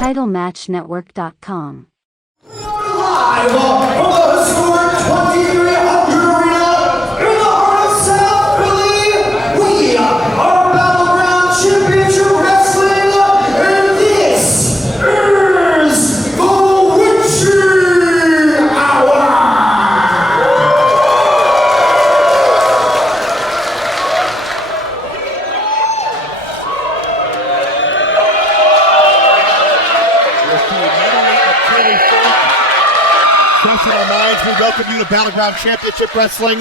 TitleMatchNetwork.com. Live from the historic 2300 Arena in the heart of South Philly, we are Battleground Championship Wrestling, and this is the Witching Hour! Fresh in our minds, we welcome you to Battleground Championship Wrestling,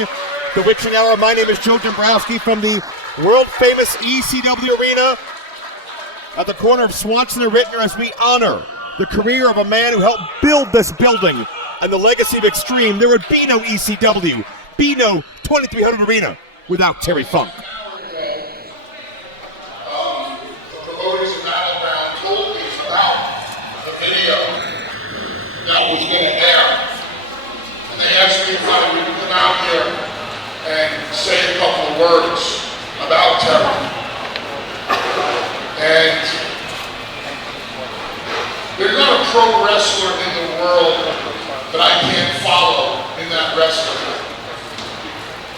the Witching Hour. My name is Joe Dombrowski from the world-famous ECW Arena at the corner of Swanson and Rittner as we honor the career of a man who helped build this building and the legacy of Extreme. There would be no ECW, be no 2300 Arena without Terry Funk. Promoters of Battleground told me about the video that was going to air. And they asked me if I would come out here and say a couple of words about Terry. And there's not a pro wrestler in the world that I can't follow in that wrestler.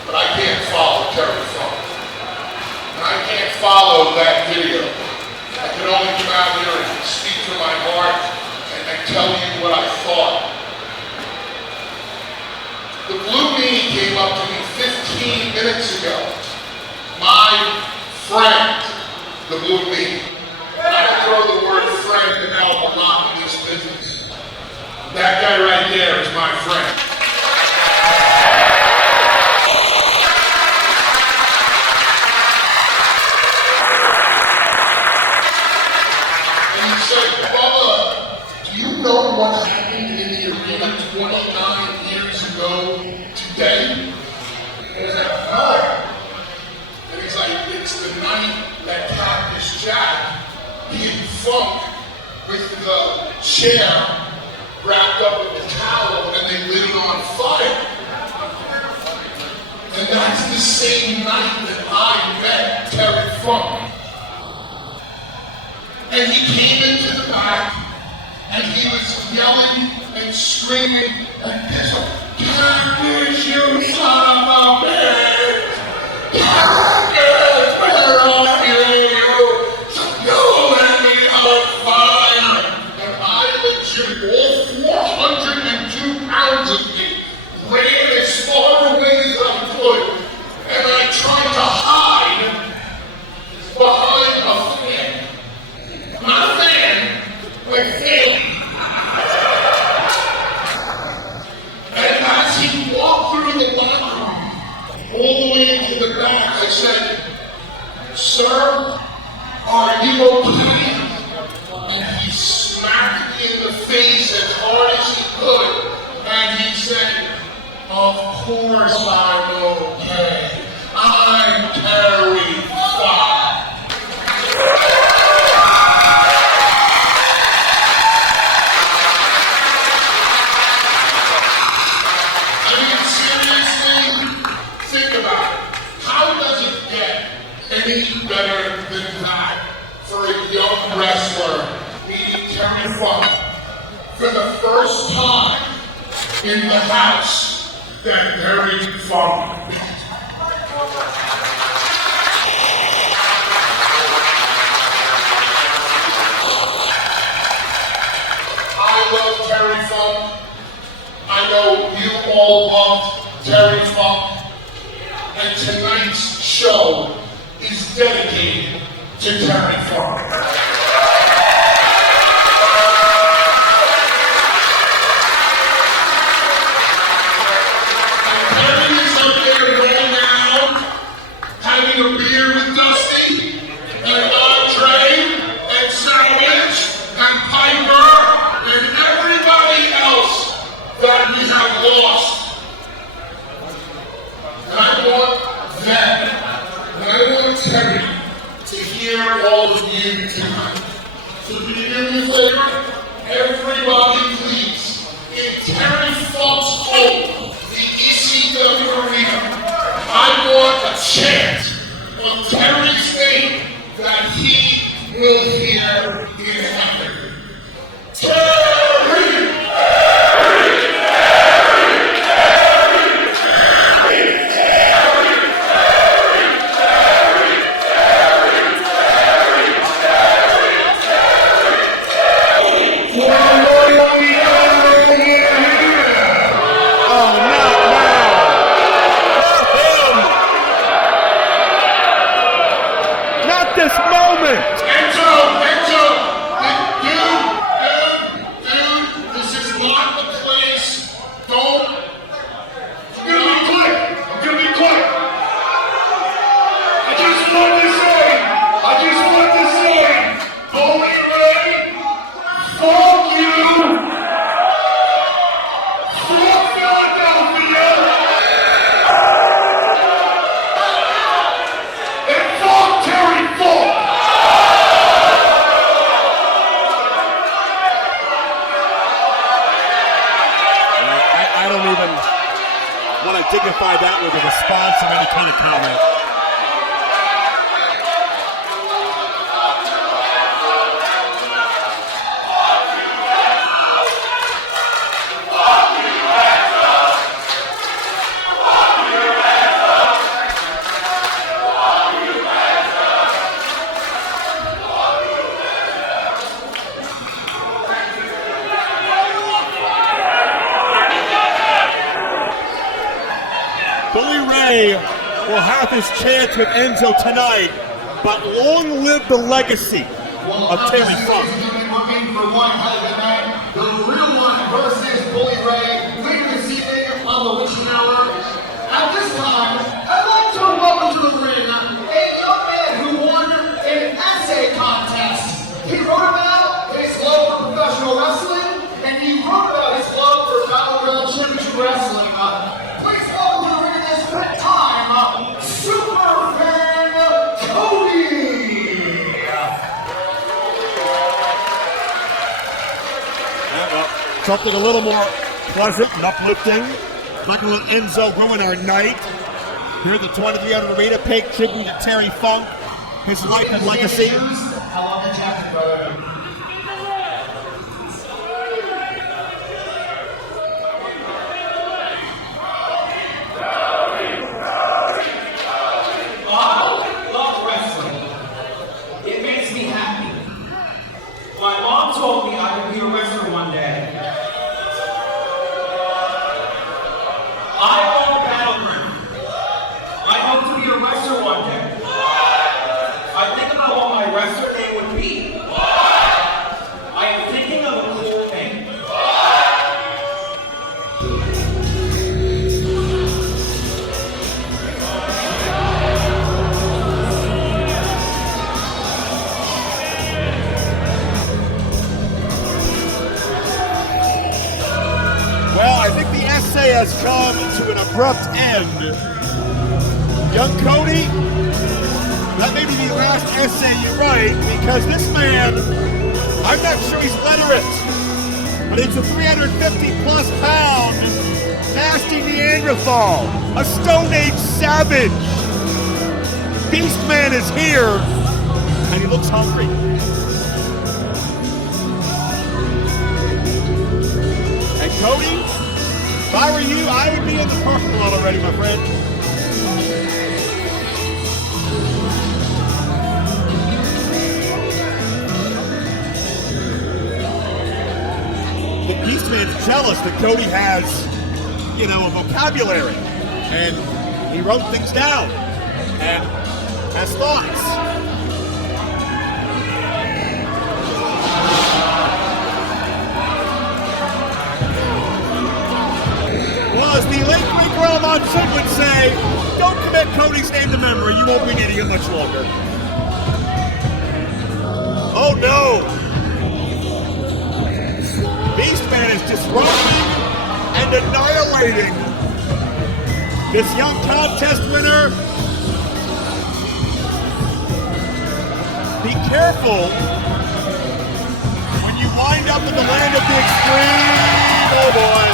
But I can't follow Terry Funk. And I can't follow that video. I can only come out here and speak from my heart and tell you what I thought. The Blue Meanie came up to me 15 minutes ago. My friend, the Blue Meanie. I throw the word friend out a lot in this business. That guy right there is my friend. Do you know what happened in the arena 29 years ago today? And I said, no. And he's like, it's the night that Cactus Jack hit Funk with the chair wrapped up in the towel and they lit it on fire. And that's the same night that I met Terry Funk. And he came into the back, and he was yelling and screaming, and this was, Cactus, you son of a bitch! Cactus, where are you? You let me on fire! And I legit, all 402 pounds of me, ran as far away as I could, and I tried to hide behind a fan. My fan went failing. And as he walked through the bathroom, all the way into the back, I said, sir, are you okay? And he smacked me in the face as hard as he could. And he said, of course I'm okay. I'm Terry Funk. Any better than that for a young wrestler beating Terry Funk for the first time in the house that Terry Funk beat. I love Terry Funk. I know you all love Terry Funk. And tonight's show is dedicated to Terry Funk. Terry is up there right now, having a beer with Dusty, and Andre, and Sandwich, and Piper, and everybody else that we have lost. And I want them. I want Terry to hear all of you tonight. So can you do me a favor? Everybody please, in Terry Funk's home, the ECW Arena, I want a chant on Terry's name that he will hear in heaven. dignify that with a response or any kind of comment. Will have his chance with Enzo tonight, but long live the legacy of Terry Funk. Looking for one hell of a night. The real one versus Bully Ray. Later this evening on the Witching Hour. At this time, I'd like to welcome to the ring a young man who won an essay contest. He wrote about his love for professional wrestling, and he wrote about his love for Battleground Championship Wrestling. Please welcome to the ring this time, Superfan Cody! Something a little more pleasant and uplifting. Not going to let Enzo ruin our night. Here at the 2300 Arena, pay tribute to Terry Funk, his life and legacy. How long did you have to go? I love wrestling. It makes me happy. My mom told me I would be a wrestler one day. I own Battleground. I hope to be a wrestler one day. I think about what my wrestler name would be. I am thinking of a cool name. Well, I think the essay has come to an abrupt end. Young Cody, that may be the last essay you write, because this man, I'm not sure he's literate, but it's a 350-plus pound nasty Neanderthal, a Stone Age savage. Beastman is here, and he looks hungry. And Cody, if I were you, I would be in the parking lot already, my friend. The Beastman's jealous that Cody has, a vocabulary, and he wrote things down, and has thoughts. Well, as the late great Graham Monson would say, don't commit Cody's name to memory, you won't be needing it much longer. Oh no! Beastman is disrupting and annihilating this young contest winner. Be careful when you wind up in the land of the extreme. Oh boy.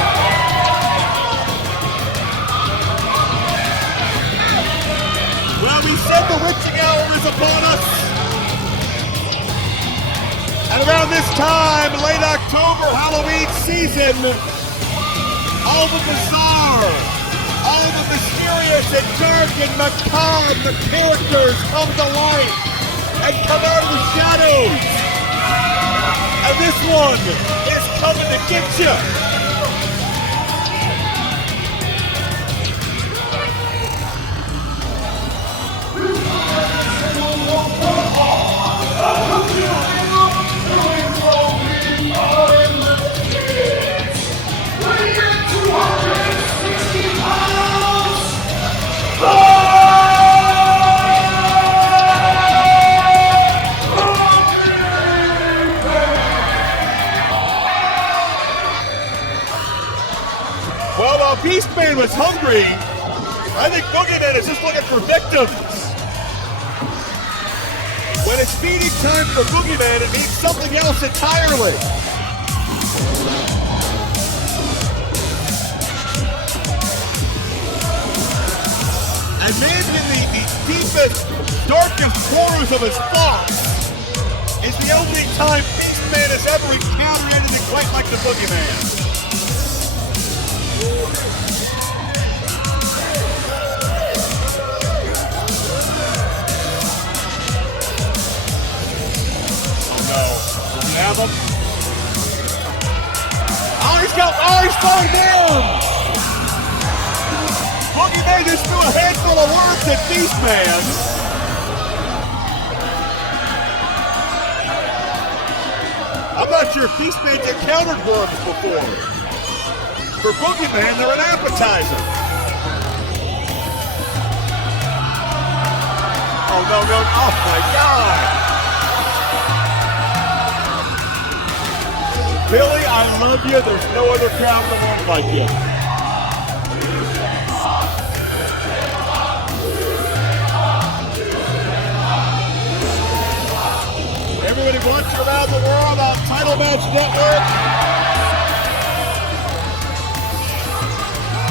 Well, we said the witching hour is upon us. And around this time, late October, Halloween season, all the bizarre, all the mysterious and dark and macabre characters come to life and come out of the shadows. And this one is coming to get you. Well, while Beastman was hungry, I think Boogeyman is just looking for victims. When it's feeding time for Boogeyman, it means something else entirely. And maybe in the deepest, darkest corners of his thoughts is the only time Beastman has ever encountered anything quite like the Boogeyman. Oh no, does he have him? He's falling down! Boogeyman just threw a handful of words at Beastman. I'm not sure if Beastman's encountered worms before. For Boogeyman, they're an appetizer. Oh no, oh my God! Billy, I love you. There's no other crowd in the world like you. Everybody watching around the world on Title Match Network.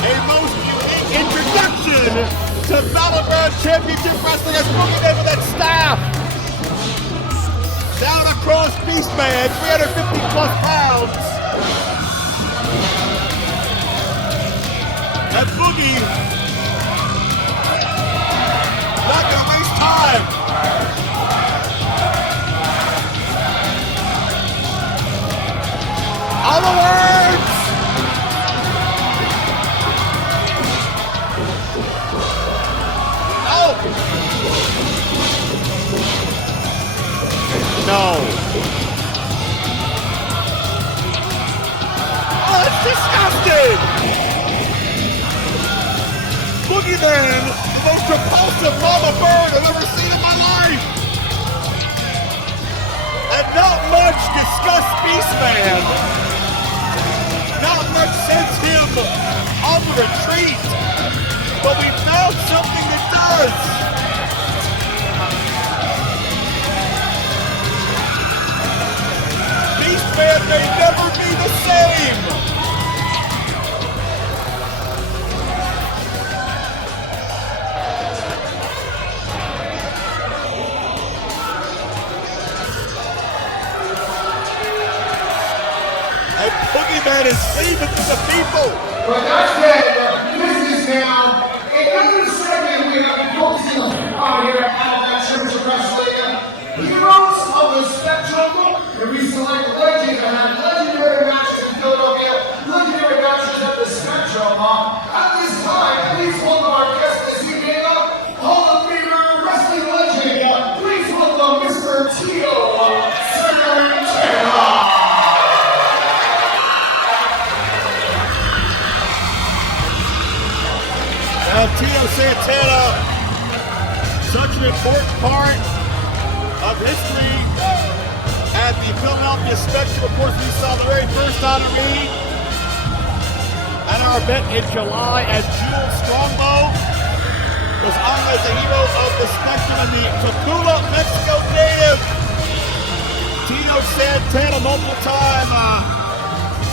A most unique introduction to Battleground Championship Wrestling as Boogeyman with that staff. Down across Beastman, 350 plus pounds. And Boogie, not gonna waste time. All the words. Oh. No. Oh, it's disgusting! Boogeyman, the most repulsive mama bird I've ever seen in my life! And not much disgusts Beastman. Not much sends him on the retreat. But we found something that does. Beastman may never be the same! And Boogeyman is leaving to the people! But that's it. This is now. In every segment, we have focusing on here at Championship Wrestling. Heroes of the Spectrum. And we select legends and have legendary matches in Philadelphia, legendary matches at the Spectrum. At this time, please welcome our guest this evening, Hall of Famer wrestling legend. Please welcome Mr. Tito Santana. Now Tito Santana, such an important part of history at the Philadelphia Spectrum. Of course, we saw the very first honoree at our event in July as Jules Strongbow was honored as a hero of the Spectrum and the Tacula, Mexico native. Tito Santana, multiple-time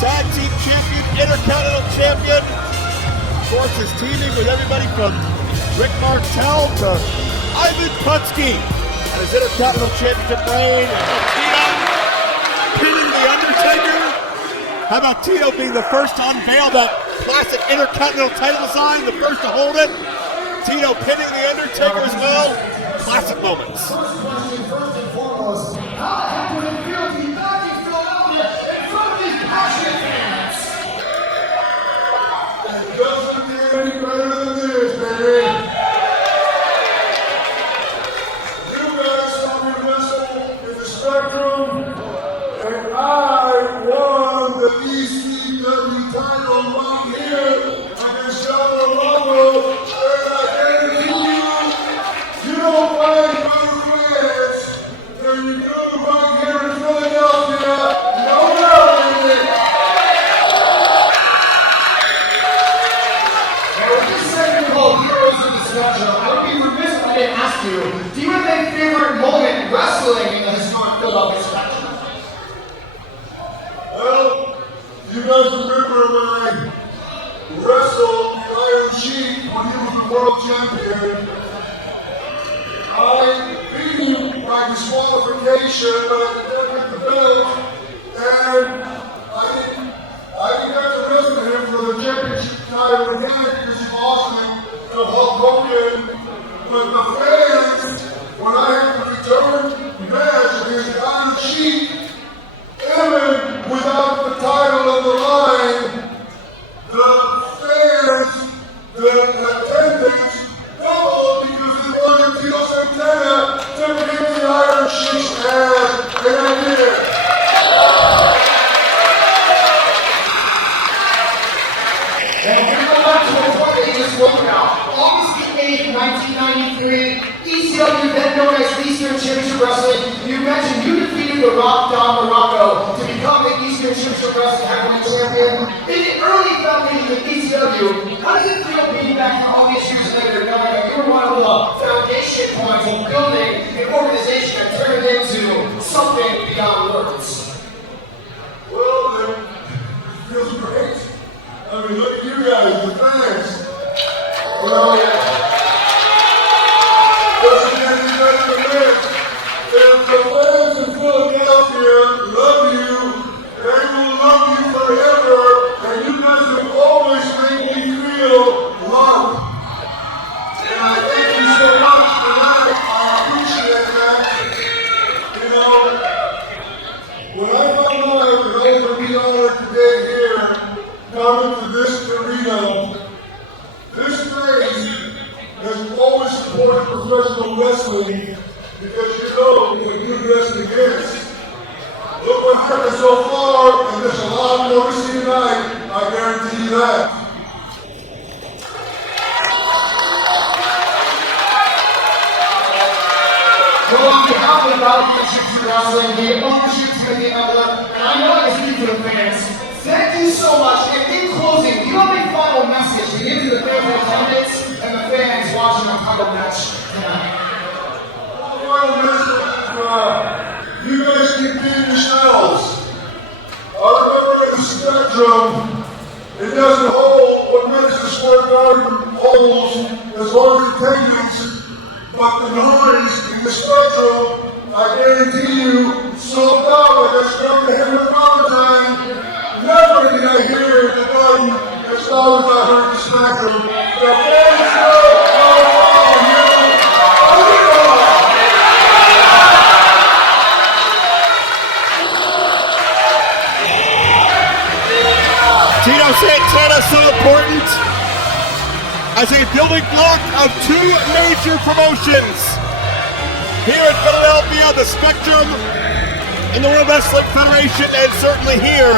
tag team champion, intercontinental champion. Of course, is teaming with everybody from Rick Martel to Ivan Putski and his intercontinental championship reign. Tito pinning The Undertaker. How about Tito being the first to unveil that classic intercontinental title design, the first to hold it? Tito pinning The Undertaker as well. Classic moments. First and foremost, how the heck would it feel to be back in Philadelphia in front of these passionate fans? It doesn't get any better than this, baby. You guys saw me wrestle in the Spectrum, and I won the ECW title right here. I can show the logo, and I guarantee you don't find better fans than you do right here in Philadelphia. No doubt in it. Now, with this segment called Heroes of the Spectrum, I would be remiss if I didn't ask you, do you have a favorite moment wrestling in the historic Philadelphia Spectrum? Well, you guys remember when I wrestled the Iron Sheik when he was the world champion. I beat him by disqualification, but I didn't get the belt, and I didn't get to wrestle him for the championship title again because he lost it to Hulk Hogan. But the fans, when I had to return the match against Iron Sheik, even without the title on the line, the fans, the attendants, doubled because they wanted Tito Santana to kick the Iron Sheik's ass, and I did. And we go back to the 28th workout. August 8th, 1993, ECW, then known as Eastern Championship Wrestling. You mentioned you defeated The Rock, Don Morocco, to become the Eastern Championship Wrestling Heavyweight Champion. In the early foundations of ECW, how does it feel being back all these years later, knowing that you were one of the foundation points of building an organization that turned into something beyond words? Well, it feels great. I mean, look at you guys, the fans. Well, doesn't get any better than this. If the fans in Philadelphia love you, they will love you forever, and you guys have always made me feel loved. And I thank you so much for that. I appreciate that. You know, when I found out that I would be honored today here, coming to this arena, this phrase has always supported professional wrestling because you know what you're wrestling against. Look what happened so far, and there's a lot more to see tonight, I guarantee you that. Well, on behalf of the Wrestling, the ownership committee, and I know I can speak for the fans. Thank you so much. And in closing, do you have a final message to give to the fans in attendance and the fans watching the title match tonight? Final message, you guys keep being yourselves. I remember in the Spectrum, it doesn't hold what Madison Square Garden holds as long as it takes. But the noise in the Spectrum, I guarantee you, sold out like it's come to him at time. Never did I hear the button as loud as I heard the Spectrum. The fans Tito Santana is so important as a building block of two major promotions. Here in Philadelphia, the Spectrum in the World Wrestling Federation, and certainly here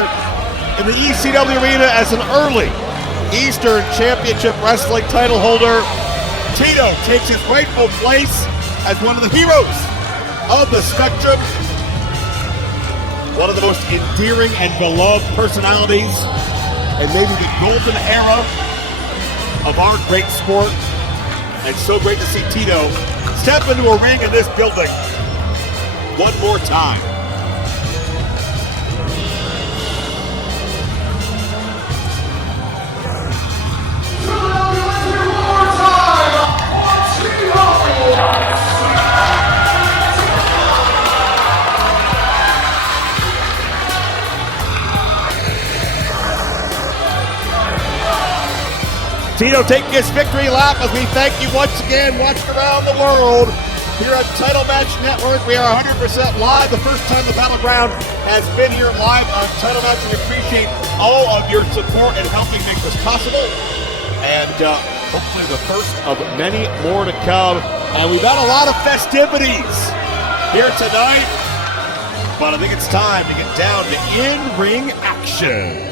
in the ECW Arena as an early Eastern Championship Wrestling title holder. Tito takes his rightful place as one of the heroes of the Spectrum. One of the most endearing and beloved personalities, and maybe the golden era of our great sport. And so great to see Tito step into a ring in this building one more time. Tito taking his victory lap as we thank you once again, watching around the world here at Title Match Network. We are 100% live. The first time the Battleground has been here live on Title Match. We appreciate all of your support in helping make this possible. And hopefully the first of many more to come. And we've got a lot of festivities here tonight. But I think it's time to get down to in-ring action.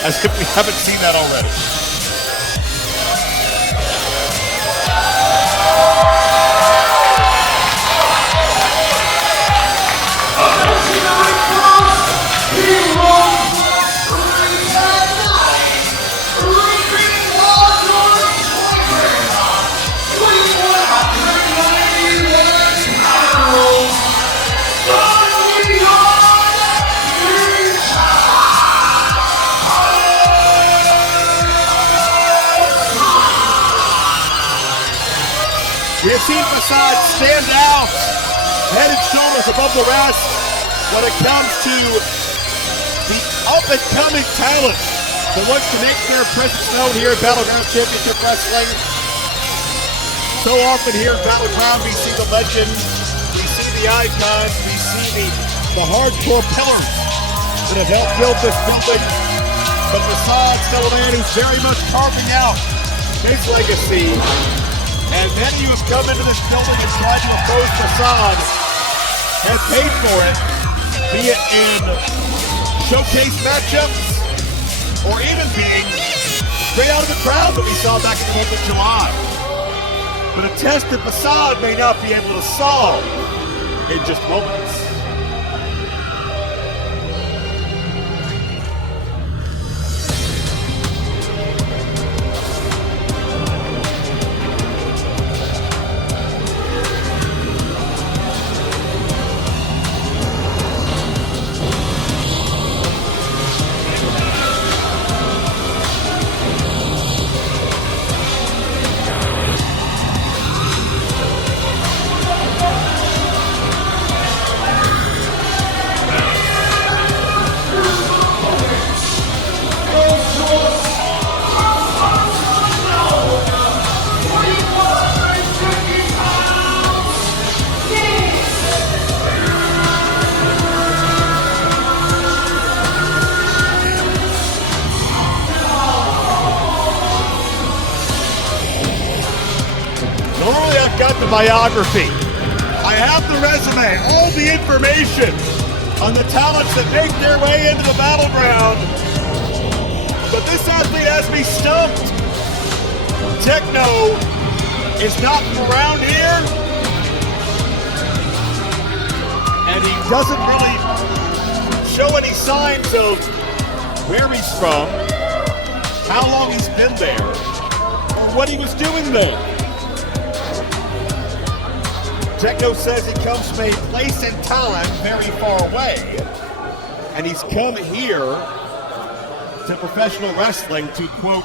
As if we haven't seen that already. He Facade stand out, head and shoulders above the rest when it comes to the up-and-coming talent that wants to make their presence known here at Battleground Championship Wrestling. So often here at Battleground, we see the legends, we see the icons, we see the hardcore pillars that have helped build this building. But Facade's still a man who's very much carving out his legacy. And many who have come into this building and tried to oppose Facade have paid for it, be it in showcase matchups or even being straight out of the crowd that we saw back in the month of July. But a test that Facade may not be able to solve in just moments. Normally I've got the biography. I have the resume, all the information on the talents that make their way into the Battleground. But this athlete has me stumped. Techno is not from around here. And he doesn't really show any signs of where he's from, how long he's been there, or what he was doing there. Techno says he comes from a place and time very far away, and he's come here to professional wrestling to, quote,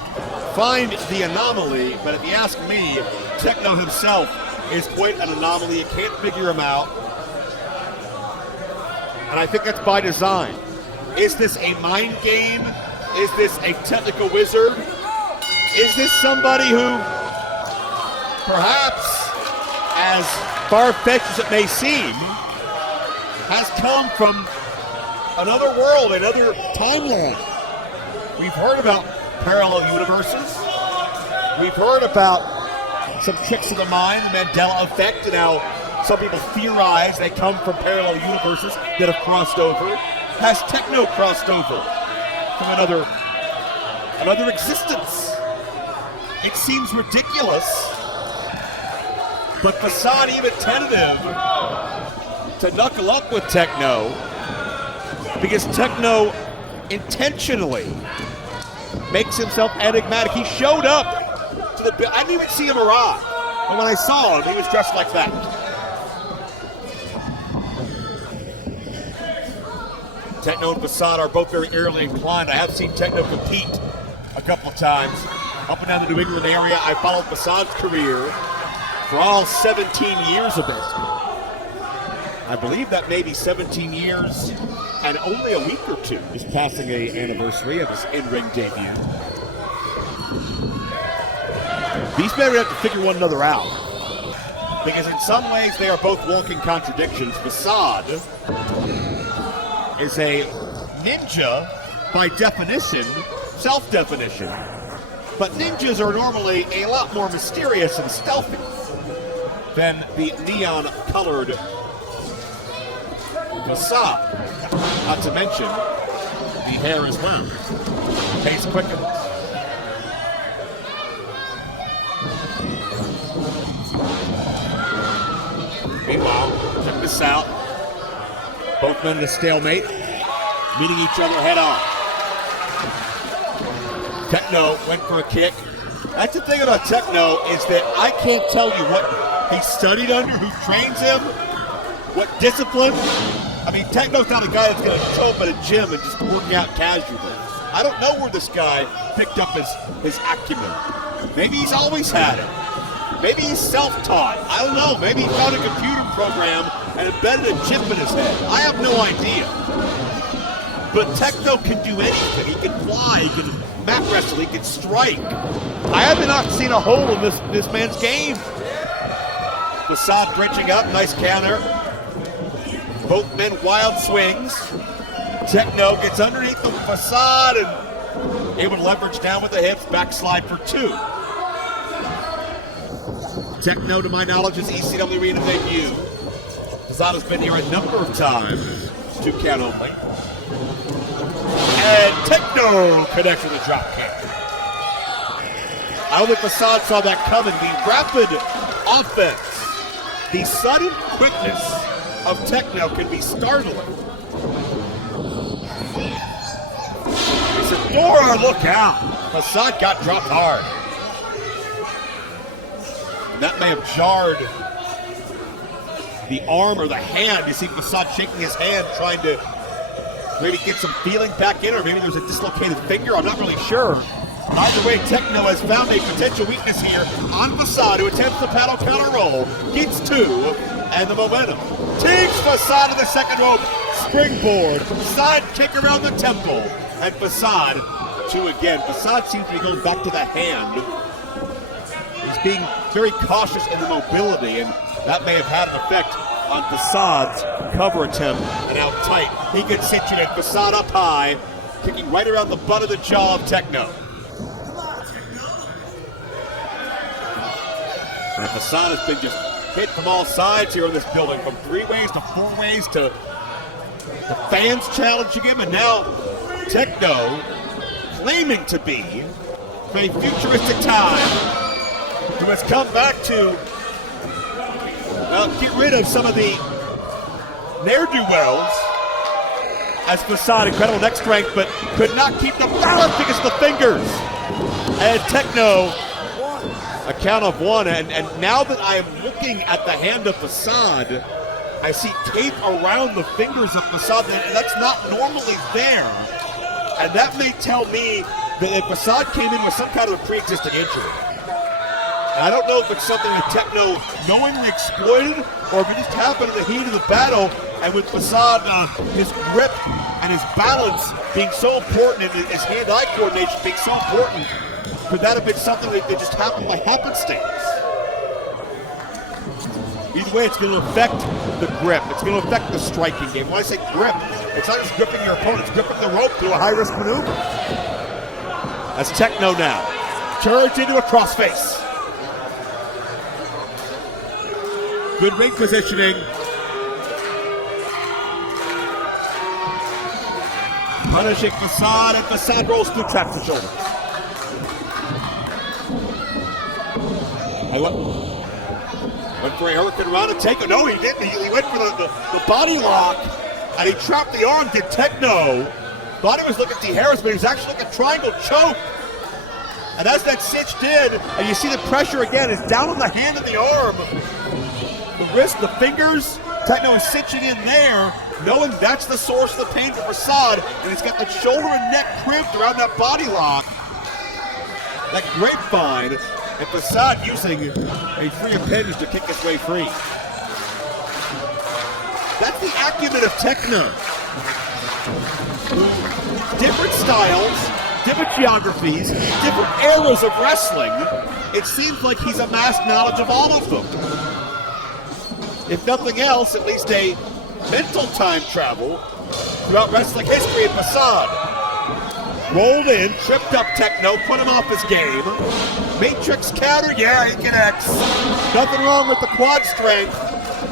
find the anomaly. But if you ask me, Techno himself is quite an anomaly. You can't figure him out. And I think that's by design. Is this a mind game? Is this a technical wizard? Is this somebody who, perhaps, as far-fetched as it may seem, has come from another world, another timeline? We've heard about parallel universes. We've heard about some tricks of the mind, the Mandela effect, and how some people theorize they come from parallel universes that have crossed over. Has Techno crossed over from another existence? It seems ridiculous. But Facade even tentative to knuckle up with Techno because Techno intentionally makes himself enigmatic. He showed up to the... I didn't even see him arrive. But when I saw him, he was dressed like that. Techno and Facade are both very aerially inclined. I have seen Techno compete a couple of times up and down the New England area. I followed Facade's career for all 17 years of it. I believe that may be 17 years and only a week or two is passing an anniversary of his in-ring debut. Beastman would have to figure one another out, because in some ways they are both walking contradictions. Facade is a ninja by definition, self-definition, but ninjas are normally a lot more mysterious and stealthy than the neon-colored Facade. Not to mention the hair as well. Pace quickens. Meanwhile, check this out. Both men in a stalemate, meeting each other head on. Techno went for a kick. That's the thing about Techno, is that I can't tell you what he studied under, who trains him, what discipline. I mean, Techno's not a guy that's going to show up at a gym and just work out casually. I don't know where this guy picked up his acumen. Maybe he's always had it. Maybe he's self-taught. I don't know. Maybe he found a computer program and embedded a chip in his head. I have no idea. But Techno can do anything. He can fly, he can mat wrestle, he can strike. I have not seen a hole in this man's game. Facade bridging up, nice counter. Both men wild swings. Techno gets underneath the Facade and able to leverage down with the hips, backslide for 2. Techno, to my knowledge, is ECW Arena debut. Facade has been here a number of times. 2 count only. And Techno connects with a drop kick. I don't think Facade saw that coming. The rapid offense, the sudden quickness of Techno can be startling. Isadora, look out! Facade got dropped hard. And that may have jarred the arm or the hand. You see Facade shaking his hand, trying to maybe get some feeling back in, or maybe there's a dislocated finger. I'm not really sure. Either way, Techno has found a potential weakness here on Facade, who attempts the paddle counter roll, gets 2, and the momentum. Takes Facade to the second rope, springboard, side kick around the temple, and Facade 2 again. Facade seems to be going back to the hand. He's being very cautious in the mobility, and that may have had an effect on Facade's cover attempt, and out tight. He gets situated, Facade up high, kicking right around the butt of the jaw of Techno. And Facade has been just hit from all sides here in this building, from 3 ways to 4 ways to the fans challenging him, and now Techno claiming to be from a futuristic time who has come back to get rid of some of the ne'er-do-wells as Facade, incredible neck strength, but could not keep the balance because of the fingers. And Techno, a count of 1, and now that I am looking at the hand of Facade, I see tape around the fingers of Facade, and that's not normally there. And that may tell me that if Facade came in with some kind of a pre-existing injury. And I don't know if it's something that Techno knowingly exploited, or if it just happened in the heat of the battle, and with Facade, his grip and his balance being so important, and his hand-eye coordination being so important, could that have been something that just happened by happenstance? Either way, it's going to affect the grip. It's going to affect the striking game. When I say grip, it's not just gripping your opponent, it's gripping the rope through a high-risk maneuver. That's Techno now. Turns into a crossface. Good ring positioning. Punishing Facade, and Facade rolls through traps and shoulders. Went for a hurricane run and take it. No, he didn't. He went for the body lock, and he trapped the arm. Did Techno. Thought he was looking at T. Harris, but he was actually looking at triangle choke. And as that cinch did, and you see the pressure again, is down on the hand and the arm. The wrist, the fingers, Techno is cinching in there, knowing that's the source of the pain for Facade, and he's got the shoulder and neck crimped around that body lock. That grapevine, and Facade using a free appendage to kick his way free. That's the acumen of Techno. Different styles, different geographies, different eras of wrestling. It seems like he's amassed knowledge of all of them. If nothing else, at least a mental time travel throughout wrestling history of Facade. Rolled in, tripped up Techno, put him off his game. Matrix counter, yeah, he connects. Nothing wrong with the quad strength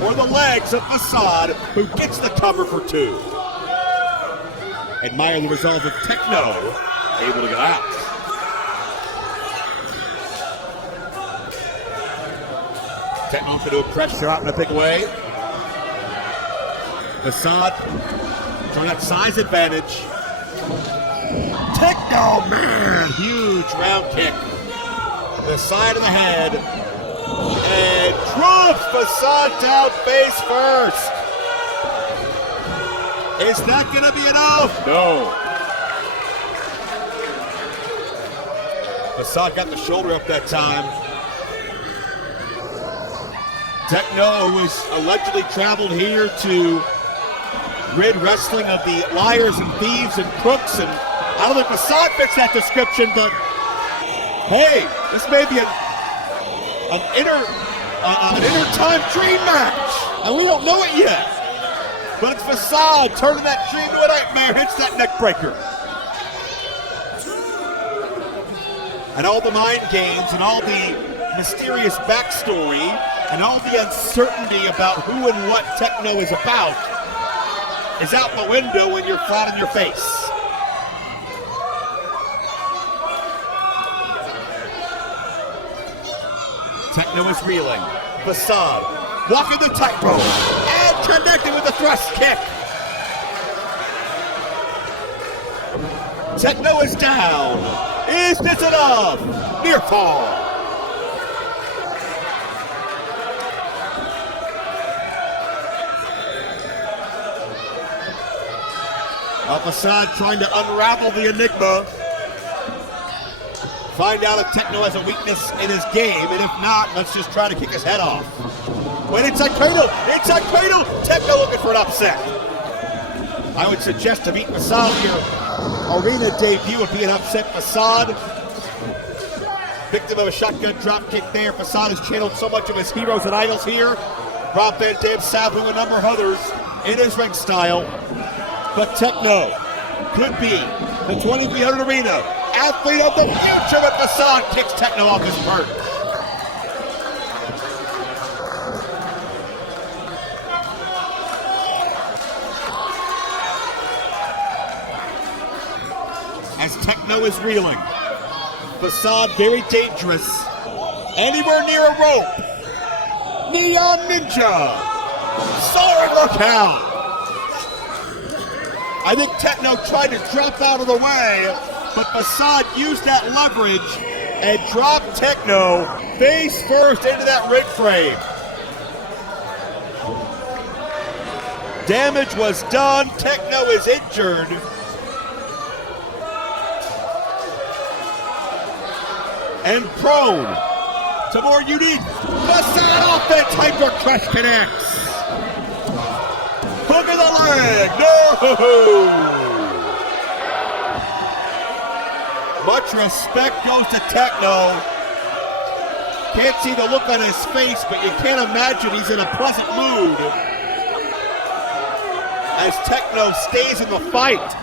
or the legs of Facade, who gets the cover for 2. Admire the resolve of Techno, able to get out. Techno to do a pressure out in a big way. Facade showing that size advantage. Techno, man, huge round kick. The side of the head. And drops Facade down face first. Is that going to be enough? No. Facade got the shoulder up that time. Techno, who was allegedly traveled here to rid wrestling of the liars and thieves and crooks, and I don't think Facade fits that description, but hey, this may be an inner time dream match, and we don't know it yet. But it's Facade turning that dream to a nightmare, hits that neck breaker. And all the mind games and all the mysterious backstory and all the uncertainty about who and what Techno is about is out the window when you're flat on your face. Techno is reeling. Facade walking the tightrope and connecting with the thrust kick. Techno is down. Is this enough? Near fall. Facade trying to unravel the enigma. Find out if Techno has a weakness in his game, and if not, let's just try to kick his head off. Wait, inside cradle! Inside cradle! Techno looking for an upset. I would suggest to beat Facade here. Arena debut would be an upset. Facade, victim of a shotgun drop kick there. Facade has channeled so much of his heroes and idols here. Rob Van Dam, Sabu, and a number of others in his ring style. But Techno could be the 2300 Arena athlete of the future, but Facade kicks Techno off his perch. As Techno is reeling, Facade very dangerous. Anywhere near a rope. Neon Ninja. Sorry, look out. I think Techno tried to drop out of the way, but Facade used that leverage and dropped Techno face first into that rib frame. Damage was done. Techno is injured. And prone to more unique Facade offense. Hyper Crush connects. Hook of the leg. No! Much respect goes to Techno. Can't see the look on his face, but you can't imagine he's in a pleasant mood as Techno stays in the fight.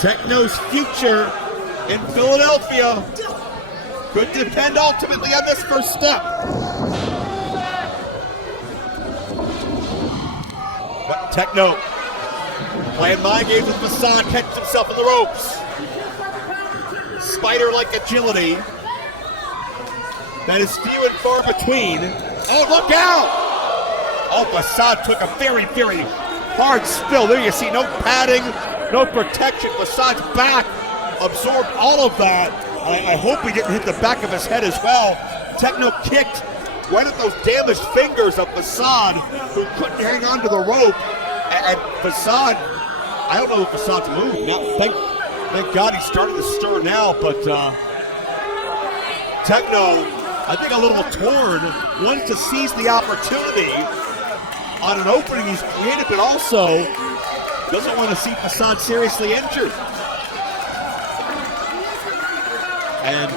Techno's future in Philadelphia could depend ultimately on this first step. But Techno playing mind games with Facade, catches himself in the ropes. Spider-like agility that is few and far between. Oh, look out! Oh, Facade took a very, very hard spill. There you see, no padding, no protection. Facade's back absorbed all of that. I hope he didn't hit the back of his head as well. Techno kicked right at those damaged fingers of Facade, who couldn't hang on to the rope. And Facade, I don't know if Facade's moved. Now, thank God he started to stir now, but Techno, I think a little torn, wants to seize the opportunity on an opening he's created, but also doesn't want to see Facade seriously injured. And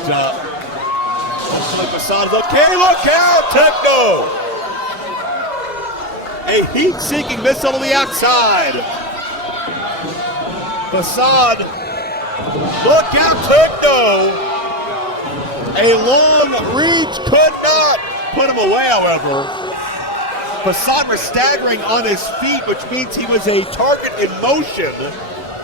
hopefully Facade's okay. Look out, Techno! A heat-seeking missile to the outside. Facade, look out, Techno! A long reach could not put him away, however. Facade was staggering on his feet, which means he was a target in motion.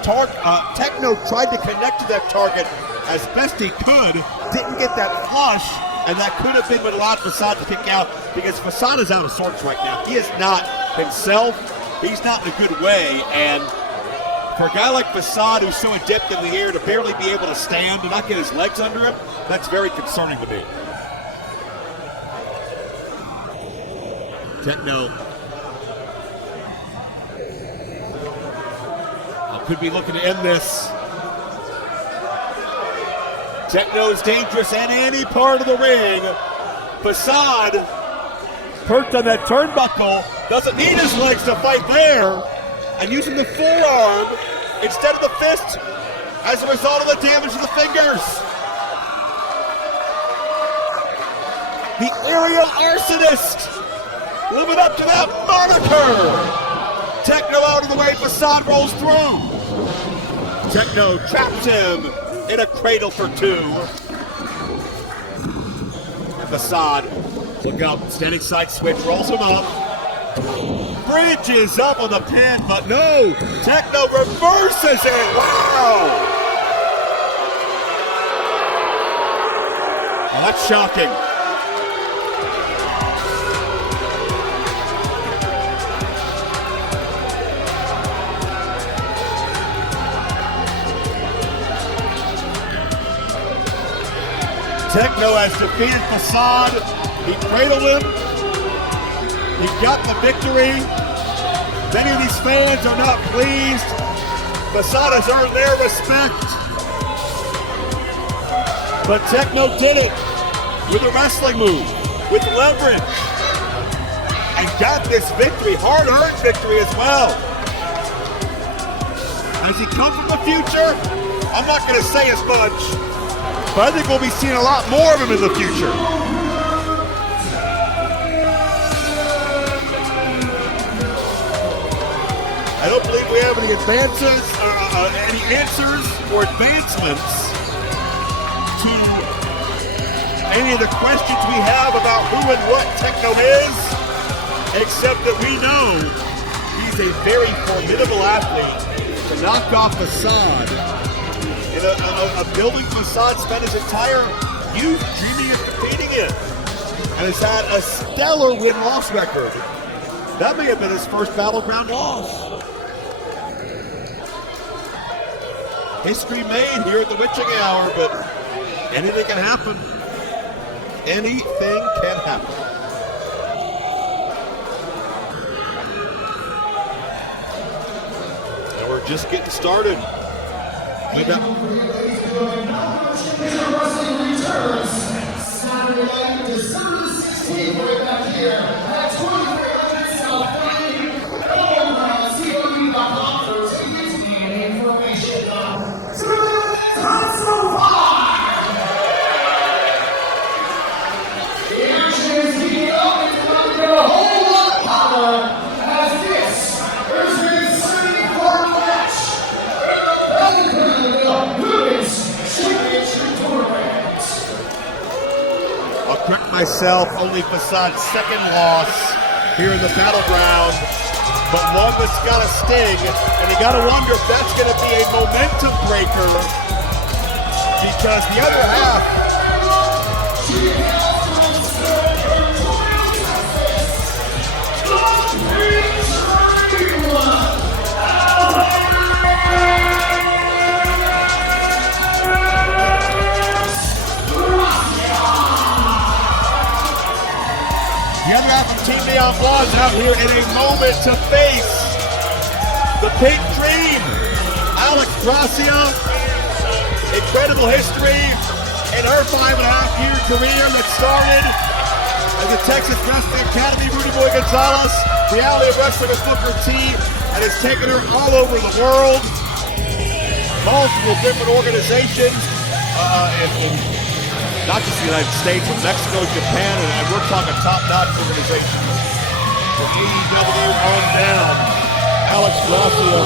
Techno tried to connect to that target as best he could, didn't get that flush, and that could have been what allowed Facade to kick out, because Facade is out of sorts right now. He is not himself. He's not in a good way, and for a guy like Facade, who's so adept in the air, to barely be able to stand and not get his legs under him, that's very concerning to me. Techno could be looking to end this. Techno's dangerous in any part of the ring. Facade, perked on that turnbuckle, doesn't need his legs to fight there, and using the forearm instead of the fist as a result of the damage to the fingers. The aerial arsonist, living up to that moniker. Techno out of the way, Facade rolls through. Techno traps him in a cradle for two. And Facade, look out, standing side switch, rolls him up. Bridges up on the pin, but no, Techno reverses it, wow! Oh, that's shocking. Techno has defeated Facade. He cradled him. He got the victory. Many of these fans are not pleased. Facade has earned their respect. But Techno did it with a wrestling move, with leverage, and got this victory, hard-earned victory as well. Has he come from the future? I'm not going to say as much, but I think we'll be seeing a lot more of him in the future. I don't believe we have any advances, any answers or advancements to any of the questions we have about who and what Techno is, except that we know he's a very formidable athlete to knock off Facade. In a building Facade spent his entire youth dreaming of competing in, and has had a stellar win-loss record. That may have been his first Battleground loss. History made here at the witching hour, but anything can happen. Anything can happen. And we're just getting started. Ladies and gentlemen, wrestling returns Saturday night, December 16th, right back here at 2300 South Dani. COU.com for tickets and information. The action is heating up and it's going to get a whole lot hotter as this is a semi-four match. I'll correct myself, only Facade's second loss here in the Battleground, but one that's got a sting, and you gotta wonder if that's gonna be a momentum breaker, because the other half Team Neon Blondes out here in a moment to face the Pink Dream. Gracia, incredible history in her 5.5-year career that started at the Texas Wrestling Academy. Rudy Boy Gonzalez, reality of wrestling with Booker T, and has taken her all over the world. Multiple different organizations, in not just the United States, but Mexico, Japan, and we're talking top-notch organizations. From AEW on down, Gracia.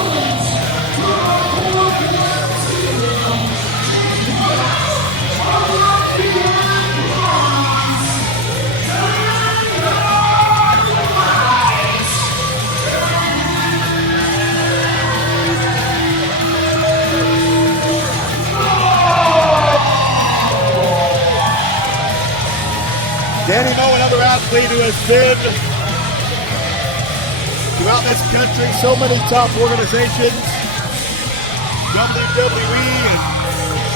Danny Moe, another athlete who has been throughout this country, so many top organizations, WWE and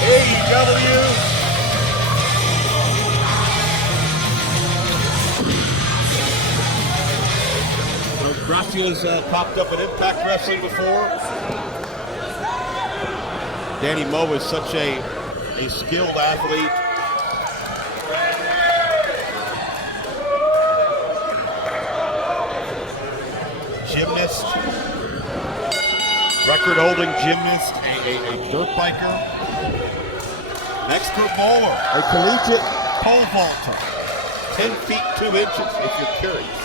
AEW. So Gracia's popped up in Impact Wrestling before. Danny Moe is such a skilled athlete. gymnast, record-holding gymnast, a dirt biker, an expert bowler, a collegiate pole vaulter, 10 feet 2 inches if you're curious.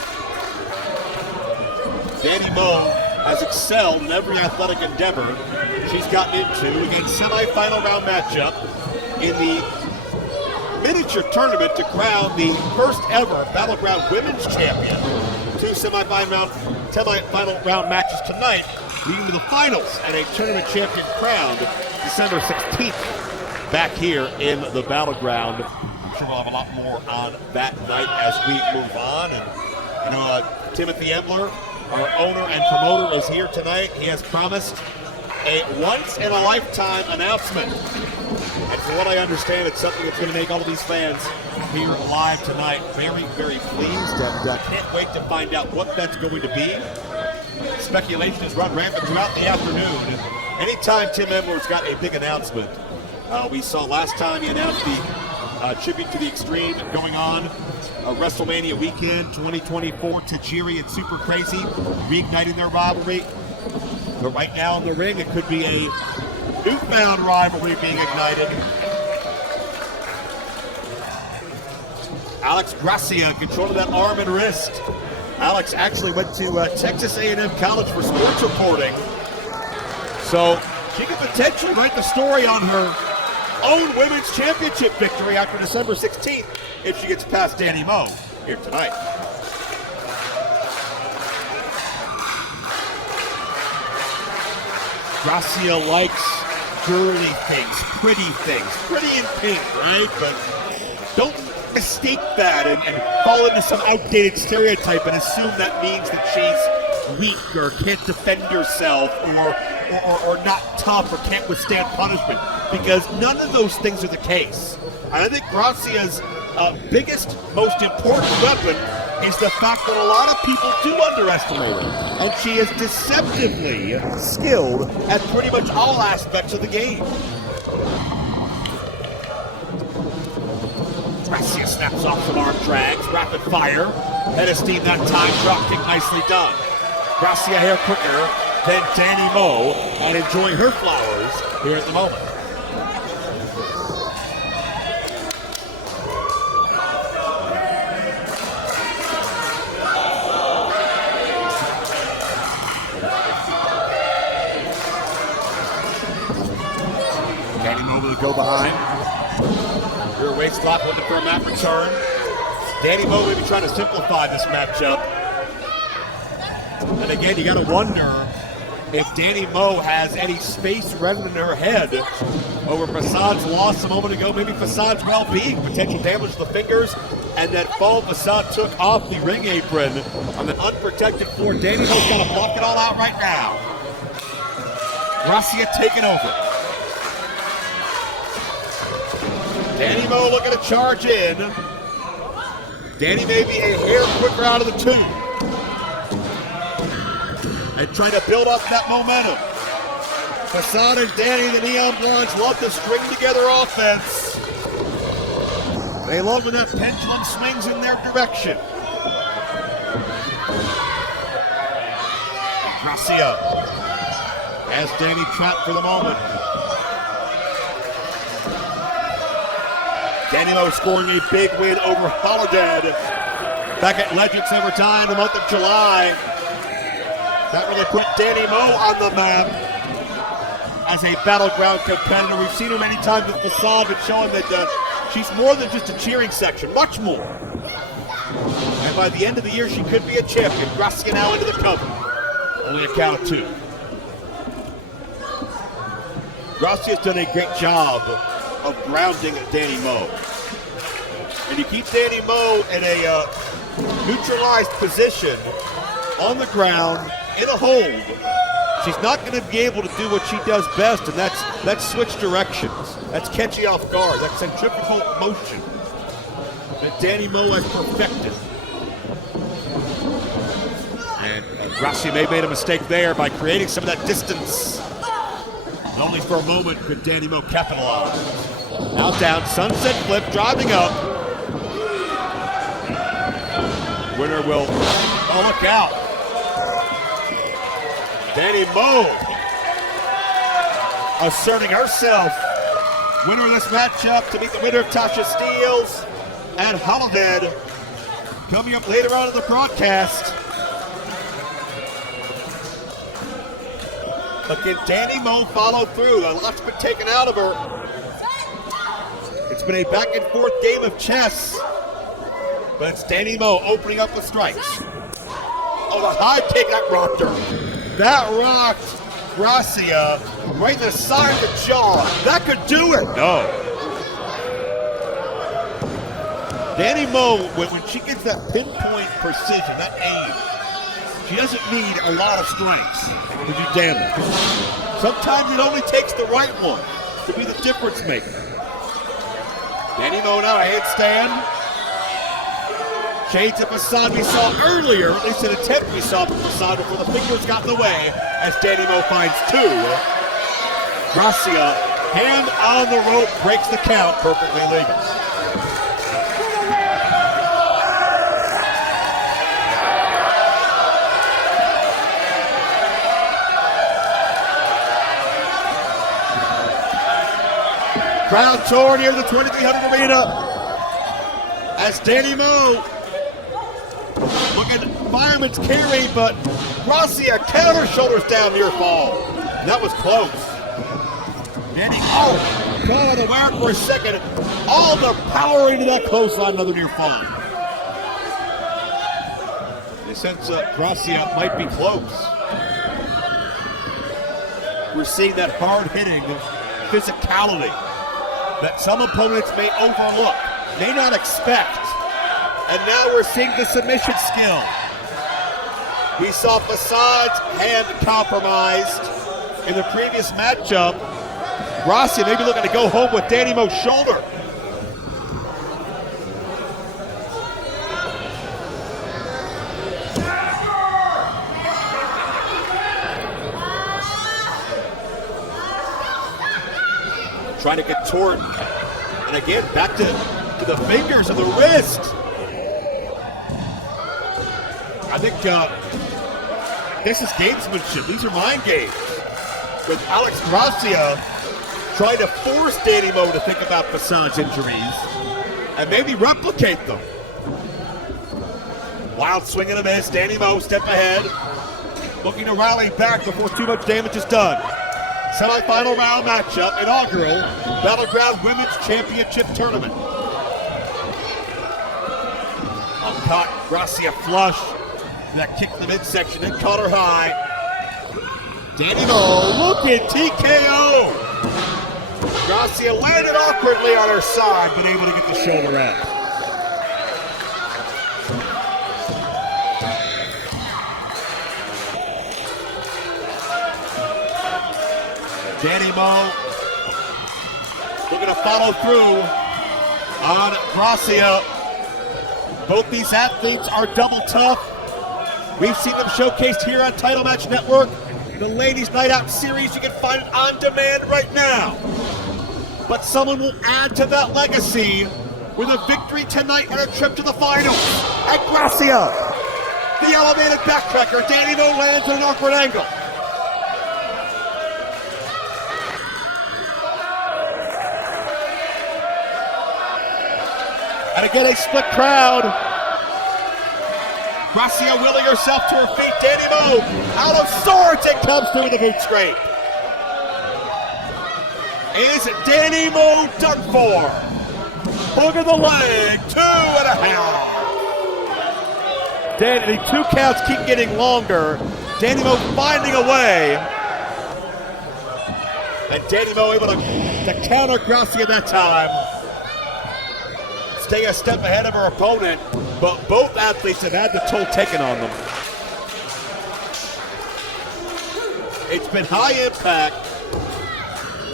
Dani Moe has excelled in every athletic endeavor she's gotten into. Again, semifinal round matchup in the miniature tournament to crown the first ever Battleground Women's Champion. 2 semifinal round matches tonight, leading to the finals and a tournament champion crowned December 16th back here in the Battleground. I'm sure we'll have a lot more on that night as we move on. And you know, Timothy Embler, our owner and promoter, is here tonight. He has promised a once-in-a-lifetime announcement. And from what I understand, it's something that's going to make all of these fans here live tonight very, very pleased. And can't wait to find out what that's going to be. Speculation has run rampant throughout the afternoon. And anytime Tim Embler's got a big announcement, we saw last time he announced the tribute to the Extreme going on WrestleMania weekend 2024, Tajiri and Super Crazy reigniting their rivalry. But right now in the ring, it could be a newfound rivalry being ignited. Alex Gracia controlling that arm and wrist. Alex actually went to Texas A&M College for sports reporting. So she could potentially write the story on her own women's championship victory after December 16th if she gets past Dani Moe here tonight. Gracia likes girly things, pretty in pink, right? But don't mistake that and fall into some outdated stereotype and assume that means that she's weak or can't defend herself or not tough or can't withstand punishment, because none of those things are the case. And I think Gracia's biggest, most important weapon is the fact that a lot of people do underestimate her, and she is deceptively skilled at pretty much all aspects of the game. Gracia snaps off some arm drags, rapid fire, head of steam that time, drop kick nicely done. Gracia hair quicker than Dani Moe, and enjoying her flowers here at the moment. Dani Moe will go behind. Rear waist lock, looking for a mat return. Dani Moe maybe trying to simplify this matchup. And again, you got to wonder if Dani Moe has any space running in her head over Facade's loss a moment ago. Maybe Facade's well-being, potential damage to the fingers, and that fall Facade took off the ring apron on the unprotected floor. Dani Moe's got to block it all out right now. Gracia taking over. Dani Moe looking to charge in. Dani may be a hair quicker out of the two. And trying to build up that momentum. Facade and Dani, the Neon Blondes, love to string together offense. They love when that pendulum swings in their direction. Gracia has Dani trapped for the moment. Dani Moe scoring a big win over Holidead back at Legends Overtime the month of July. That really put Dani Moe on the map as a Battleground competitor. We've seen her many times with Facade, but showing that she's more than just a cheering section, much more. And by the end of the year, she could be a champion. Gracia now into the cover. Only a count of 2. Gracia's done a great job of grounding Dani Moe. And you keep Dani Moe in a neutralized position on the ground in a hold, she's not going to be able to do what she does best, and that's switch directions. That's catch you off guard. That's centrifugal motion that Dani Moe has perfected. And Gracia may have made a mistake there by creating some of that distance. And only for a moment could Dani Moe capitalize. Now down, sunset flip, driving up. Winner will, oh, look out. Danny Mo asserting herself. Winner of this matchup to meet the winner of Tasha Steelz and Holidead. Coming up later on in the broadcast. But can Danny Mo follow through? A lot's been taken out of her. It's been a back and forth game of chess. But it's Danny Mo opening up with strikes. Oh, the high kick that rocked her. That rocked Gracia right in the side of the jaw. That could do it. No. Danny Mo, when she gets that pinpoint precision, that aim, she doesn't need a lot of strengths to do damage. Sometimes it only takes the right one to be the difference maker. Danny Mo now a headstand. Shades of Facade we saw earlier, at least an attempt we saw from Facade before the fingers got in the way, as Danny Mo finds two. Gracia, hand on the rope, breaks the count, perfectly legal. Crowd toward here in the 2300 arena as Danny Mo looking fireman's carry, but Gracia counter shoulders down near fall. That was close. Danny, caught on the wire for a second. All the power into that clothesline, another near fall. In a sense, Gracia might be close. We're seeing that hard-hitting physicality that some opponents may overlook, may not expect. And now we're seeing the submission skill. We saw Facade's hand compromised in the previous matchup. Gracia maybe looking to go home with Danny Mo's shoulder. Trying to get Thorn. And again, back to the fingers of the wrist. I think this is gamesmanship. These are mind games. With Alex Gracia trying to force Danny Mo to think about Facade's injuries and maybe replicate them. Wild swing and a miss. Danny Mo step ahead, looking to rally back before too much damage is done. Semi-final round matchup, inaugural Battleground Women's Championship Tournament. Caught Gracia flush. That kick in the midsection, then caught her high. Danny Mo, look at TKO. Gracia landed awkwardly on her side, but able to get the shoulder out. Danny Mo looking to follow through on Gracia. Both these athletes are double tough. We've seen them showcased here on Title Match Network. The Ladies Night Out series, you can find it on demand right now. But someone will add to that legacy with a victory tonight and a trip to the finals. At Gracia, the elevated backtracker, Danny Mo lands at an awkward angle. And again, a split crowd. Gracia willing herself to her feet. Danny Mo out of sorts and comes through with a boot scrape. Is Danny Mo done for? Hook of the leg, 2.5. Danny, 2 counts keep getting longer. Danny Mo finding a way. And Danny Mo able to counter Gracia that time. Stay a step ahead of her opponent, but both athletes have had the toll taken on them. It's been high impact.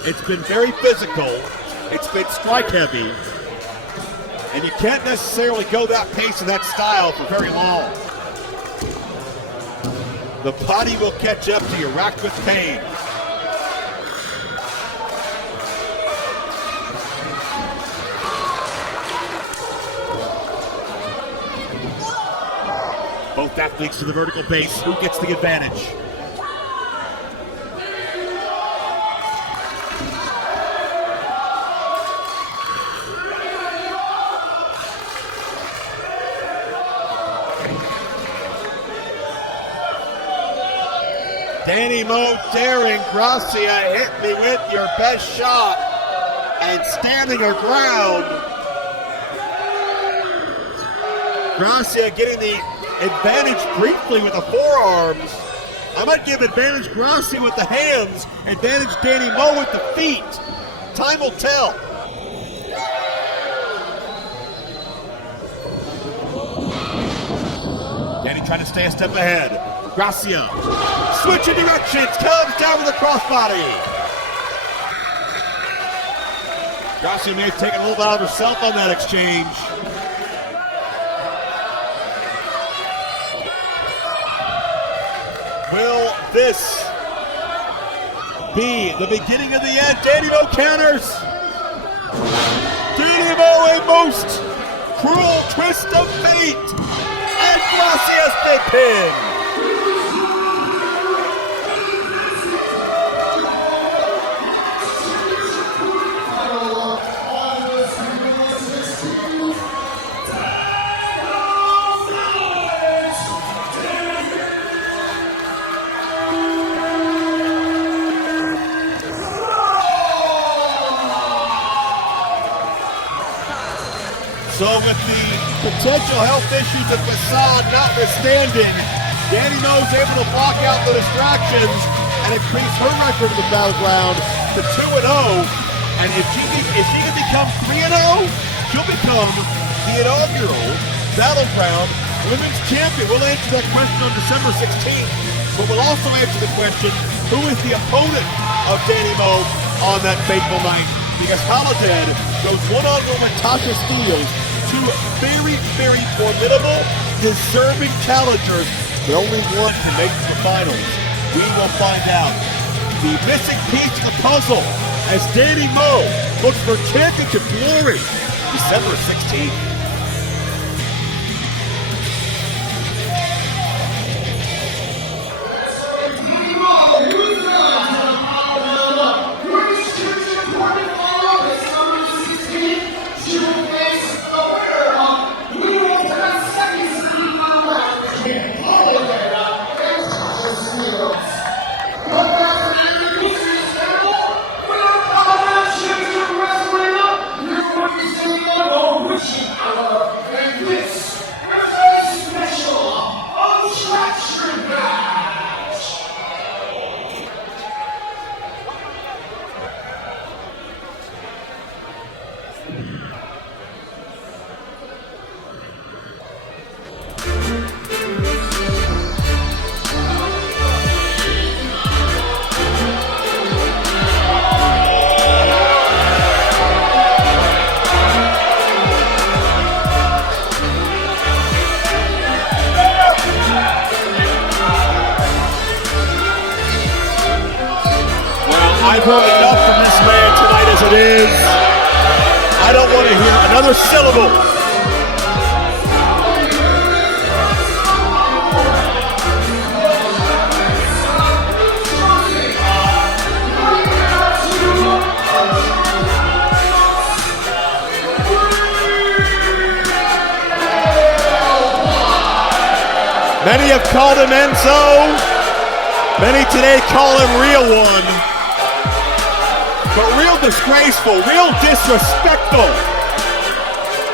It's been very physical. It's been strike heavy. And you can't necessarily go that pace and that style for very long. The body will catch up to you, racked with pain. Both athletes to the vertical base. Who gets the advantage? Danny Mo daring Gracia, hit me with your best shot, and standing her ground. Gracia getting the advantage briefly with the forearms. I might give advantage Gracia with the hands, advantage Danny Mo with the feet. Time will tell. Danny trying to stay a step ahead. Gracia, switching directions, comes down with a crossbody. Gracia may have taken a little bit out of herself on that exchange. Will this be the beginning of the end? Danny Mo counters. Danny Mo, a most cruel twist of fate. And Gracia's been pinned. So with the potential health issues of Facade notwithstanding, Danny Mo's able to block out the distractions and increase her record of the Battleground to 2-0. And if she can become 3-0, she'll become the inaugural Battleground Women's Champion. We'll answer that question on December 16th, but we'll also answer the question, who is the opponent of Danny Mo on that fateful night? Because Holidead goes one-on-one with Tasha Steelz, two very, very formidable, deserving challengers, but only one can make the finals. We will find out. The missing piece of the puzzle as Danny Mo looks for championship glory December 16th. I've heard enough from this man tonight as it is. I don't want to hear another syllable. Many have called him Enzo. Many today call him Real One. But real disgraceful, real disrespectful.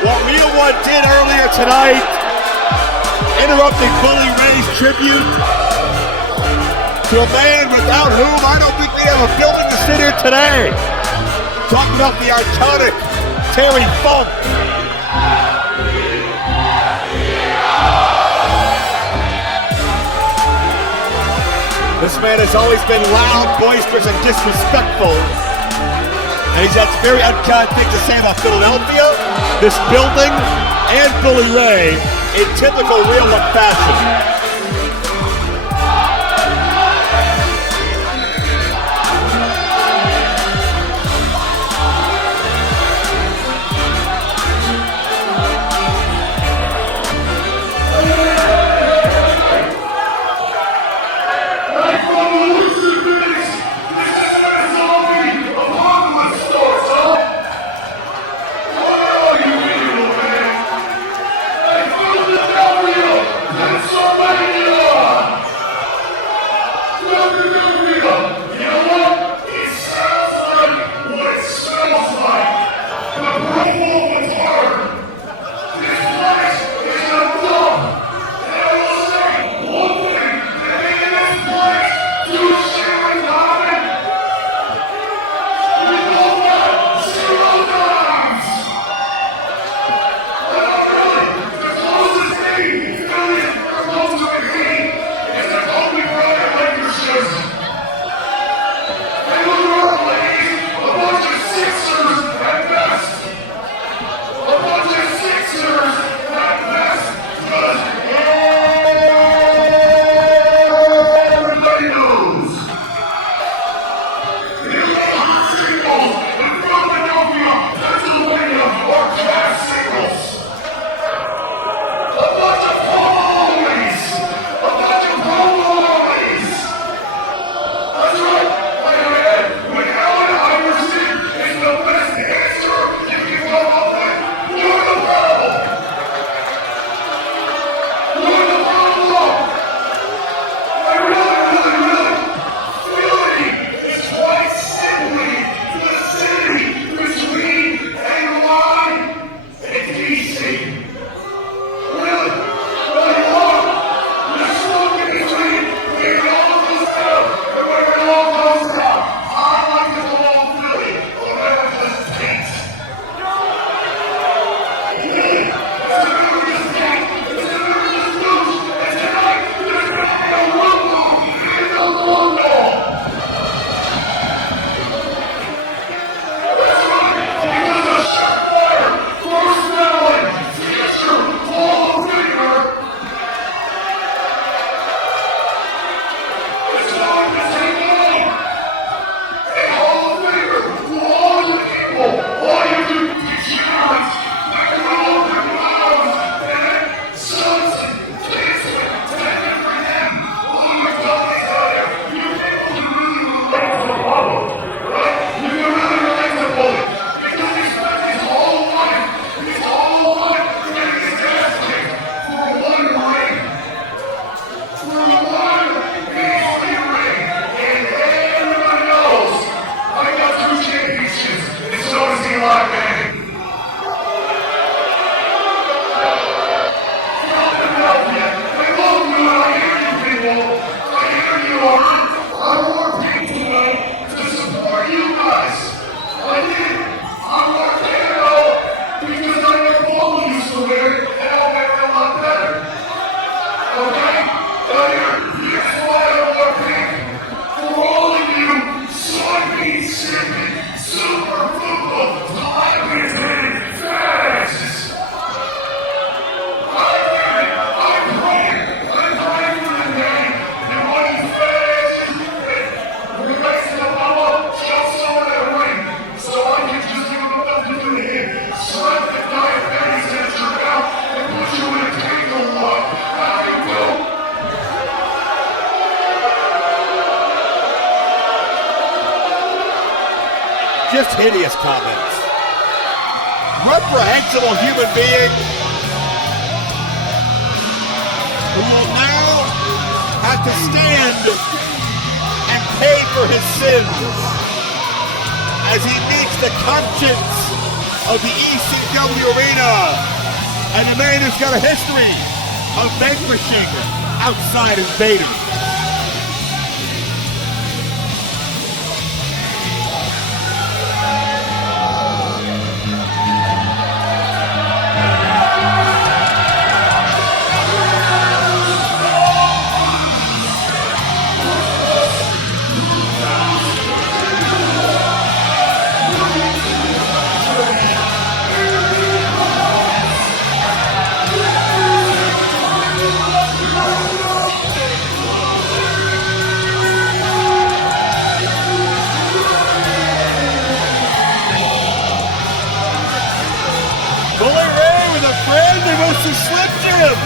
What Real One did earlier tonight, interrupting Bully Ray's tribute to a man without whom I don't think we have a building to sit here today. Talking about the iconic Terry Funk. This man has always been loud, boisterous, and disrespectful. And he's had very unkind things to say about Philadelphia, this building, and Bully Ray in typical Real One fashion. So much Just hideous comments. Reprehensible human being who will now have to stand and pay for his sins as he meets the conscience of the ECW Arena, and the man who's got a history of vanquishing outside invaders. Slim Jim!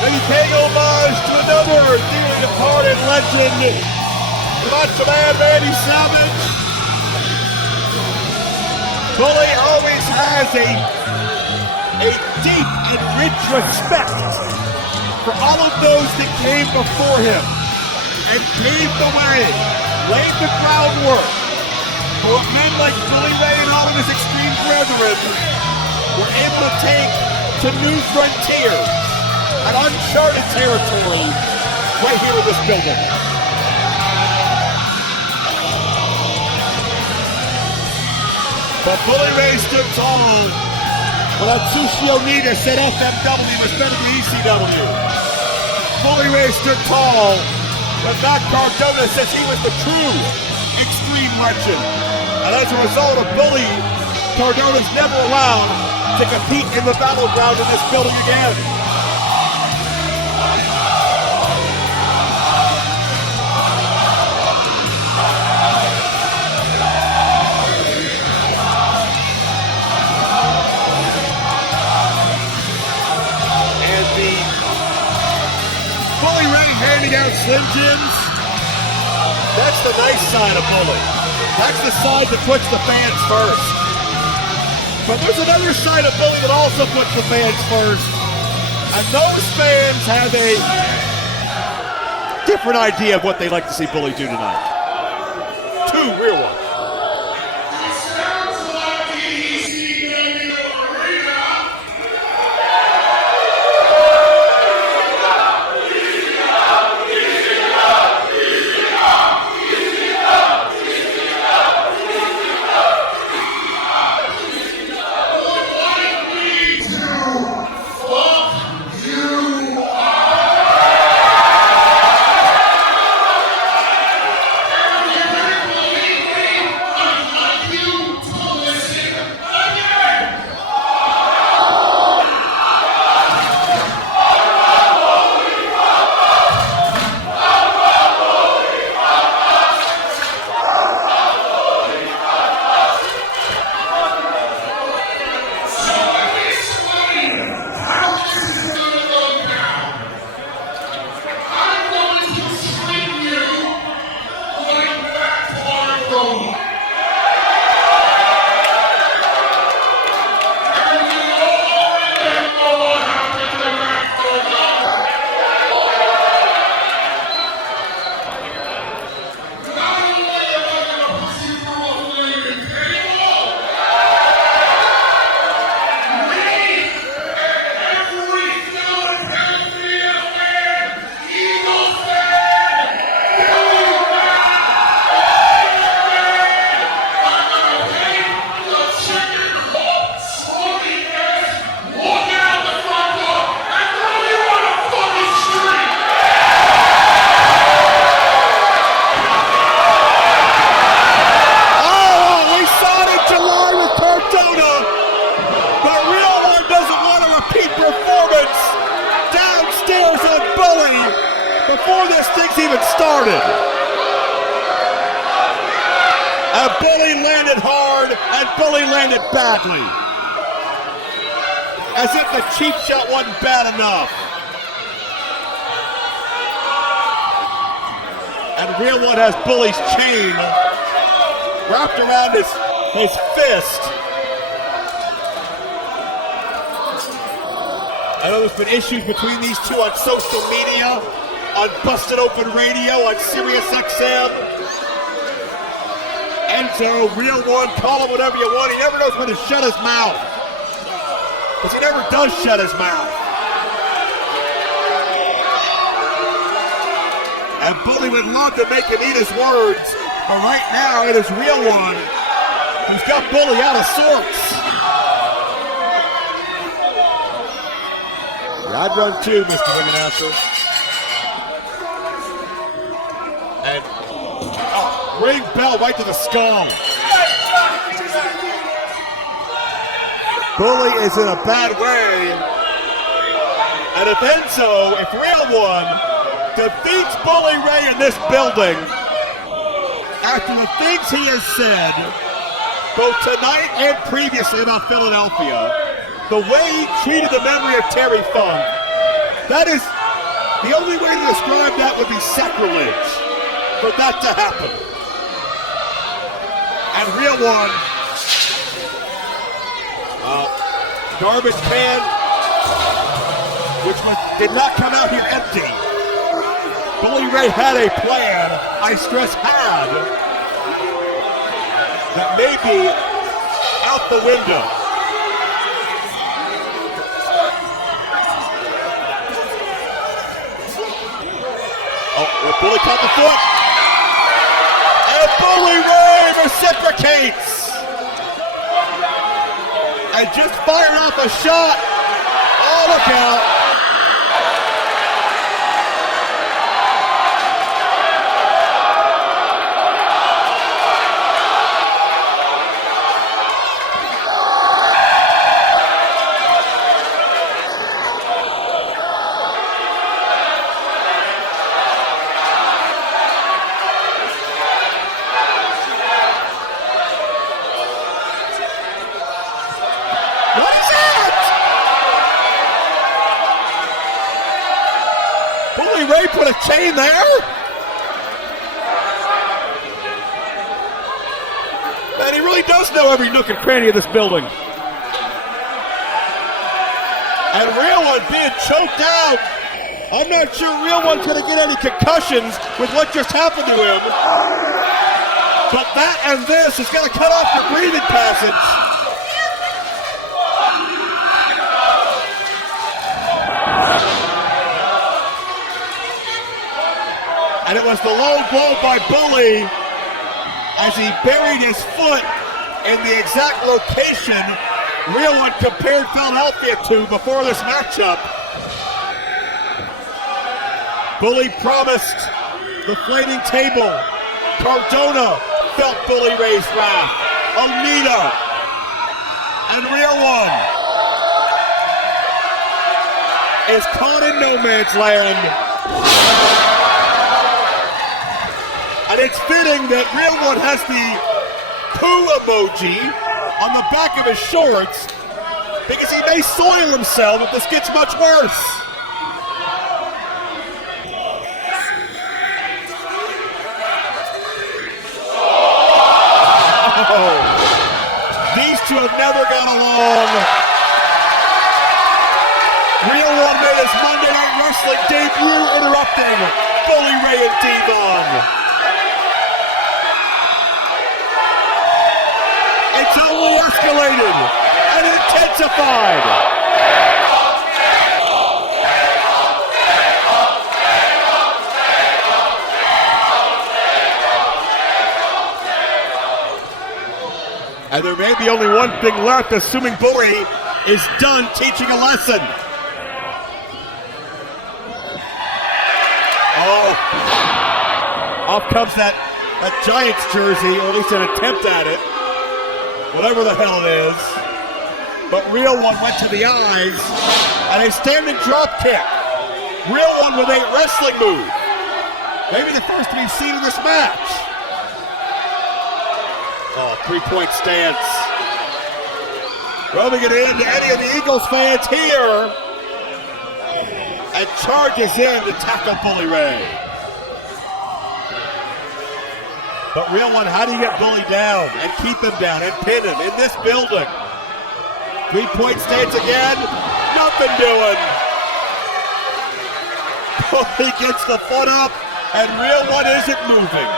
Maybe paying homage to another dearly departed legend, the Macho Man Randy Savage. Bully always has a deep and rich respect for all of those that came before him and paved the way, laid the groundwork for what men like Bully Ray and all of his extreme brethren were able to take to new frontiers and uncharted territory right here in this building. But Bully Ray stood tall when Atsushi Onita said FMW was better than ECW. Bully Ray stood tall when Matt Cardona says he was the true extreme legend. And as a result of Bully, Cardona's never allowed to compete in the Battleground in this building again. And the Bully Ray handing out Slim Jims, that's the nice side of Bully. That's the side that puts the fans first. But there's another side of Bully that also puts the fans first. And those fans have a different idea of what they'd like to see Bully do tonight. Two real ones. Sounds like the ECW Arena. before this thing's even started. And Bully landed hard, and Bully landed badly. As if the cheap shot wasn't bad enough. And Real One has Bully's chain wrapped around his fist. I know there's been issues between these two on social media, on Busted Open Radio, on Sirius XM. Enzo, Real One, call him whatever you want. He never knows when to shut his mouth. Because he never does shut his mouth. And Bully would love to make him eat his words. But right now, it is Real One who's got Bully out of sorts. I'd run too, Mr. Ring Announcer. And ring bell right to the skull. Bully is in a bad way. And if Enzo, if Real One defeats Bully Ray in this building, after the things he has said, both tonight and previously about Philadelphia, the way he treated the memory of Terry Funk, that is, the only way to describe that would be sacrilege for that to happen. And Real One, garbage can, which did not come out here empty. Bully Ray had a plan, I stress had, that may be out the window. Bully caught the foot. And Bully Ray reciprocates. And just fired off a shot. Oh, look out. Ray put a chain there? Man, he really does know every nook and cranny of this building. And Real One being choked out. I'm not sure Real One's going to get any concussions with what just happened to him. But that and this is going to cut off your breathing passage. And it was the low blow by Bully as he buried his foot in the exact location Real One compared Philadelphia to before this matchup. Bully promised the flaming table. Cardona felt Bully Ray's wrath. Onita and Real One is caught in no man's land. And it's fitting that Real One has the poo emoji on the back of his shorts because he may soil himself if this gets much worse. Oh, these two have never got along. Real One made his Monday Night Wrestling debut interrupting Bully Ray and Devon. It's only escalated and intensified. And there may be only one thing left, assuming Bully is done teaching a lesson. Oh, off comes that Giants jersey, or at least an attempt at it. Whatever the hell it is. But Real One went to the eyes, and a standing drop kick. Real One with a wrestling move. Maybe the first to be seen in this match. Oh, 3-point stance. Rubbing it into any of the Eagles fans here. And charges in to tackle Bully Ray. But Real One, how do you get Bully down and keep him down and pin him in this building? 3-point stance again, nothing doing. Bully gets the foot up and Real One isn't moving.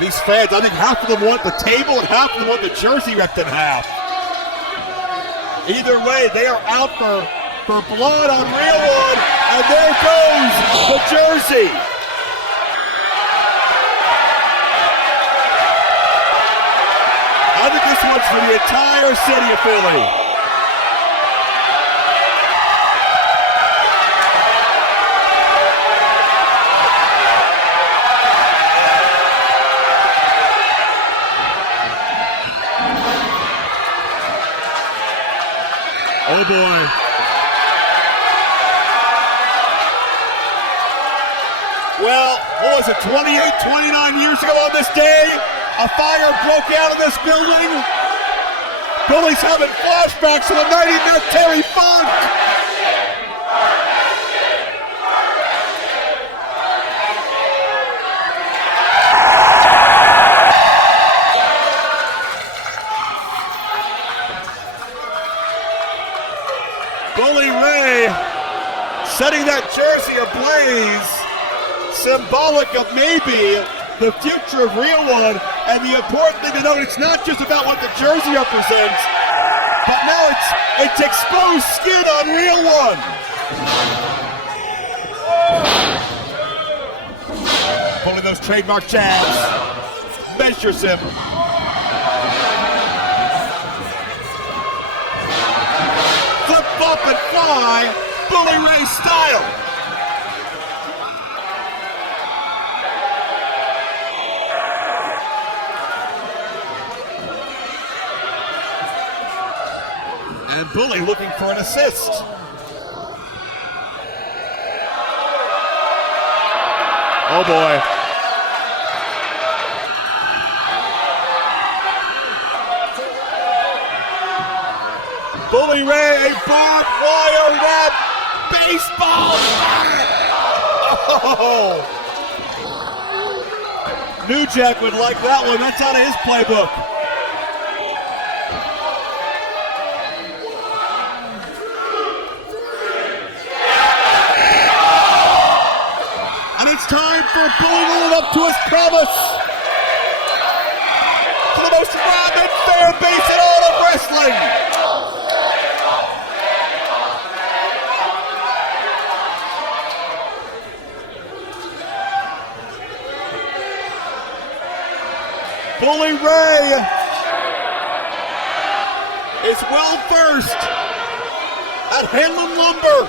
These fans, I think half of them want the table and half of them want the jersey ripped in half. Either way, they are out for blood on Real One, and there goes the jersey. I think this one's for the entire city of Philly. Oh boy. Well, what was it, 29 years ago on this day? A fire broke out of this building. Bully's having flashbacks to the night he met Terry Funk. Bully Ray setting that jersey ablaze, symbolic of maybe the future of Real One. And the important thing to note, it's not just about what the jersey represents, but now it's exposed skin on Real One. Pulling those trademark jabs, measures him. Up and fly, Bully Ray style. And Bully looking for an assist. Oh boy. Bully Ray, a barbed wire net, baseball bat! Oh! New Jack would like that one, that's out of his playbook. And it's time for Bully to live up to his promise. To the most rabid fan base in all of wrestling. Bully Ray is well versed at handling lumber.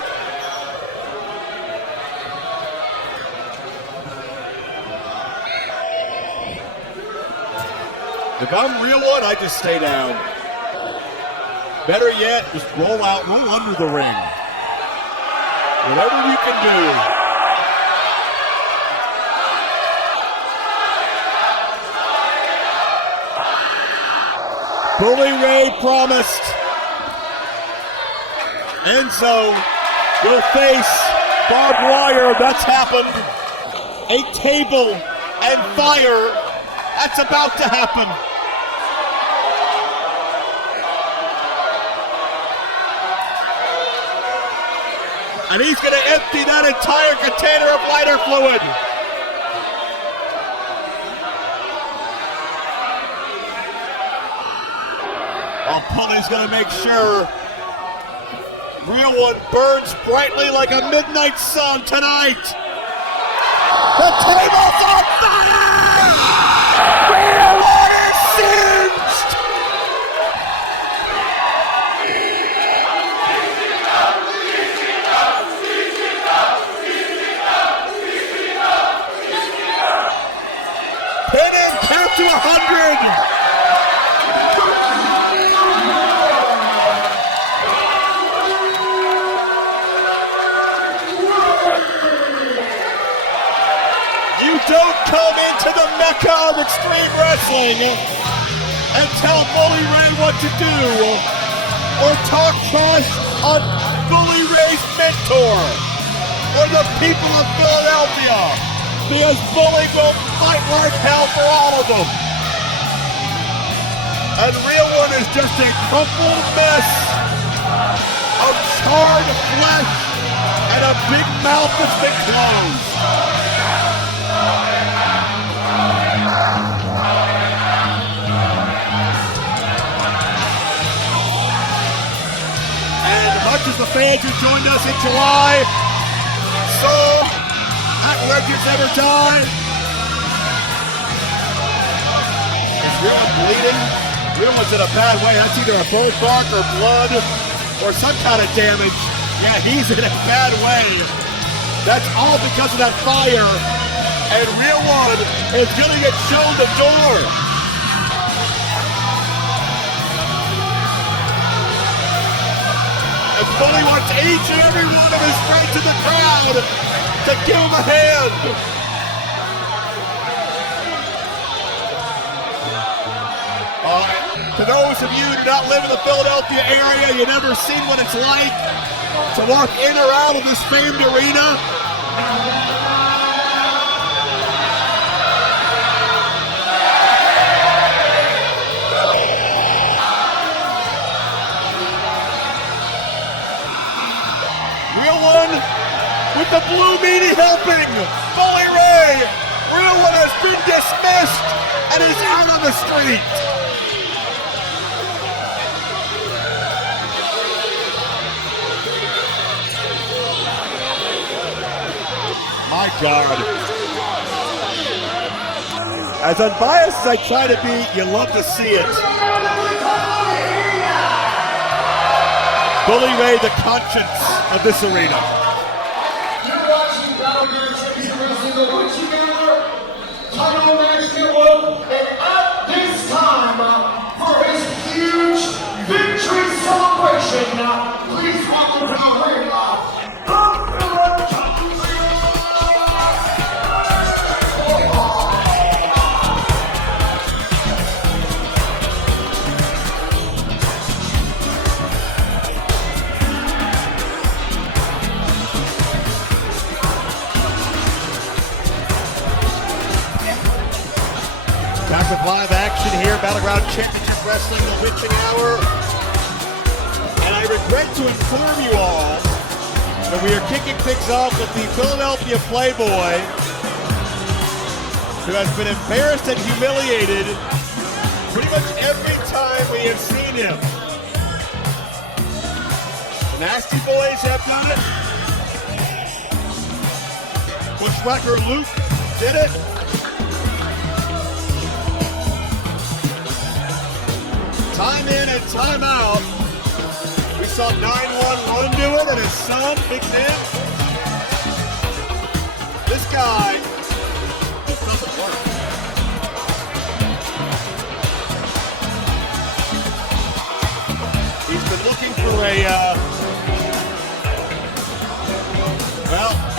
If I'm Real One, I just stay down. Better yet, just roll out, roll under the ring. Whatever you can do. Bully Ray promised Enzo will face barbed wire. That's happened. A table and fire. That's about to happen. And he's going to empty that entire container of lighter fluid. Bully's going to make sure Real One burns brightly like a midnight sun tonight. The table's on fire! Real One is singed! Pinning count to 100! mecca of extreme wrestling and tell Bully Ray what to do, or talk trash on Bully Ray's mentor, or the people of Philadelphia, because Bully will fight like hell for all of them. And Real One is just a crumpled mess of charred flesh and a big mouth that's been closed. And much as the fans who joined us in July saw at Legends Never Die, is Real One bleeding? Real One's in a bad way. That's either a birthmark or blood or some kind of damage. Yeah, he's in a bad way. That's all because of that fire. And Real One is going to get shown the door. And Bully wants each and every one of his friends in the crowd to give him a hand. To those of you who do not live in the Philadelphia area, you've never seen what it's like to walk in or out of this famed arena. Real One with the blue meanie helping. Bully Ray. Real One has been dismissed and is out on the street. My God. As unbiased as I try to be, you love to see it. Bully Ray, the conscience of this arena. You're watching Battleground Championship Wrestling, the Boogeyman title match network, and at this time, for his huge victory celebration, please welcome to the ring, back with live action here, Battleground Championship Wrestling, the witching hour. And I regret to inform you all that we are kicking things off with the Philadelphia Playboy, who has been embarrassed and humiliated pretty much every time we have seen him. The Nasty Boys have done it. Bushwhacker Luke did it. Time in and time out. We saw 911 do it and his son, Big Nick. This guy just doesn't work. He's been looking for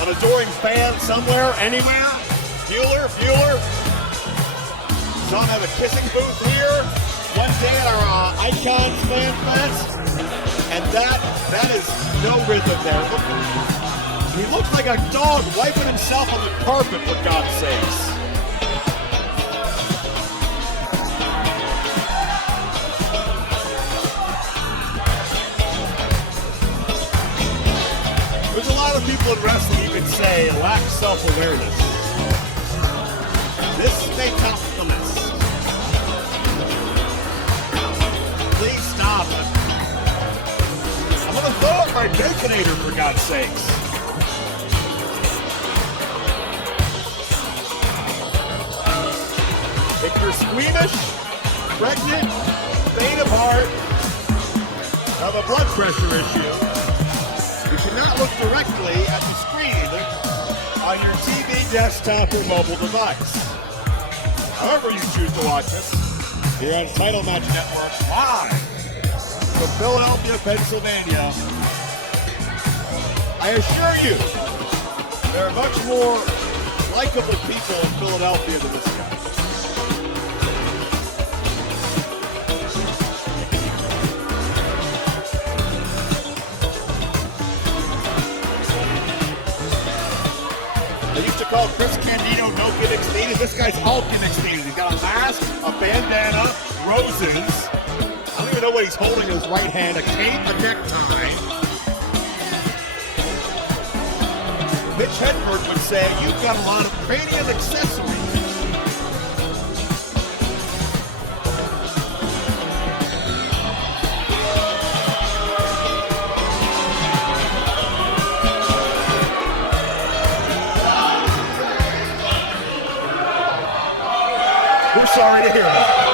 an adoring fan somewhere, anywhere. Bueller. Saw him have a kissing booth here one day at our Icons Fan Fest, and that is no rhythm there. He looks like a dog wiping himself on the carpet, for God's sakes. There's a lot of people in wrestling you could say lack self-awareness. This may top the list. Please stop it. I'm gonna throw up my Baconator, for God's sakes. If you're squeamish, pregnant, faint of heart, have a blood pressure issue, you should not look directly at the screen on your TV, desktop, or mobile device. However you choose to watch this, here on Title Match Network, live from Philadelphia, Pennsylvania. I assure you, there are much more likable people in Philadelphia than this guy. call Chris Candido no gimmicks needed. This guy's all gimmicks needed. He's got a mask, a bandana, roses. I don't even know what he's holding in his right hand. A cape, a necktie. Mitch Hedberg would say you've got a lot of cranium accessories. We're sorry to hear that.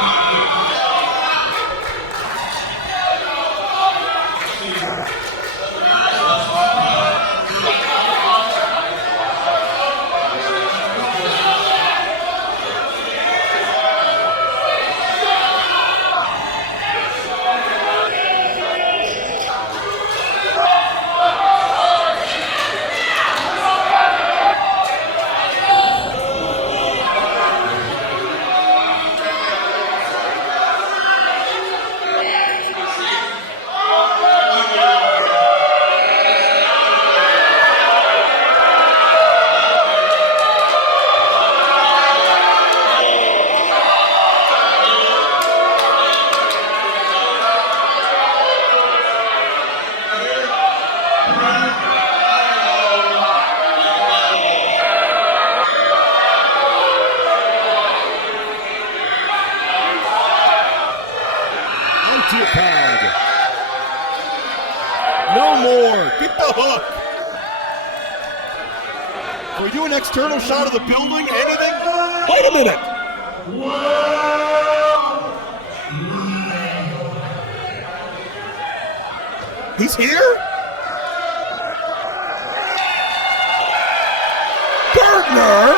No more. Get the hook. Can we do an external shot of the building? Anything? Wait a minute. He's here? Gertner?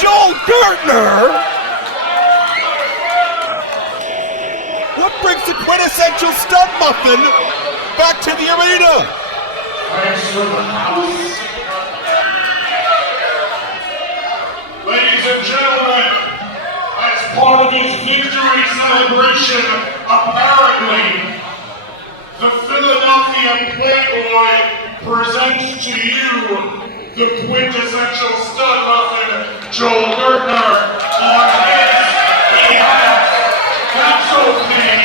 Joel Gertner? What brings the quintessential stud muffin back to the arena? Thanks for the house. Ladies and gentlemen, as part of this victory celebration, apparently, the Philadelphia Playboy presents to you the quintessential stud muffin, Joel Gertner, on his behalf. That's okay.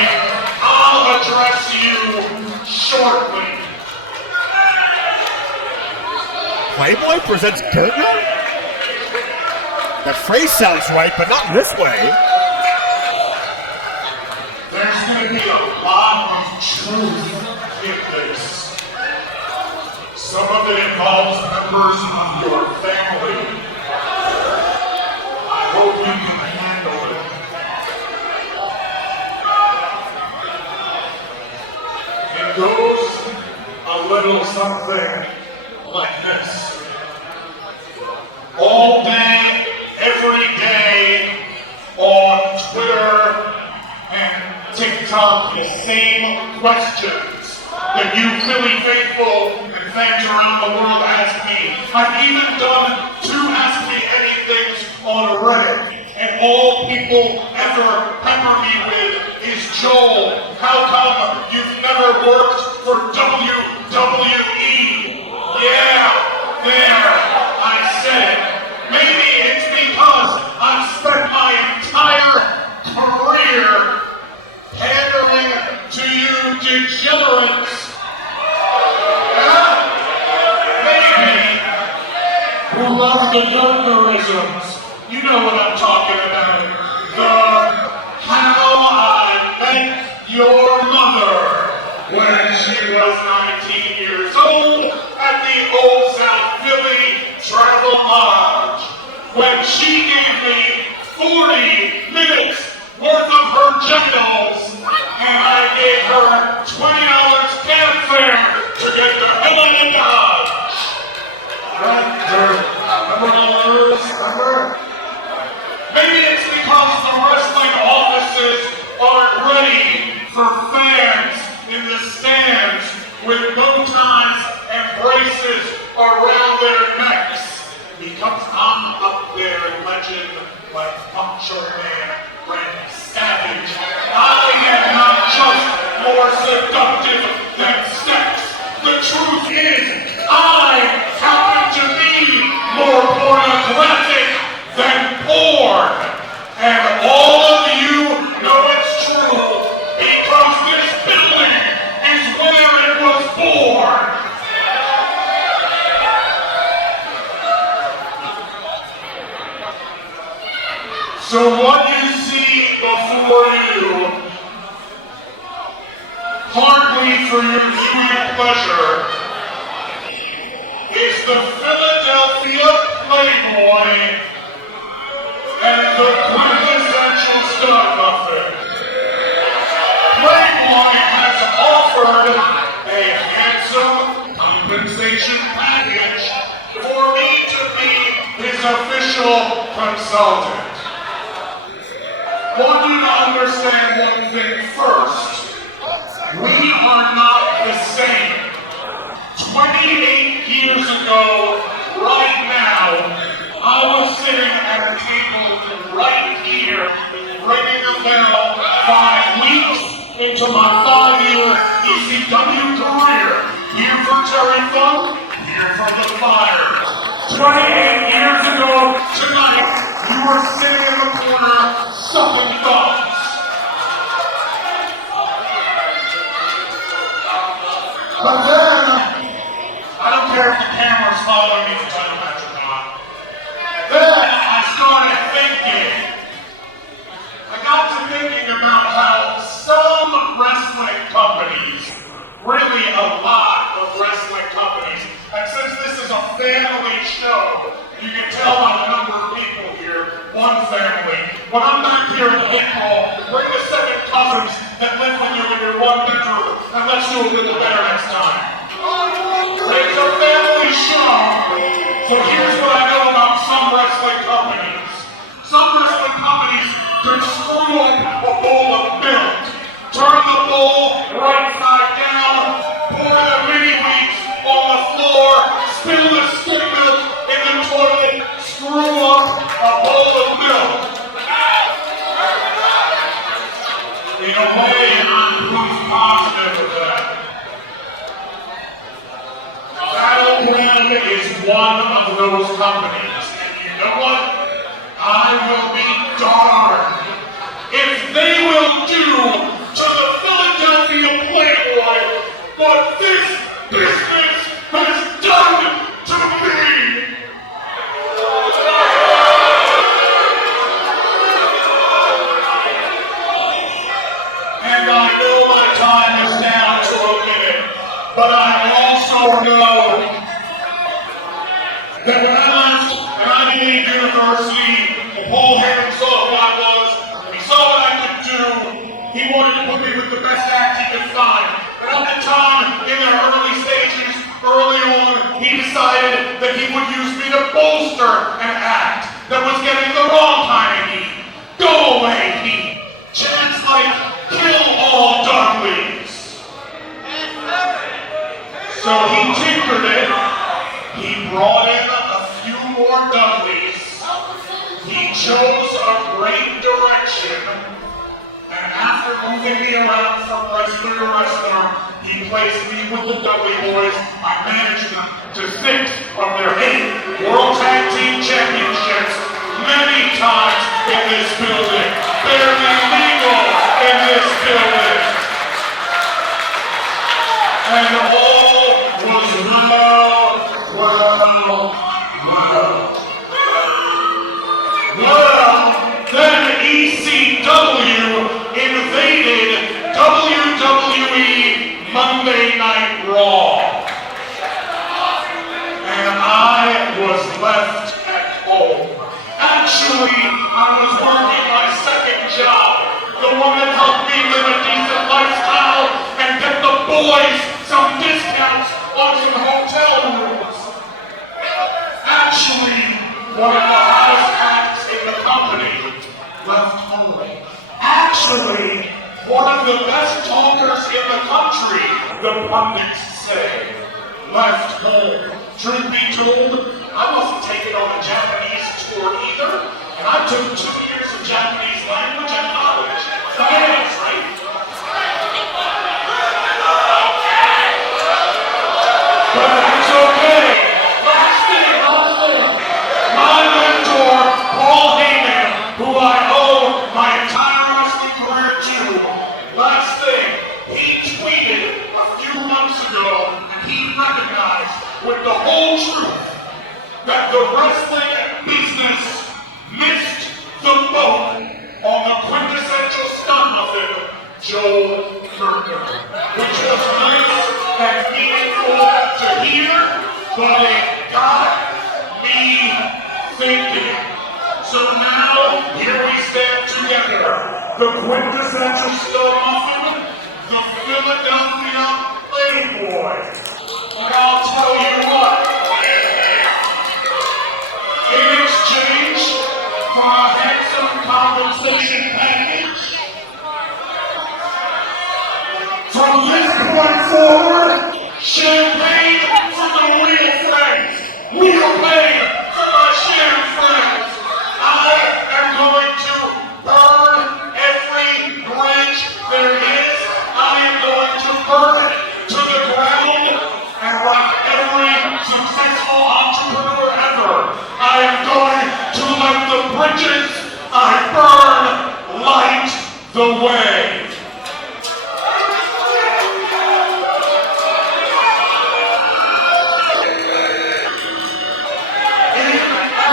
I'll address you shortly. Playboy presents Gertner? That phrase sounds right, but not in this way. There's going to be a lot of truth in this. Some of it involves members of your family. I hope you can handle it. It goes a little something like this. All day, every day, on Twitter and TikTok, the same questions that you Philly faithful and fans around the world ask me. I've even done 2 Ask Me Anythings on Reddit, and all people ever pepper me with is, Joel, how come you've never worked for WWE? Yeah, there, I said it. Maybe it's because I've spent my entire career pandering to you degenerates. Yeah? Maybe. Who love the Gertnerisms. You know what I'm talking about. The how I met your mother when she was 19 years old at the Old South Philly Travel Lodge, when she gave me 40 minutes worth of her genitals, and I gave her $20 cab fare to get the hell out of Dodge. Remember? Maybe it's because the wrestling offices aren't ready for fans in the stands with bow ties and braces around their necks. Because I'm up there in legend like Puncture Man, Randy Savage. I am not just more seductive than sex. The truth is, I happen to be building is where it was born. So what you see before you, hardly for your sweet pleasure, is the Philadelphia Playboy and the quintessential stud muffin. Playboy has offered a handsome compensation package for me to be his official consultant. I want you to understand one thing first. We are not the same. 28 years ago, right now, I was sitting at a table right here, ringing the bell 5 weeks into my 5-year ECW career. Here for Terry Funk, here for the Fire. 28 years ago tonight, you were sitting in the corner, sucking thumbs. But then, I don't care if the camera's following me for title match or not. Then I started thinking. I got to thinking about how some wrestling companies, really a lot of wrestling companies, and since this is a family show, you can tell by the number of people here, one family. When I'm back here in the hit hall, bring the second cousins that live with you in your one bedroom, and let's do a little better next time. It's a family show. So here's what I know about some wrestling companies. Some wrestling companies can screw up a bowl of milk, turn the bowl right side down, pour the mini wheats on the floor, spill the skim milk in the toilet, screw up a bowl of milk. In a way, I'm proof positive of that. Battleground is one of those companies. And you know what? I will be darned if they will do to the Philadelphia Playboy what this business has done to me. And I know my time is down to a minute, but I also know that when I left and I didn't University, Paul Heyman saw who I was, he saw what I could do, he wanted to put me with the best act he could find. But at the time, in their early stages, early on, he decided that he would use me to bolster an act that was getting the wrong kind of heat. Go away, heat. Chants like, kill all Dudleys. So he tinkered it. He brought in a few more Dudleys. He chose a great direction. And after moving me around from wrestler to wrestler, he placed me with the Dudley Boys. I managed to 6 of their 8 World Tag Team Championships many times in this building. Barely legal in this building. And all was well, then ECW invaded WWE Monday Night Raw. And I was left at home. Actually, I was working my second job, the one that helped me live a decent lifestyle and get the boys some discounts on some hotel rooms. Actually, one of the hottest acts in the company left home. Actually, one of the best talkers in the country, the pundits say, left home. Truth be told, I wasn't taken on a Japanese tour either, and I took 2 years of Japanese language at college. Science, right? But that's okay. My mentor, Paul Heyman, who I owe my entire wrestling career to, last thing, he with the whole truth that the wrestling business missed the boat on the quintessential stunt muffin, Joe Gertner, which was nice and meaningful to hear, but it got me thinking. So now, here we stand together, the quintessential stunt muffin, the Philadelphia Playboy. But I'll tell you what, in exchange for a handsome compensation package, from this point forward, champagne for the real friends. We are paying for my sham friends. I am going to burn every bridge there is. I am going to burn it to the ground, and like every successful entrepreneur ever, I am going to let the bridges I burn light the way.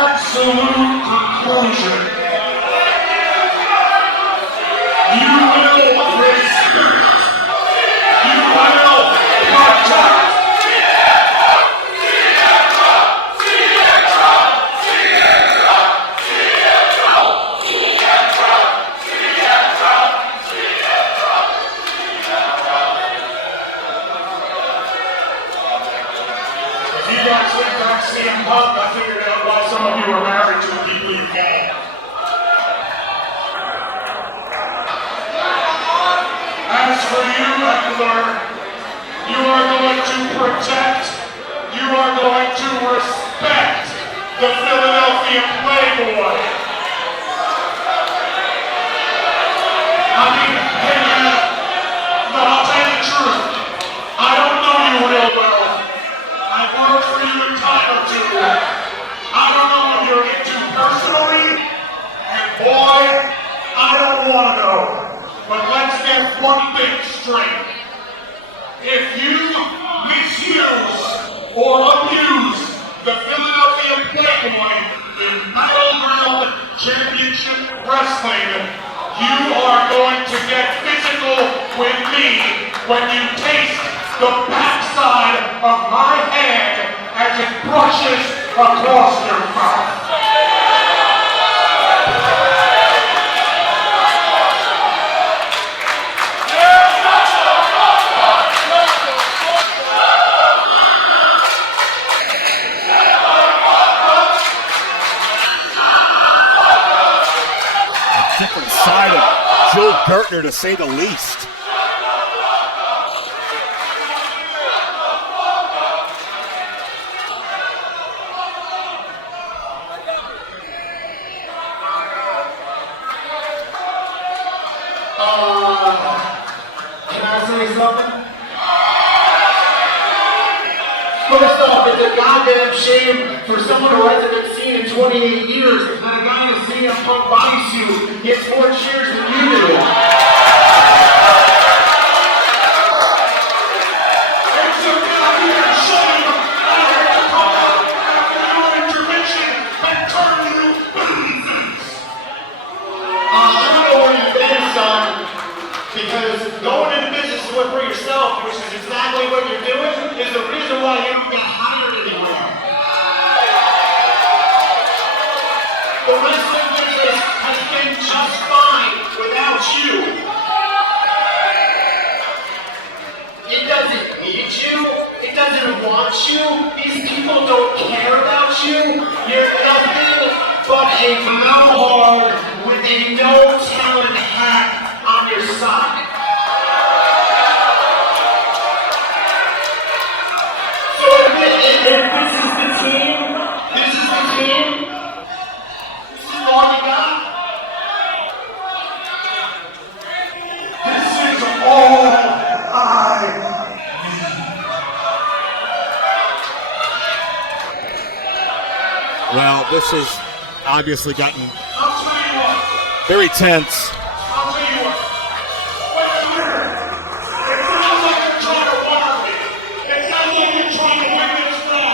Absolute conclusion. You will respect. You will protect. If you guys think I'm CM Punk, I figured out why some of you are married to the people you can. As for you, Eckler, you are going to protect, you are going to respect the Philadelphia Playboy. I mean, hey man, no, I'll tell you the truth. I don't know you real well. I've worked for you a time or two. I don't know what you're into personally, and boy, I don't want to know. But let's get one thing straight. If you misuse or abuse the Philadelphia Playboy in Battleground Championship Wrestling, you are going to get physical with me when you taste the backside of my hand as it brushes across your mouth. Different side of Joe Gertner, to say the least. Can I say something? First off, it's a goddamn shame for someone who hasn't been seen in 28 years that a guy in a CM Punk bodysuit gets more cheers than you do. It's a goddamn shame I had to come out after your intervention and turn you babyface. I don't know where you've been, son, because going into business to work for yourself, which is exactly what you're doing, is the reason why you don't get hired anywhere. The wrestling business has been just fine without you. It doesn't need you. It doesn't want you. These people don't care about you. You're nothing but a blowhard with a no-talent hat on your side. So if this is the team, this is the team, this is all we got. This is all I Well, this has obviously gotten I'll tell you what. very tense. I'll tell you what. Wait a minute. It sounds like you're trying to warn me. It sounds like you're trying to win this fight.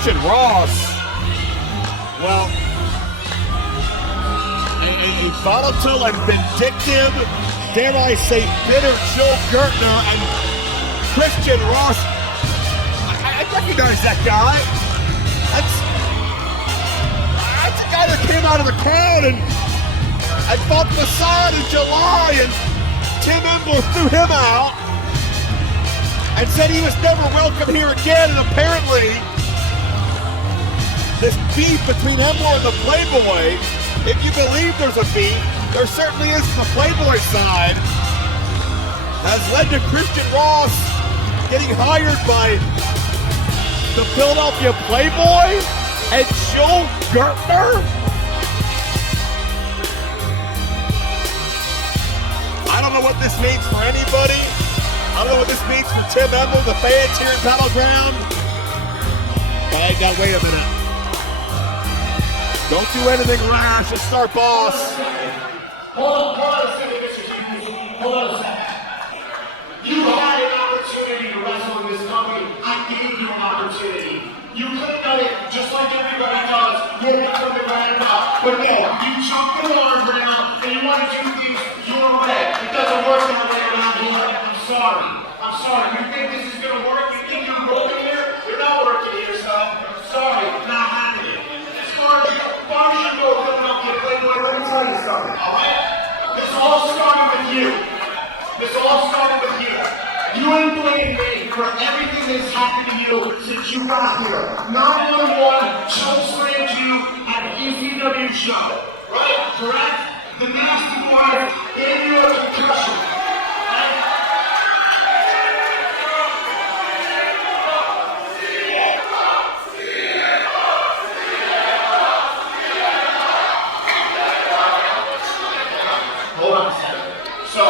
Christian Ross, well, a volatile and vindictive, dare I say, bitter Joe Gertner and Christian Ross. I recognize that guy. That's the guy that came out of the crowd and fought Facade in July, and Tim Ember threw him out and said he was never welcome here again. And apparently, this beef between Ember and the Playboy, if you believe there's a beef, there certainly is from the Playboy side, has led to Christian Ross getting hired by the Philadelphia Playboy and Joe Gertner. I don't know what this means for anybody. I don't know what this means for Tim Ember, the fans here in Battleground. Now wait a minute. Don't do anything rash. It's our boss. Hold on a second, Mr. Hughes. Hold on a second. You had an opportunity to wrestle in this company. I gave you an opportunity. You could have done it just like everybody does. You're coming right now. But no, you jumped the arm around and you want to do things your way. It doesn't work that way around here. I'm sorry. I'm sorry. You think this is going to work? You think you're rolling here? You're not working here, son. I'm sorry. Not happening. As far as you go coming up here, Playboy, let me tell you something, alright? This all started with you. This all started with you. You ain't blamed me for everything that's happened to you since you got here. 911 chokeslammed you at an ECW show. Right? Correct? The nasty wife gave you a concussion. Hold on a second. So,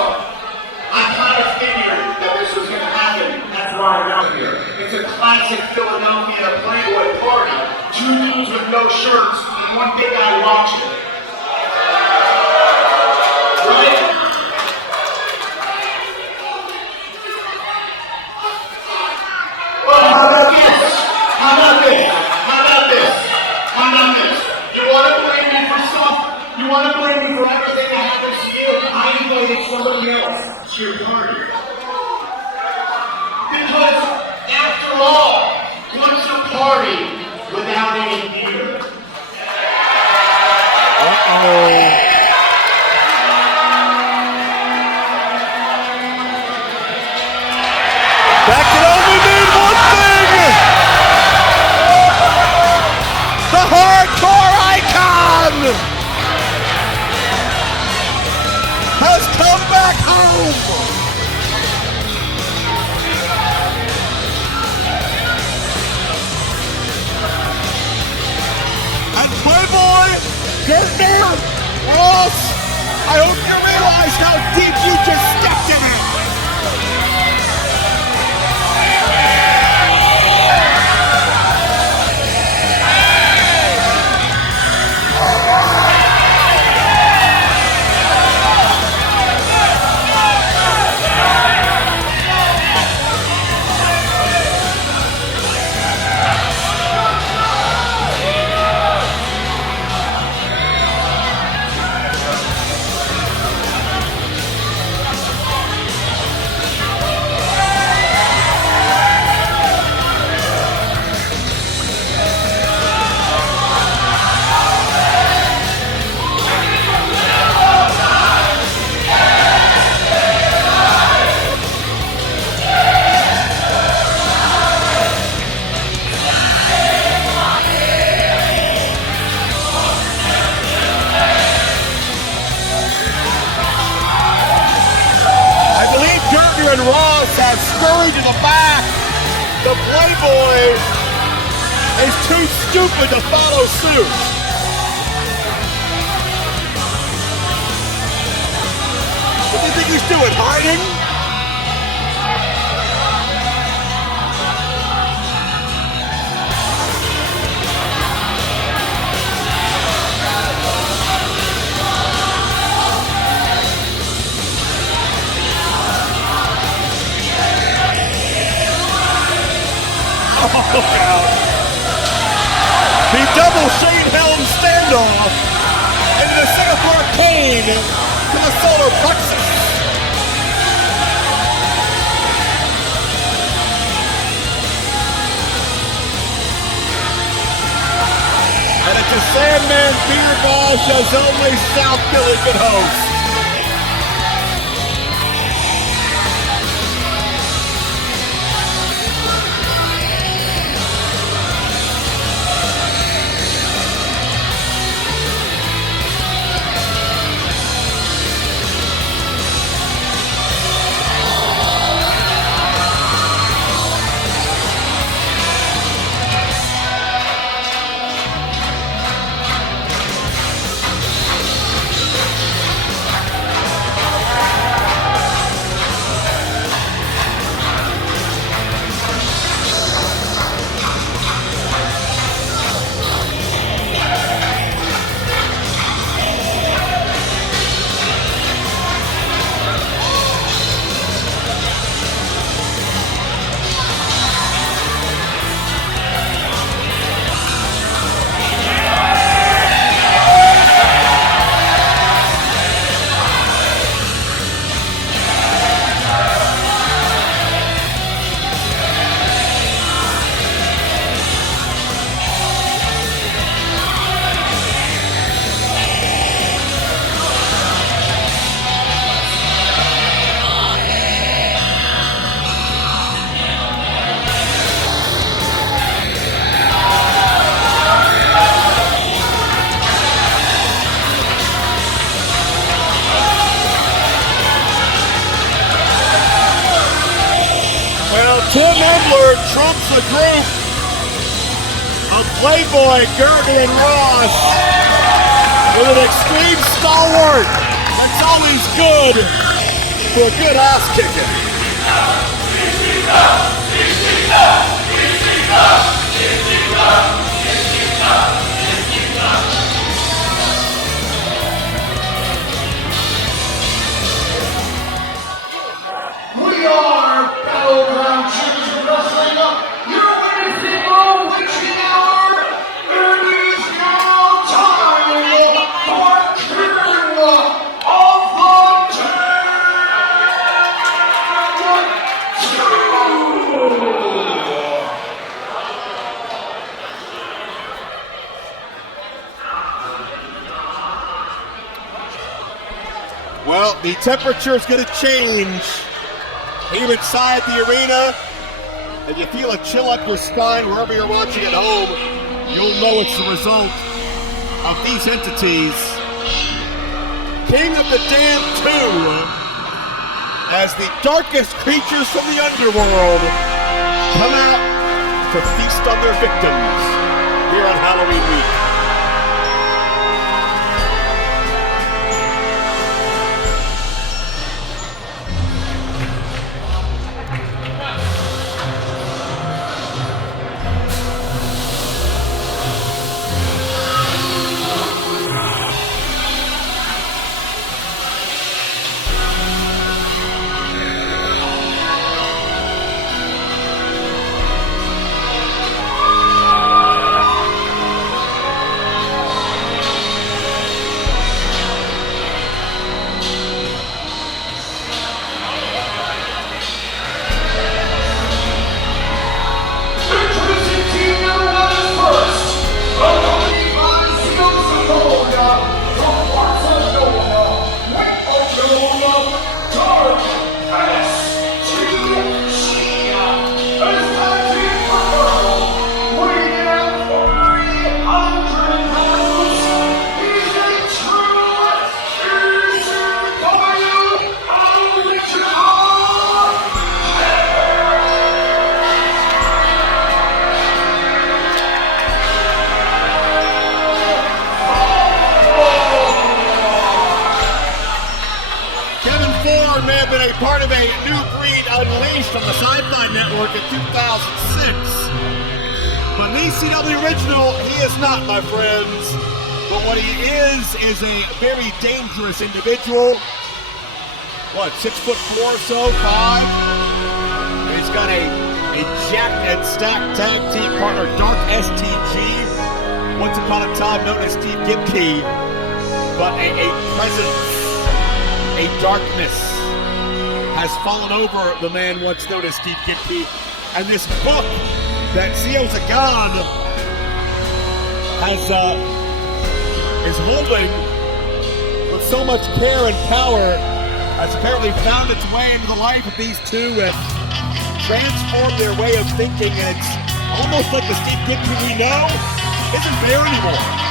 I kind of figured that this was going to happen. That's why I'm out here. It's a classic Philadelphia Playboy party. Two dudes with no shirts and one big guy watching. Right? Well, how about this? How about this? How about this? How about this? You want to blame me for something? You want to blame me for everything that happens to you? I invited somebody else to your party. Because, after all, what's a party without any beer? That can only mean one thing! The hardcore icon has come back home! And Playboy, Gertner, Ross, I hope you realize how deep you just stepped in it! And Ross has scurried to the back. The Playboy is too stupid to follow suit. What do you think he's doing, hiding? to the solar plexus. And it's a Sandman beer bash as only South Philly could host. Tim Edler trumps the group of Playboy, Gergen, and Ross with an extreme stalwart. That's always good for a good ass kicking. We are Battleground Champions of Wrestling. Your winning people, reaching our earnings now time for King of the Well, the temperature is going to change here inside the arena. If you feel a chill up your spine wherever you're watching at home, you'll know it's the result of these entities. King of the Damned 2, as the darkest creatures from the underworld come out to feast on their victims here on Halloween week. Thorn may have been a part of a new breed unleashed on the Sci-Fi Network in 2006. But an ECW original, he is not, my friends. But what he is a very dangerous individual. What, 6'4" or so, 5? And he's got a jacked and stacked tag team partner, Dark STG. Once upon a time known as Steve Gibkey. But a presence a darkness has fallen over the man once known as Steve Gitby, and this book that Zio Zagan is holding with so much care and power has apparently found its way into the life of these two and transformed their way of thinking, and it's almost like the Steve Gitby we know isn't there anymore.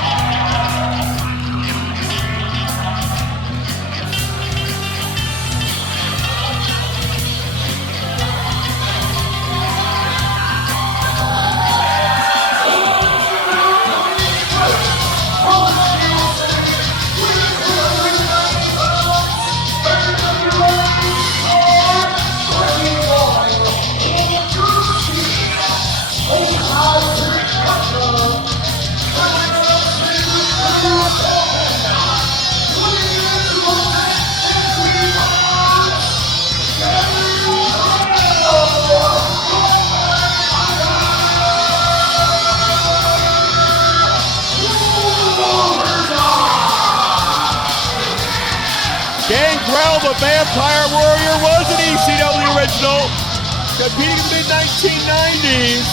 Gangrel, the Vampire Warrior, was an ECW original, competing in the mid-1990s.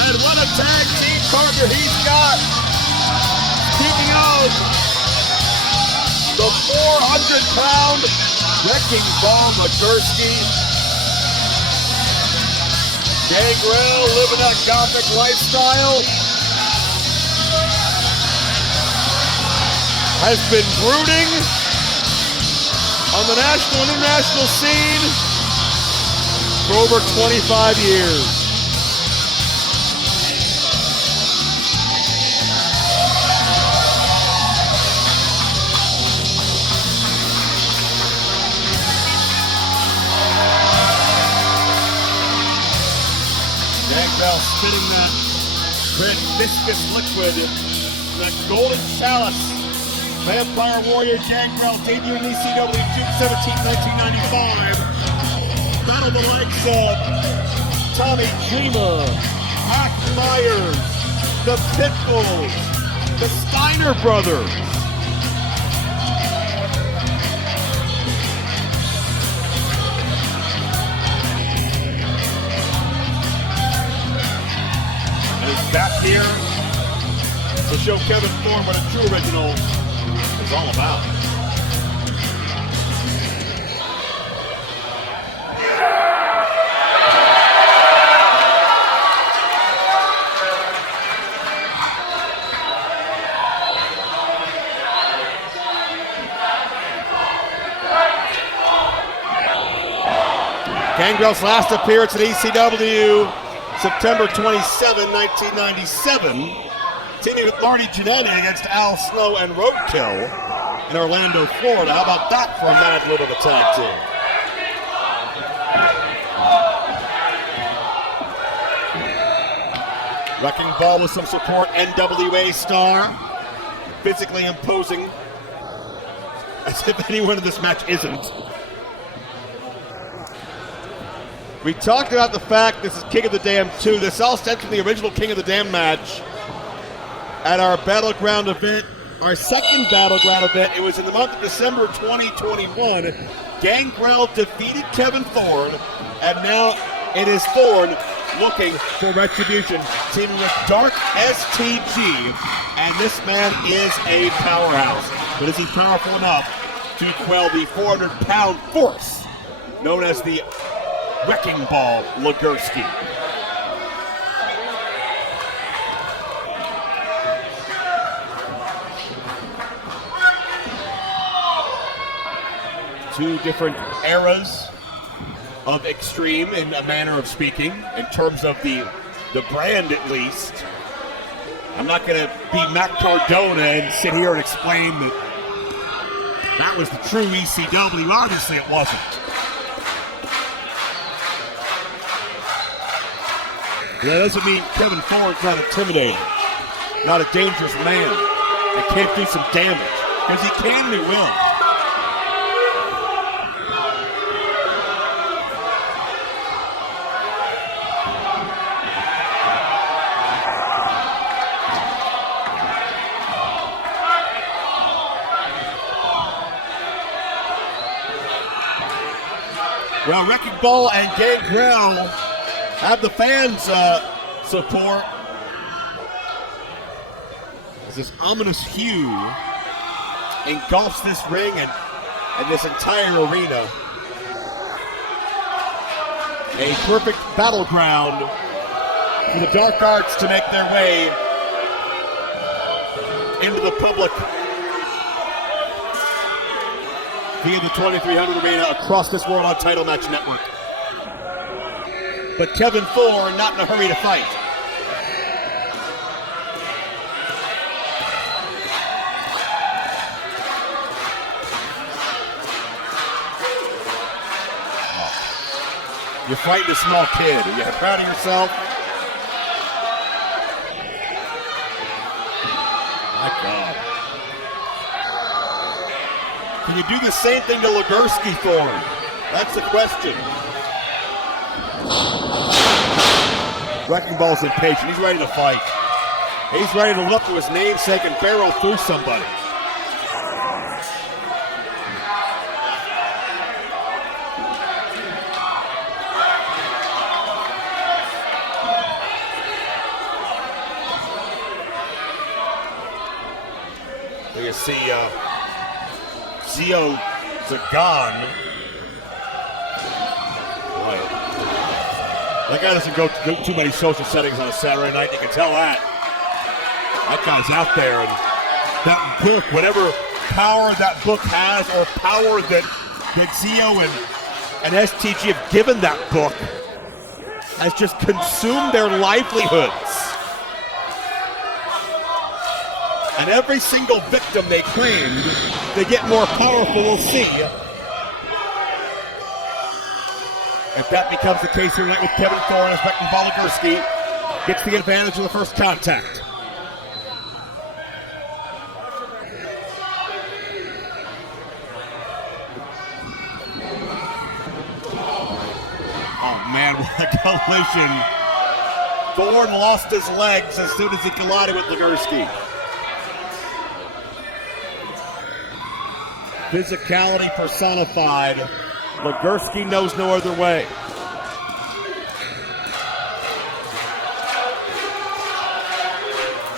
And what a tag team partner he's got. Speaking of the 400-pound Wrecking Ball Legursky. Gangrel living that gothic lifestyle. Has been brooding on the national and international scene for over 25 years. Gangrel spitting that red viscous liquid, that golden chalice. Vampire Warrior Gangrel debuted in ECW June 17, 1995. Battled the likes of Tommy Dreamer, Hack Myers, the Pitbulls, the Steiner Brothers. And he's back here to show Kevin Thorn what a true original is all about. Gangrel's last appearance at ECW, September 27, 1997. Teaming with Marty Jannetty against Al Snow and Roadkill in Orlando, Florida. How about that for a mad little bit of a tag team? Wrecking Ball with some support, NWA star. Physically imposing, as if anyone in this match isn't. We talked about the fact this is King of the Damned 2. This all stems from the original King of the Damned match at our Battleground event, our second Battleground event. It was in the month of December 2021. Gangrel defeated Kevin Thorn, and now it is Thorn looking for retribution, teaming with Dark STG, and this man is a powerhouse. But is he powerful enough to quell the 400-pound force known as the Wrecking Ball Legursky? Two different eras of Extreme, in a manner of speaking, in terms of the brand at least. I'm not going to be Matt Cardona and sit here and explain that was the true ECW. Obviously it wasn't. That doesn't mean Kevin Thorn's not intimidating, not a dangerous man that can't do some damage, because he can and he will. Well, Wrecking Ball and Gangrel have the fans' support. As this ominous hue engulfs this ring and this entire arena. A perfect battleground for the Dark Arts to make their way into the public via the 2300 Arena across this World on Title Match Network. But Kevin Thorn not in a hurry to fight. You're fighting a small kid. Are you proud of yourself? My God. Can you do the same thing to Legursky, Thorn? That's the question. Wrecking Ball's impatient. He's ready to fight. He's ready to look to his namesake and barrel through somebody. You see Zio Zagan. Boy, that guy doesn't go too many social settings on a Saturday night. You can tell that. That guy's out there, and that book, whatever power that book has, or power that Zio and STG have given that book, has just consumed their livelihoods. And every single victim they claimed, they get more powerful, we'll see. If that becomes the case here tonight with Kevin Thorn as Legursky gets the advantage of the first contact. Oh man, what a collision. Thorn lost his legs as soon as he collided with Legursky. Physicality personified. Legursky knows no other way.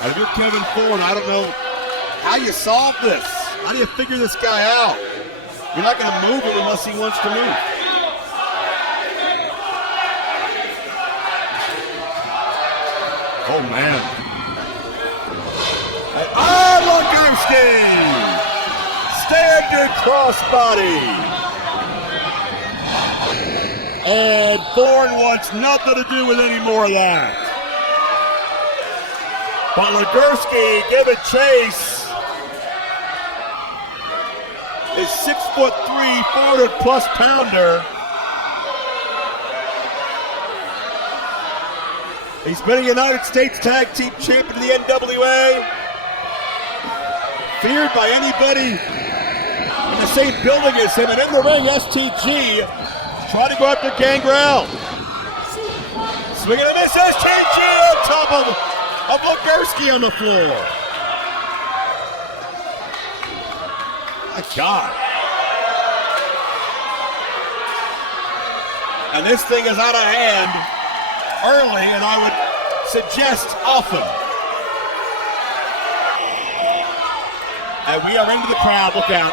And if you're Kevin Thorn, I don't know how you solve this. How do you figure this guy out? You're not going to move him unless he wants to move. Oh, man. Legursky! Standing crossbody. And Thorn wants nothing to do with any more of that. But Legursky giving chase. His 6'3", 400+ pounder. He's been a United States Tag Team Champion in the NWA. Feared by anybody in the same building as him, and in the ring, STG trying to go after Gangrel. Swinging and miss, STG on top of Legursky on the floor. My God. And this thing is out of hand early, and I would suggest often. And we are into the crowd, look out.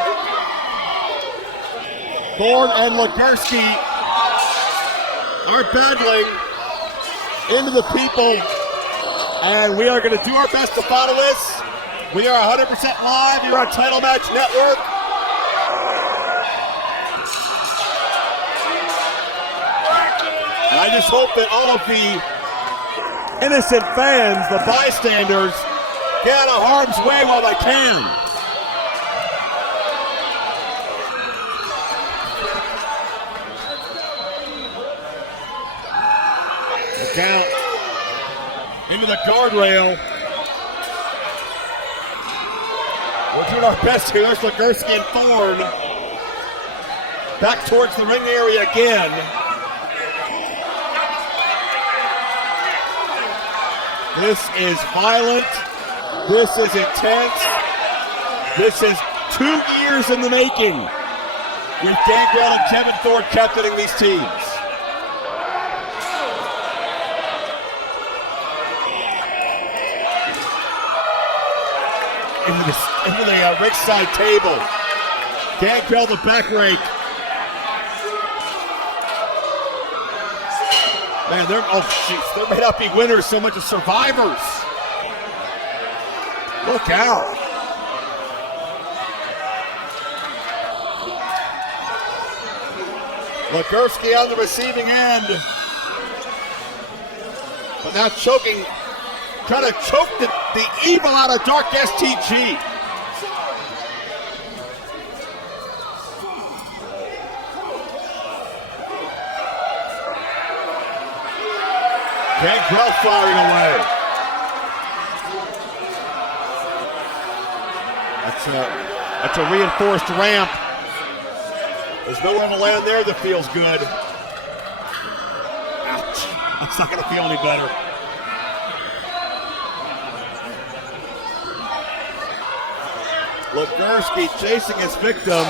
Thorn and Legursky are battling into the people, and we are going to do our best to follow this. We are 100% live here on Title Match Network. And I just hope that all of the innocent fans, the bystanders, get out of harm's way while they can. Count into the guardrail. We're doing our best here. There's Legursky and Thorn back towards the ring area again. This is violent. This is intense. This is 2 years in the making. with Gangrel and Kevin Thorn captaining these teams. Into the ringside table. Gangrel the back rake. Man, there may not be winners so much as survivors. Look out. Legursky on the receiving end. But now choking, trying to choke the evil out of Dark STG. Gangrel firing away. That's a reinforced ramp. There's nowhere to land there that feels good. Ouch. That's not going to feel any better. Legursky chasing his victim.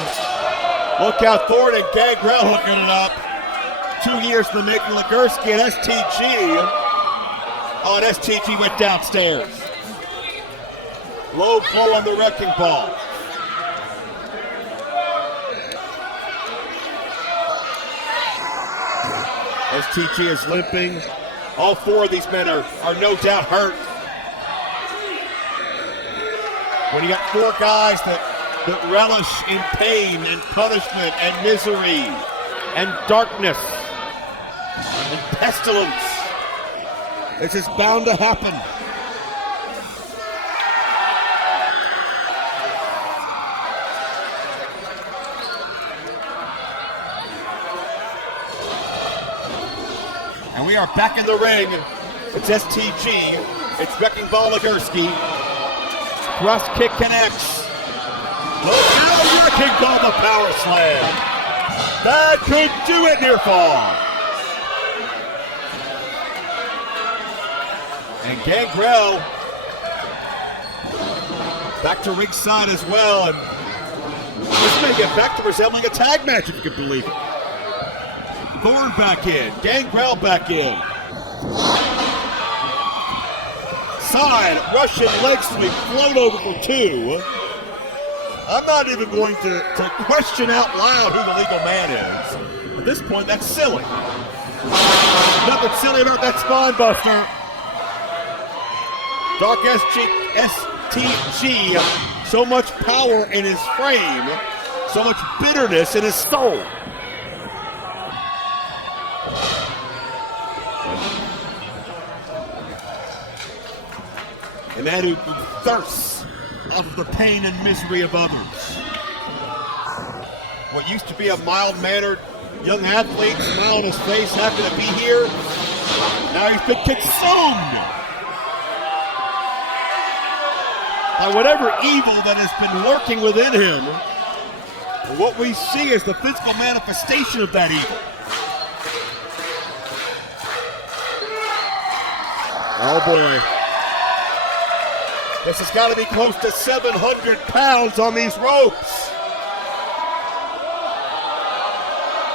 Look out, Thorn and Gangrel hooking it up. 2 years to make Legursky and STG. Oh, and STG went downstairs. Low blow on the wrecking ball. STG is limping. All 4 of these men are no doubt hurt. When you got 4 guys that relish in pain and punishment and misery and darkness and pestilence, this is bound to happen. And we are back in the ring. It's STG. It's Wrecking Ball Legursky. Cross kick connects. Now Wrecking Ball the power slam. That could do it, near fall. And Gangrel back to ringside as well. And this may get back to resembling a tag match if you can believe it. Thorn back in. Gangrel back in. Side Russian leg sweep, float over for 2. I'm not even going to question out loud who the legal man is. At this point, that's silly. Nothing silly about that spine buster. Dark STG, so much power in his frame, so much bitterness in his soul. A man who thirsts off of the pain and misery of others. What used to be a mild-mannered young athlete, smile on his face, happy to be here. Now he's been consumed by whatever evil that has been lurking within him. And what we see is the physical manifestation of that evil. Oh boy. This has got to be close to 700 pounds on these ropes.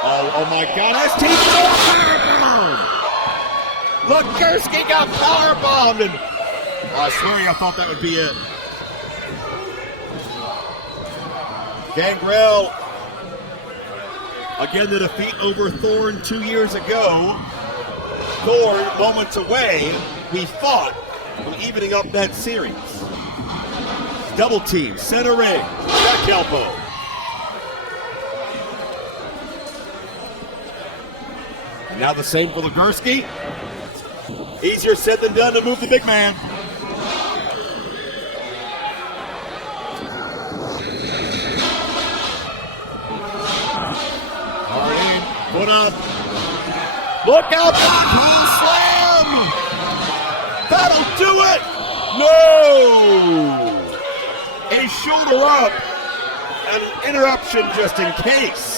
Oh my God, STG powerbombed! Legursky got powerbombed, and I swear I thought that would be it. Gangrel, again the defeat over Thorn 2 years ago. Thorn, moments away, we fought from evening up that series. Double team, center ring, back elbow. And now the same for Legursky. Easier said than done to move the big man. Put up. Look out, backhand slam! That'll do it! No! A shoulder up, an interruption just in case.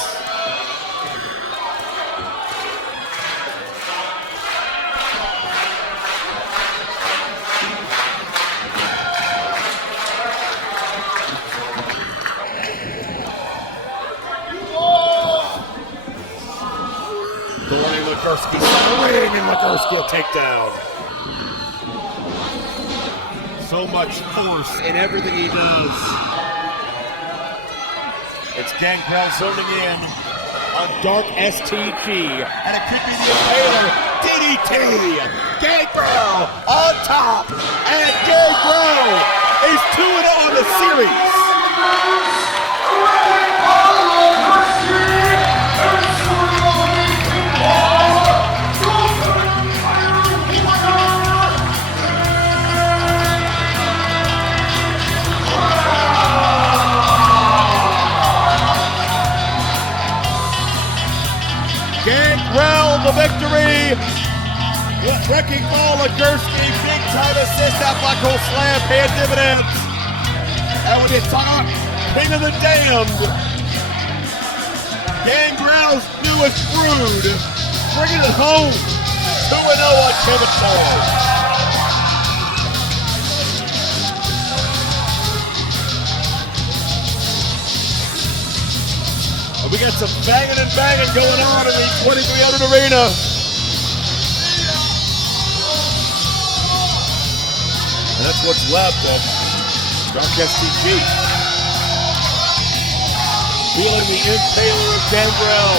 Legursky swing, and Legursky a takedown. So much force in everything he does. It's Gangrel zoning in on Dark STG, and it could be the Impaler DDT. Gangrel on top, and Gangrel is 2-0 on the series. Gangrel the victory. Wrecking ball Legursky, big time assist, that black hole slam, paying dividends. And when you talk King of the Damned, Gangrel's newest brood, bringing it home, 2-0 on Kevin Thorn. We got some banging and banging going on in the 2300 Arena. And that's what's left of Dark STG. Feeling the Impaler of Gangrel.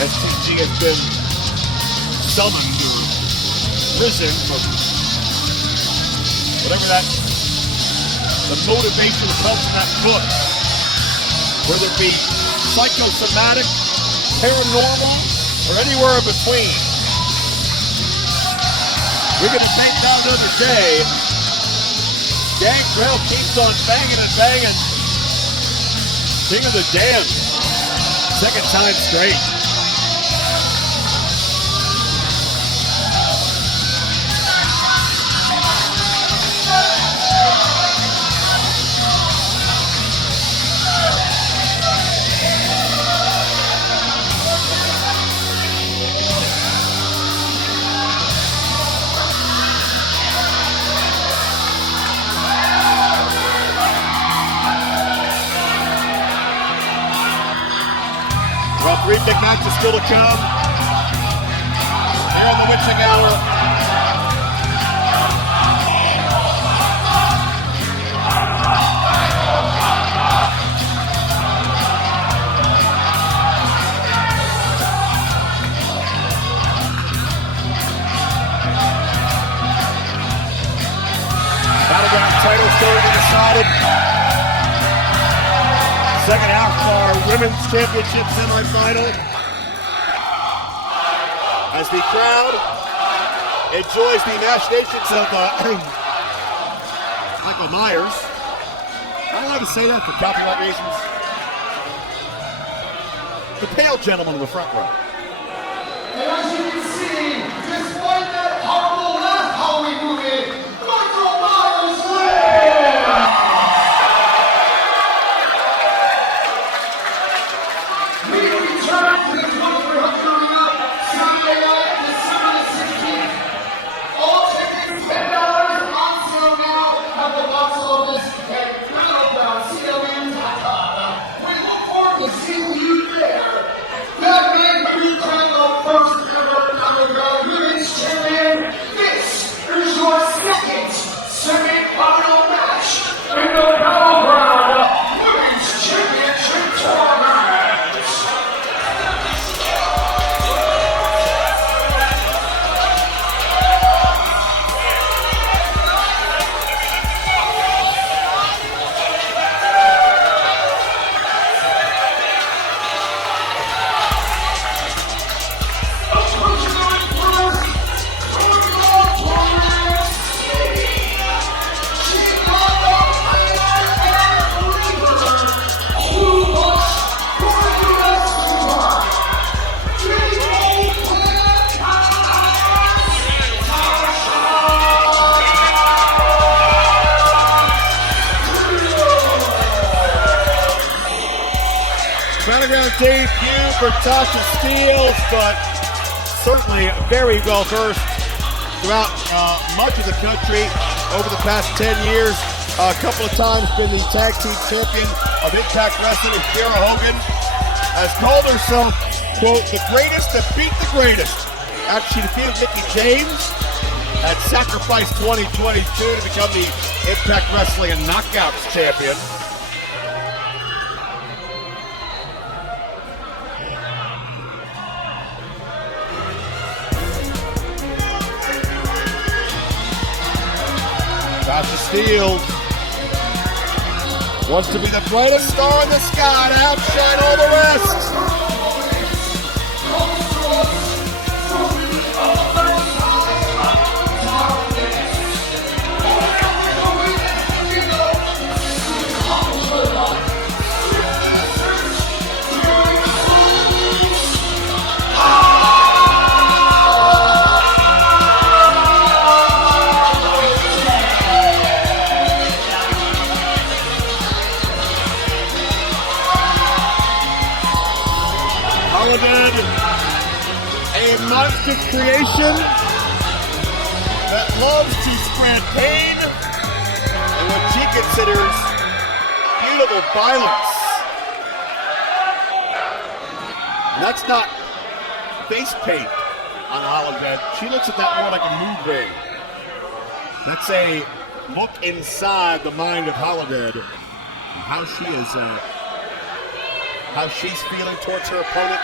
STG has been summoned or risen from whatever that, the motivation comes from that book, whether it be psychosomatic, paranormal, or anywhere in between. We're going to take that another day. Gangrel keeps on banging and banging. King of the Damned, second time straight. Well, 3 big matches still to come. Here in the witching hour. Battleground title still to be decided. Second half of our Women's Championship semifinal. As the crowd enjoys the machinations of Michael Myers. Am I allowed to say that for copyright reasons? The pale gentleman in the front row. And as you can see, despite that horrible last Halloween movie, Michael Myers wins! We return to the 2300 Arena Saturday night, December the 16th. All tickets $10 on sale now at the box office at Battleground.com. We look forward to seeing you there. That man became the first ever Battleground Women's Champion. This is your second semi-final match in the Battleground Women's Championship Tournament. Battleground debut for Tasha Steelz, but certainly very well versed throughout much of the country over the past 10 years. a couple of times been the tag team champion of Impact Wrestling, and Kiera Hogan has called herself, quote, the greatest that beat the greatest, after she defeated Mickie James at Sacrifice 2022 to become the Impact Wrestling and Knockouts champion. Tasha Steelz wants to be the brightest star in the sky to outshine all the rest. Holidead, a monster creation that loves to spread pain and what she considers beautiful violence. And that's not face paint on Holidead. She looks at that more like a mood ring. That's a look inside the mind of Holidead, how she is, how she's feeling towards her opponent,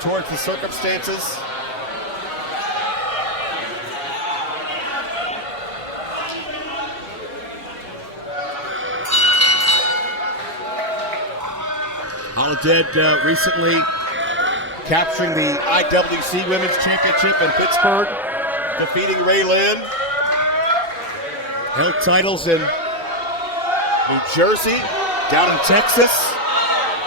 towards the circumstances. Holidead recently capturing the IWC Women's Championship in Pittsburgh, defeating Ray Lynn. Held titles in New Jersey, down in Texas.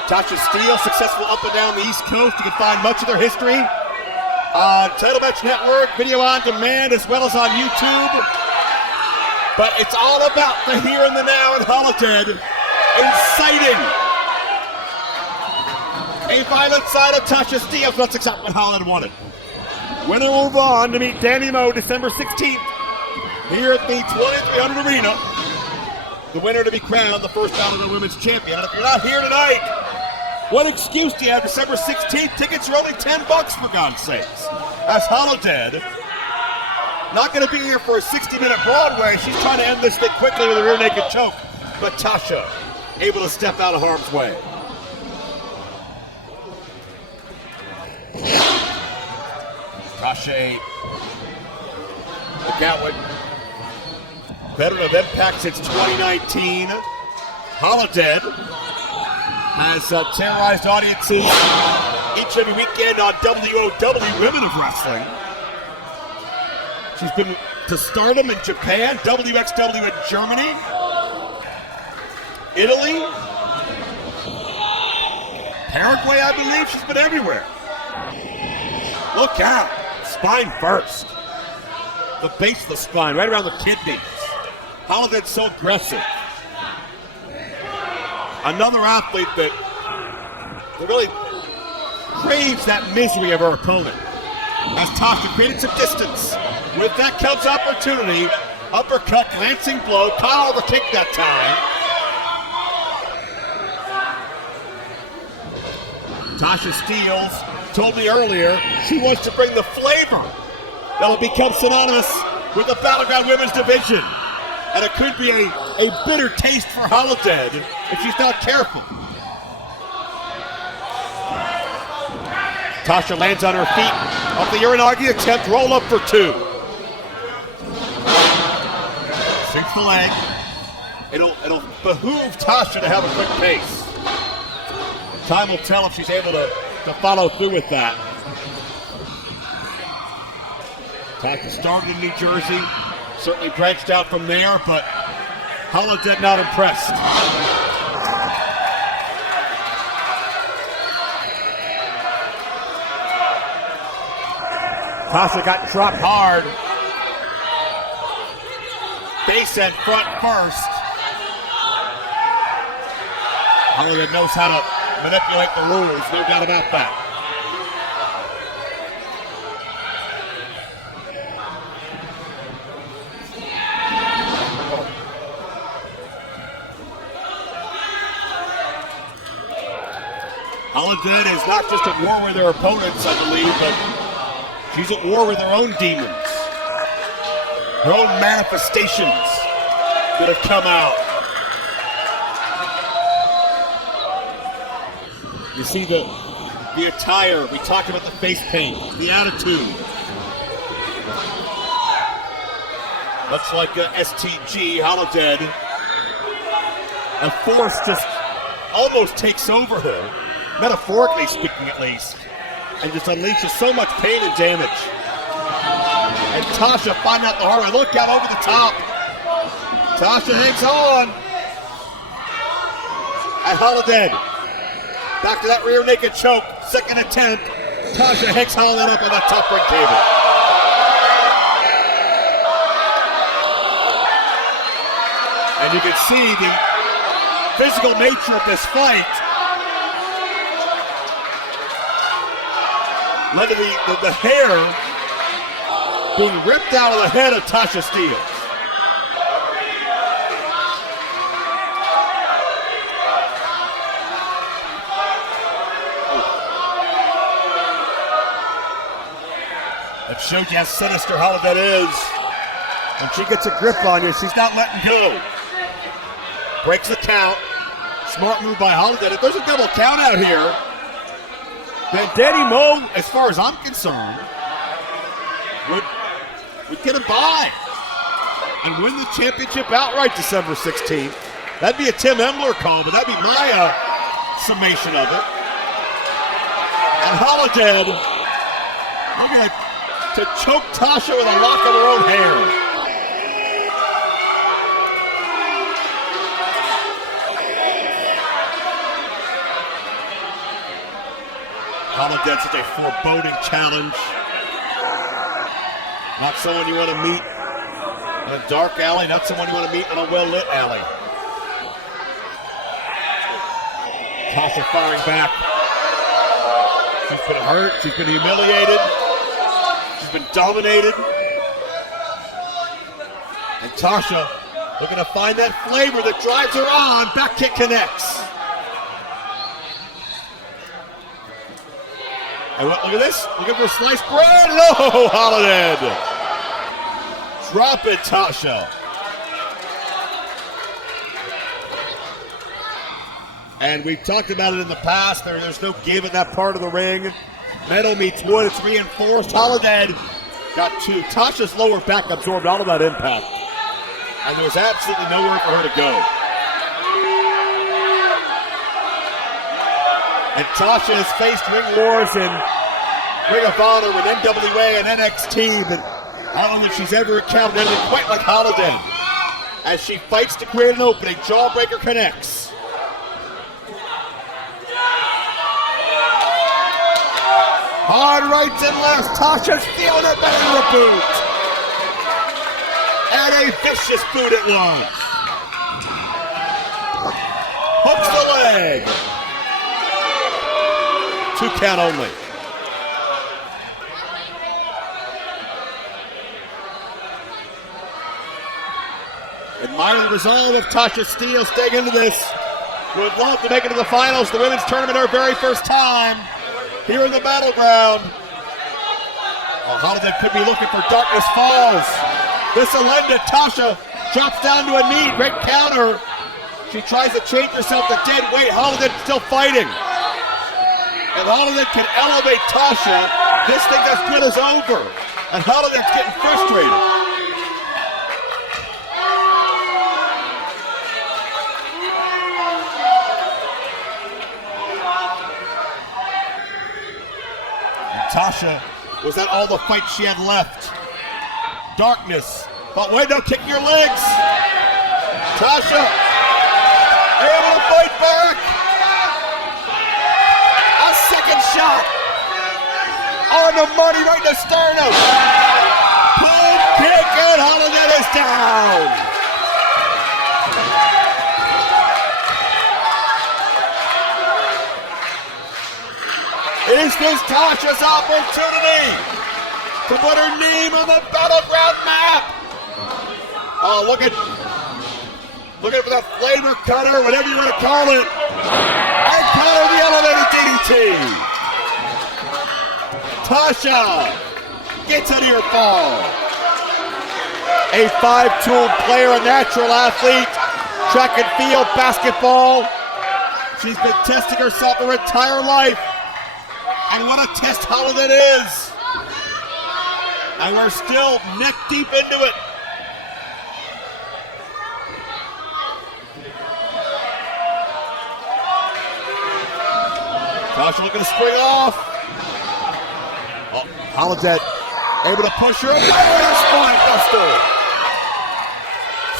Tasha Steelz, successful up and down the East Coast. You can find much of their history on Title Match Network, video on demand, as well as on YouTube. But it's all about the here and the now in Holidead, inciting a violent side of Tasha Steelz. That's exactly what Holidead wanted. Winner will move on to meet Dani Moe December 16th here at the 2300 Arena. The winner to be crowned the first Battleground Women's Champion. And if you're not here tonight, what excuse do you have? December 16th, tickets are only $10 for God's sakes. As Holidead, not going to be here for a 60-minute Broadway. She's trying to end this thing quickly with a rear naked choke. But Tasha, able to step out of harm's way. Tasha, the Gatwick, veteran of Impact since 2019. Holidead has terrorized audiences each and every weekend on WOW Women of Wrestling. She's been to Stardom in Japan, WXW in Germany, Italy, Paraguay, I believe. She's been everywhere. Look out. Spine first. The base of the spine, right around the kidneys. Holidead's so aggressive. Another athlete that really craves that misery of her opponent. As Tasha created some distance. With that comes opportunity. Uppercut, glancing blow. Caught all the kick that time. Tasha Steelz told me earlier she wants to bring the flavor that will become synonymous with the Battleground Women's Division. And it could be a bitter taste for Holidead if she's not careful. Tasha lands on her feet. Off the Uranagi attempt, roll up for two. Sinks the leg. It'll behoove Tasha to have a quick pace. Time will tell if she's able to follow through with that. Tasha started in New Jersey. Certainly branched out from there, but Holidead not impressed. Tasha got dropped hard. Base and front first. Holidead knows how to manipulate the rules, no doubt about that. Holidead is not just at war with her opponents, I believe, but she's at war with her own demons. Her own manifestations that have come out. You see the attire, we talked about the face paint, the attitude. Much like STG, Holidead, a force just almost takes over her, metaphorically speaking at least, and just unleashes so much pain and damage. And Tasha finding out the hard way. Look out over the top. Tasha hangs on. And Holidead, back to that rear naked choke, second attempt. Tasha hangs Holidead up on that top ring table. And you can see the physical nature of this fight led to the hair being ripped out of the head of Tasha Steelz. That shows you how sinister Holidead is. When she gets a grip on you, she's not letting go. Breaks the count. Smart move by Holidead. If there's a double count out here, then Dani Mo, as far as I'm concerned, would get a bye and win the championship outright December 16th. That'd be a Tim Embler call, but that'd be my summation of it. And Holidead, looking to choke Tasha with a lock of her own hair. Holidead, such a foreboding challenge. Not someone you want to meet in a dark alley, not someone you want to meet in a well-lit alley. Tasha firing back. She's been hurt, she's been humiliated, she's been dominated. And Tasha looking to find that flavor that drives her on. Back kick connects. And look at this. Looking for sliced bread. No, Holidead. Drop it, Tasha. And we've talked about it in the past. There's no give in that part of the ring. Metal meets wood. It's reinforced. Holidead got two. Tasha's lower back absorbed all of that impact. And there was absolutely nowhere for her to go. And Tasha has faced ring wars in Ring of Honor with NWA and NXT, but I don't think she's ever encountered anything quite like Holidead. As she fights to create an opening, jawbreaker connects. Hard rights and lefts, Tasha stealing it back in the boot. And a vicious boot it was. Hooks the leg. 2 count only. Admire the resolve of Tasha Steelz staying into this. Would love to make it to the finals, the women's tournament, her very first time here in the Battleground. Oh, Holidead could be looking for Darkness Falls. This will end it. Tasha drops down to a knee. Great counter. She tries to change herself to dead weight. Holidead still fighting. If Holidead can elevate Tasha, this thing that's good is over. And Holidead's getting frustrated. And Tasha, was that all the fight she had left? Darkness. But wait, no, kick your legs. Tasha, able to fight back. Second shot on the money right in the sternum. Boom kick and Holidead is down. Is this Tasha's opportunity to put her name on the Battleground map? Oh, looking for the flavor cutter, whatever you want to call it. And counter the elevated DDT. DDT. Tasha gets a near fall. A 5-tooled player, a natural athlete, track and field, basketball. She's been testing herself her entire life. And what a test Holidead is. And we're still neck deep into it. Tasha looking to spring off. Oh, Holidead able to push her away with a spine buster.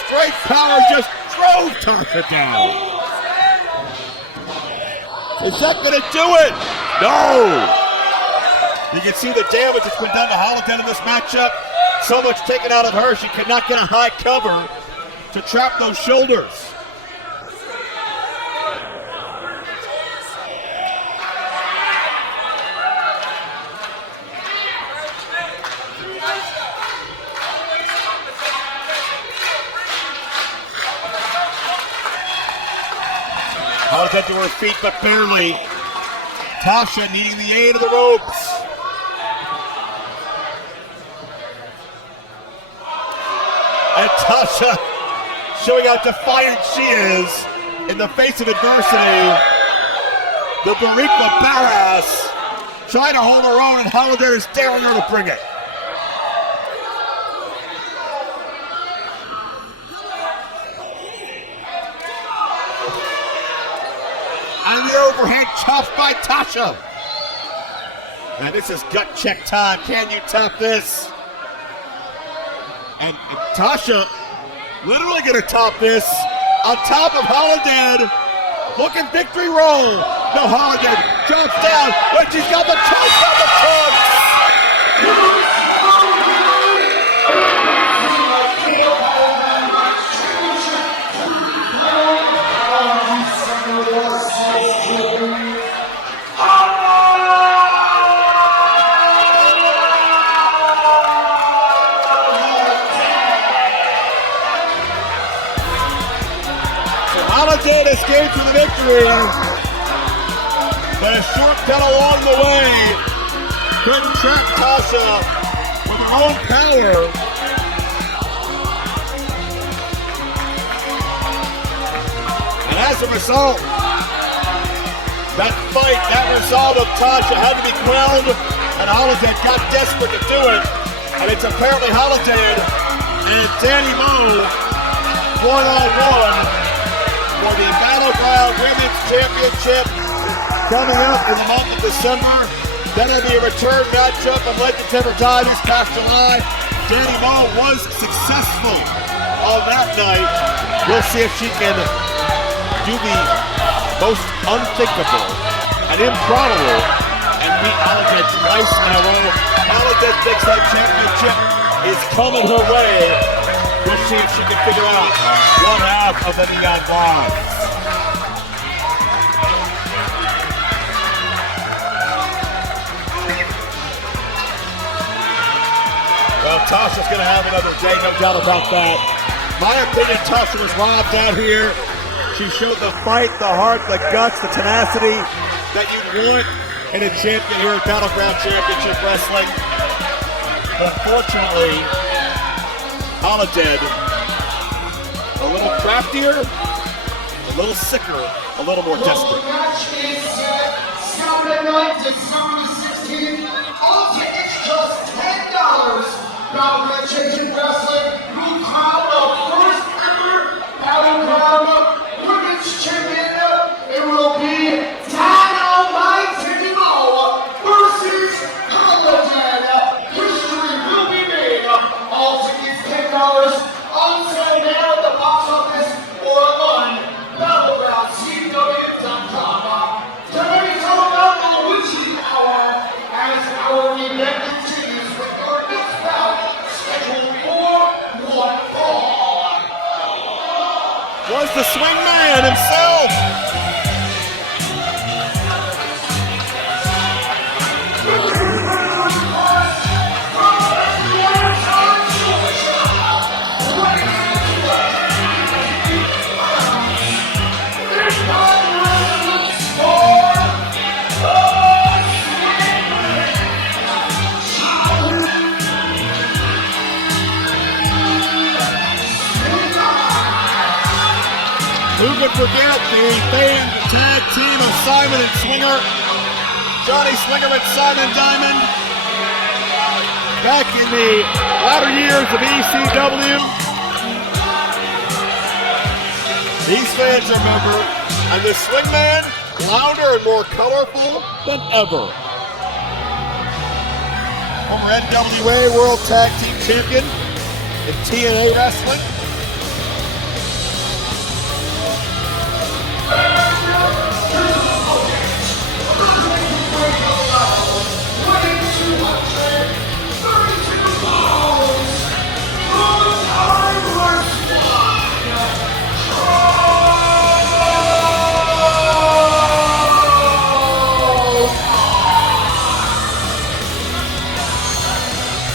Straight power just drove Tasha down. Is that going to do it? No. You can see the damage that's been done to Holidead in this matchup. So much taken out of her, she could not get a high cover to trap those shoulders. Holidead to her feet, but barely. Tasha needing the aid of the ropes. And Tasha showing how defiant she is in the face of adversity. The Barriqua badass trying to hold her own, and Holidead is daring her to bring it. And the overhead chop by Tasha. Now this is gut check time. Can you top this? And Tasha literally gonna top this on top of Holidead. Looking victory roll. No, Holidead jumps down, but she's got the choke on the trunk. Holidead escapes with a victory, but a shortcut along the way couldn't trap Tasha with her own power. And as a result, that fight, that resolve of Tasha had to be quelled, and Holidead got desperate to do it. And it's apparently Holidead and Dani Moe one-on-one for the Battleground Women's Championship coming up in the month of December. Then it'll be a return matchup of Legends Never Die this past July. Dani Moe was successful on that night. We'll see if she can do the most unthinkable and improbable and beat Holidead twice in a row. Holidead thinks that championship is coming her way. We'll see if she can figure out one half of the Neon Bar. Well, Tasha's going to have another day, no doubt about that. My opinion, Tasha was robbed out here. She showed the fight, the heart, the guts, the tenacity that you want in a champion here at Battleground Championship Wrestling. Unfortunately, Holidead, a little craftier, a little sicker, a little more desperate. The match is Saturday night, December 16th. All tickets just $10. Battleground Championship Wrestling will crown the first ever Battleground Women's Champion. It will be Dani Moe versus Holidead. History will be made. All tickets $10. On sale now at the box office or on BattlegroundCW.com. Tonight is all about the witching hour as our event continues with our next bout scheduled for one fall. Was the swingman himself. Who could forget the famed tag team of Simon and Swinger? Johnny Swinger and Simon Diamond. Back in the latter years of ECW. These fans remember, and the Swingman, louder and more colorful than ever. Former NWA World Tag Team Champion in TNA Wrestling.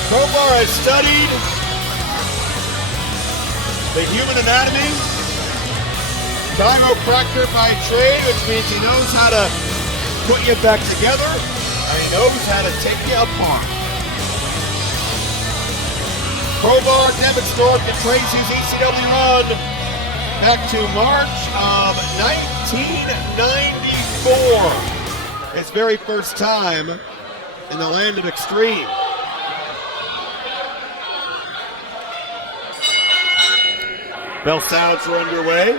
Crowbar has studied the human anatomy, chiropractor by trade, which means he knows how to put you back together, and he knows how to take you apart. Crowbar, Devin Stork, and Tracy's ECW run back to March of 1994. His very first time in the land of extreme. Bell sounds are underway.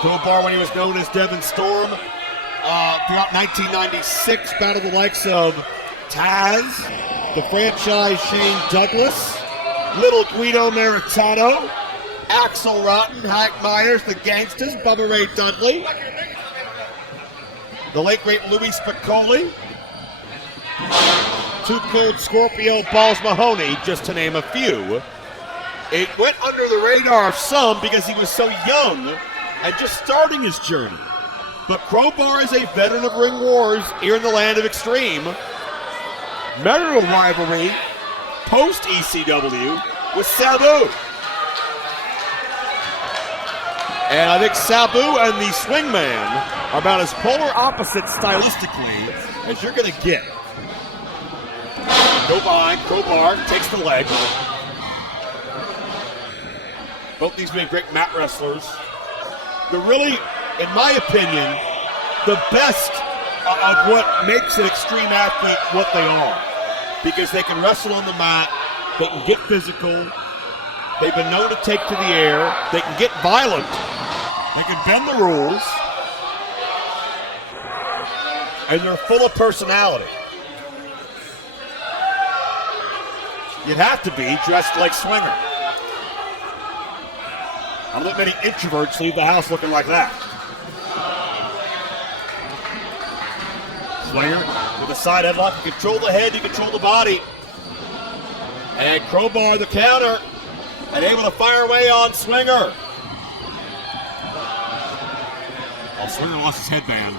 Crowbar, when he was known as Devin Storm, throughout 1996, battled the likes of Taz, the franchise Shane Douglas, Little Guido Maritano, Axel Rotten, Hank Myers, the Gangsters, Bubba Ray Dudley, the late great Louis Spiccoli, Too Cold Scorpio, Balls Mahoney, just to name a few. It went under the radar of some because he was so young and just starting his journey. But Crowbar is a veteran of ring wars here in the land of extreme. Memorable rivalry post-ECW with Sabu. And I think Sabu and the Swingman are about as polar opposite stylistically as you're going to get. Go by, Crowbar takes the leg. Both these being great mat wrestlers. They're really, in my opinion, the best of what makes an extreme athlete what they are. Because they can wrestle on the mat, they can get physical, they've been known to take to the air, they can get violent, they can bend the rules, and they're full of personality. You'd have to be dressed like Swinger. I don't think many introverts leave the house looking like that. Swinger with a side headlock. You control the head, you control the body. And Crowbar the counter. And able to fire away on Swinger. Oh, Swinger lost his headband.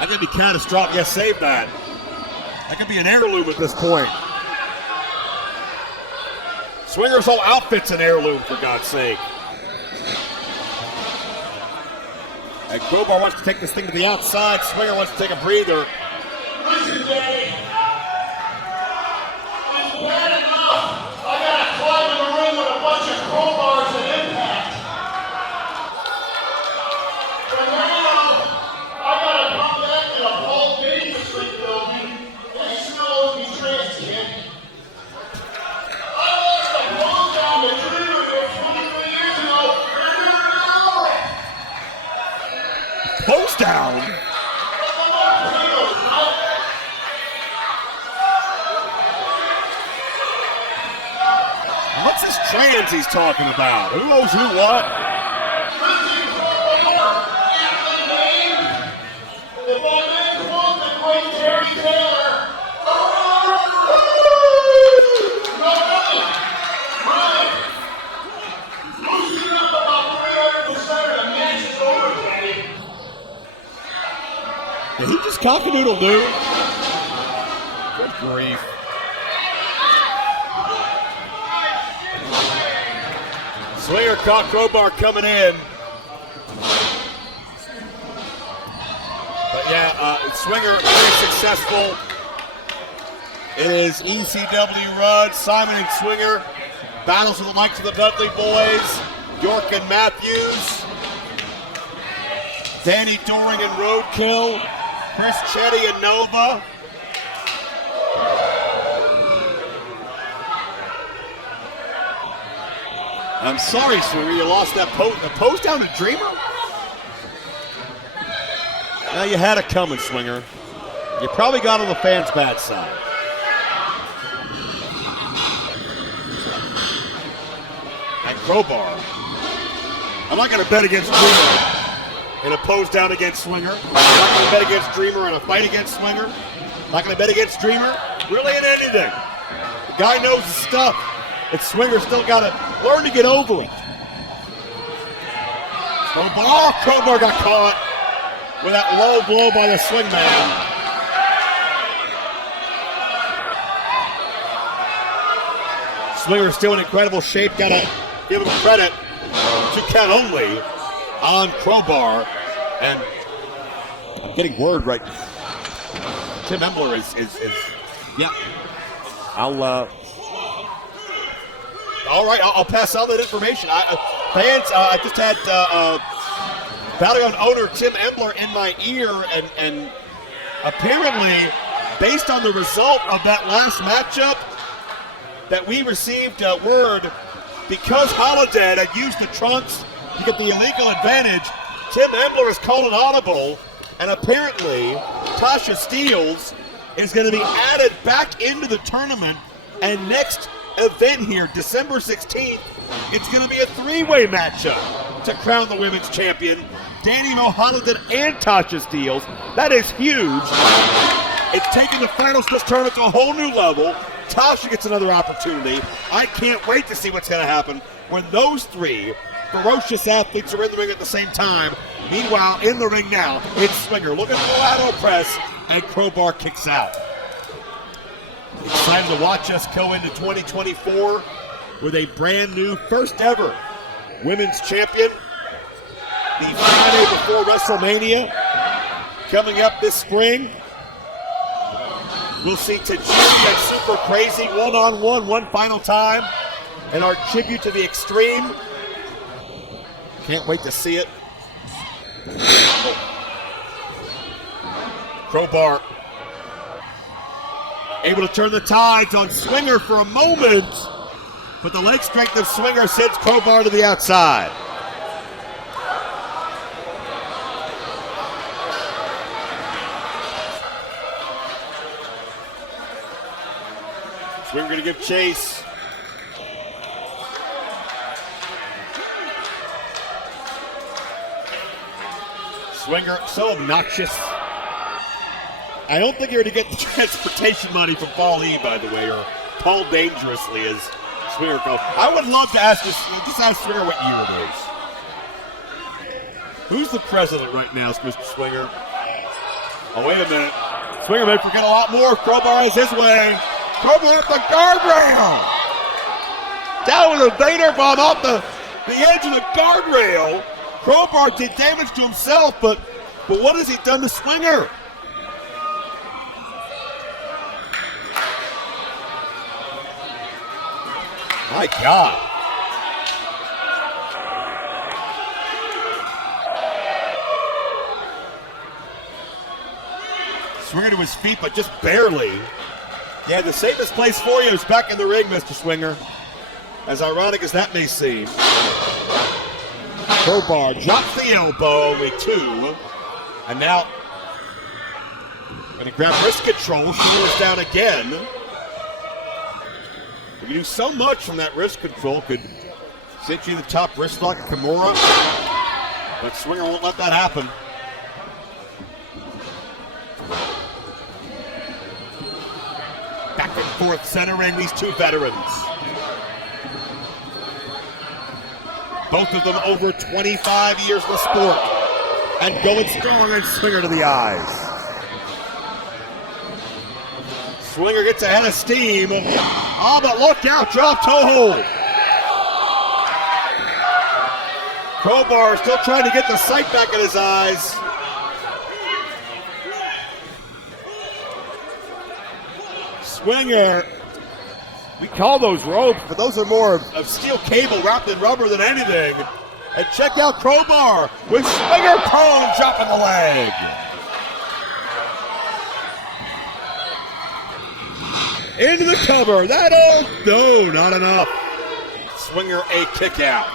That could be catastrophic. Yes, save that. That could be an heirloom at this point. Swinger's whole outfit's an heirloom, for God's sake. And Crowbar wants to take this thing to the outside. Swinger wants to take a breather. Listen, Danny. It's bad enough. I gotta climb in the ring with a bunch of crowbars and Impact. But now, I gotta come back in a Paul Davis Street building and still owes me transient. Post down. What's this trans he's talking about? Who owes who what? Did he just cock-a-doodle-doo? Good grief. Swinger caught Crowbar coming in. But yeah, Swinger very successful in his ECW run. Simon and Swinger Battles with the likes of the Dudley Boys, York and Matthews, Danny Doring and Roadkill, Chris Chetty and Nova. I'm sorry, Swinger, you lost that post down to Dreamer? Now you had it coming, Swinger. You probably got on the fans' bad side. And Crowbar. I'm not going to bet against Dreamer in a pose down against Swinger. I'm not going to bet against Dreamer in a fight against Swinger. I'm not going to bet against Dreamer really in anything. The guy knows his stuff. It's Swinger's still got to learn to get over it. Crowbar got caught with that low blow by the swingman. Swinger's still in incredible shape. Got to give him credit to count only on Crowbar. And I'm getting word right. Tim Embler is yeah. All right, I'll pass on that information. Fans, I just had Battleground owner Tim Embler in my ear, and apparently, based on the result of that last matchup, that we received word because Holidead had used the trunks to get the illegal advantage, Tim Embler has called an audible, and apparently Tasha Steelz is going to be added back into the tournament, and next event here, December 16th, it's going to be a three-way matchup to crown the women's champion. Dani, Holidead, and Tasha Steelz. That is huge. It's taking the finals of this tournament to a whole new level. Tasha gets another opportunity. I can't wait to see what's going to happen when those three ferocious athletes are in the ring at the same time. Meanwhile, in the ring now, it's Swinger looking for a lateral press, and Crowbar kicks out. Excited to watch us go into 2024 with a brand new, first ever women's champion. The Friday before WrestleMania coming up this spring. We'll see Tajiri and Super Crazy one-on-one one final time. And our tribute to the Extreme. Can't wait to see it. Crowbar able to turn the tides on Swinger for a moment, but the leg strength of Swinger sends Crowbar to the outside. Swinger going to give chase. Swinger, so obnoxious. I don't think you're going to get the transportation money from Paul E, by the way, or Paul Dangerously, as Swinger calls. I would love to ask just ask Swinger what year it is. Who's the president right now, Mr. Swinger? Oh, wait a minute. Swinger may forget a lot more. Crowbar has his way. Crowbar up the guardrail. Down with a Vader bomb off the edge of the guardrail. Crowbar did damage to himself, but what has he done to Swinger? My God. Swinger to his feet, but just barely. Yeah, the safest place for you is back in the ring, Mr. Swinger. As ironic as that may seem. Crowbar drops the elbow, only two. And now, going to grab wrist control, shoulders down again. You do so much from that wrist control, could sit you in the top wrist lock of Kimura, but Swinger won't let that happen. Back and forth centering these two veterans. Both of them over 25 years in the sport, and going strong and Swinger to the eyes. Swinger gets ahead of steam. Oh, but look out, drop toe hold. Crowbar still trying to get the sight back in his eyes. Swinger We call those ropes. But those are more of steel cable wrapped in rubber than anything. And check out Crowbar with swinger prone, dropping the leg. Into the cover. No, not enough. Swinger a kick out.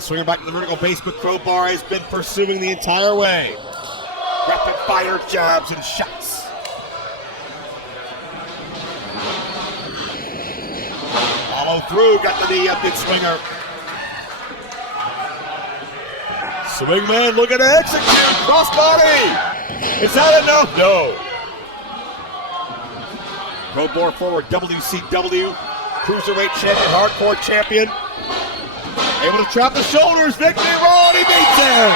Swinger back to the vertical base, but Crowbar has been pursuing the entire way. Rapid fire jabs and shots. Follow through, got the knee up, big Swinger. Swingman looking to execute, crossbody. Is that enough? No. Crowbar forward, WCW, Cruiserweight champion, Hardcore champion. Able to trap the shoulders, Victory Road, he beats him!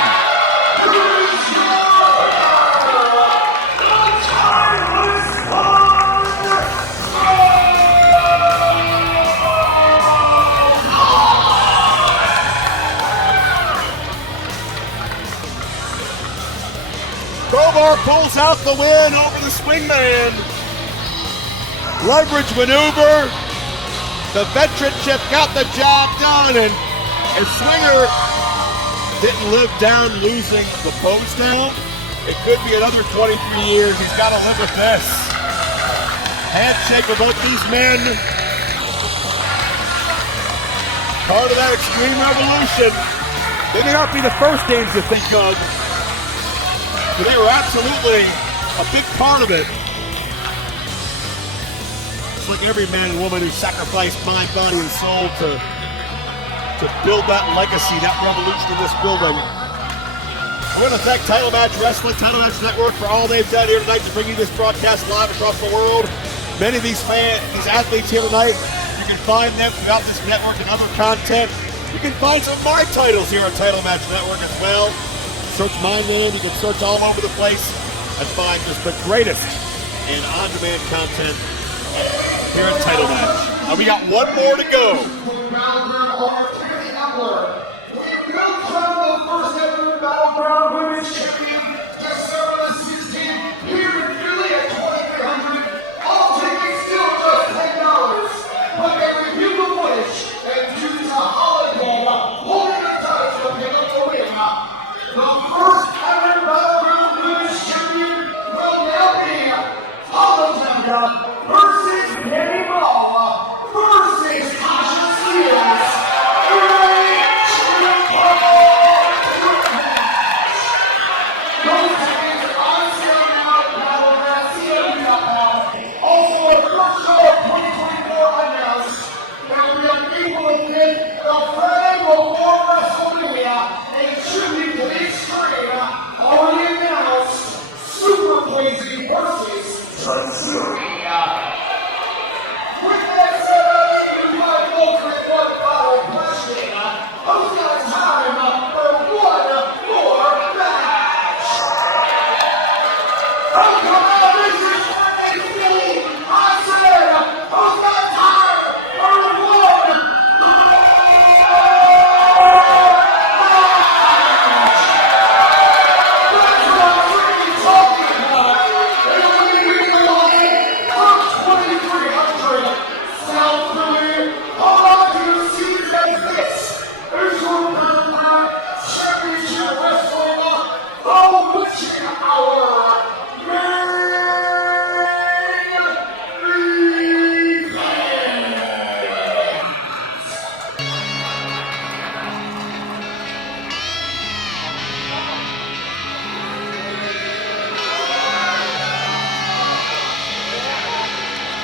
Crowbar pulls out the win over the Swingman. Leverage maneuver. The veteranship got the job done, and Swinger didn't live down losing the post down. It could be another 23 years. He's got to live with this. Handshake with both these men. Part of that Extreme Revolution. They may not be the first names to think of, but they were absolutely a big part of it. It's like every man and woman who sacrificed mind, body, and soul to build that legacy, that revolution in this building. I want to thank Title Match Wrestling, Title Match Network for all they've done here tonight to bring you this broadcast live across the world. Many of these athletes here tonight, you can find them throughout this network and other content. You can find some of my titles here on Title Match Network as well. Search my name, you can search all over the place and find just the greatest in on-demand content here at Title Match. And we got one more to go. First ever Battleground Women's Champion, December 16th, here in Philly at 2300. All tickets still just $10, but they review the footage and choose a Holidead holding the title in the arena. The first ever Battleground Women's Champion will now be Holidead versus Penny Ball versus Tasha Steelz.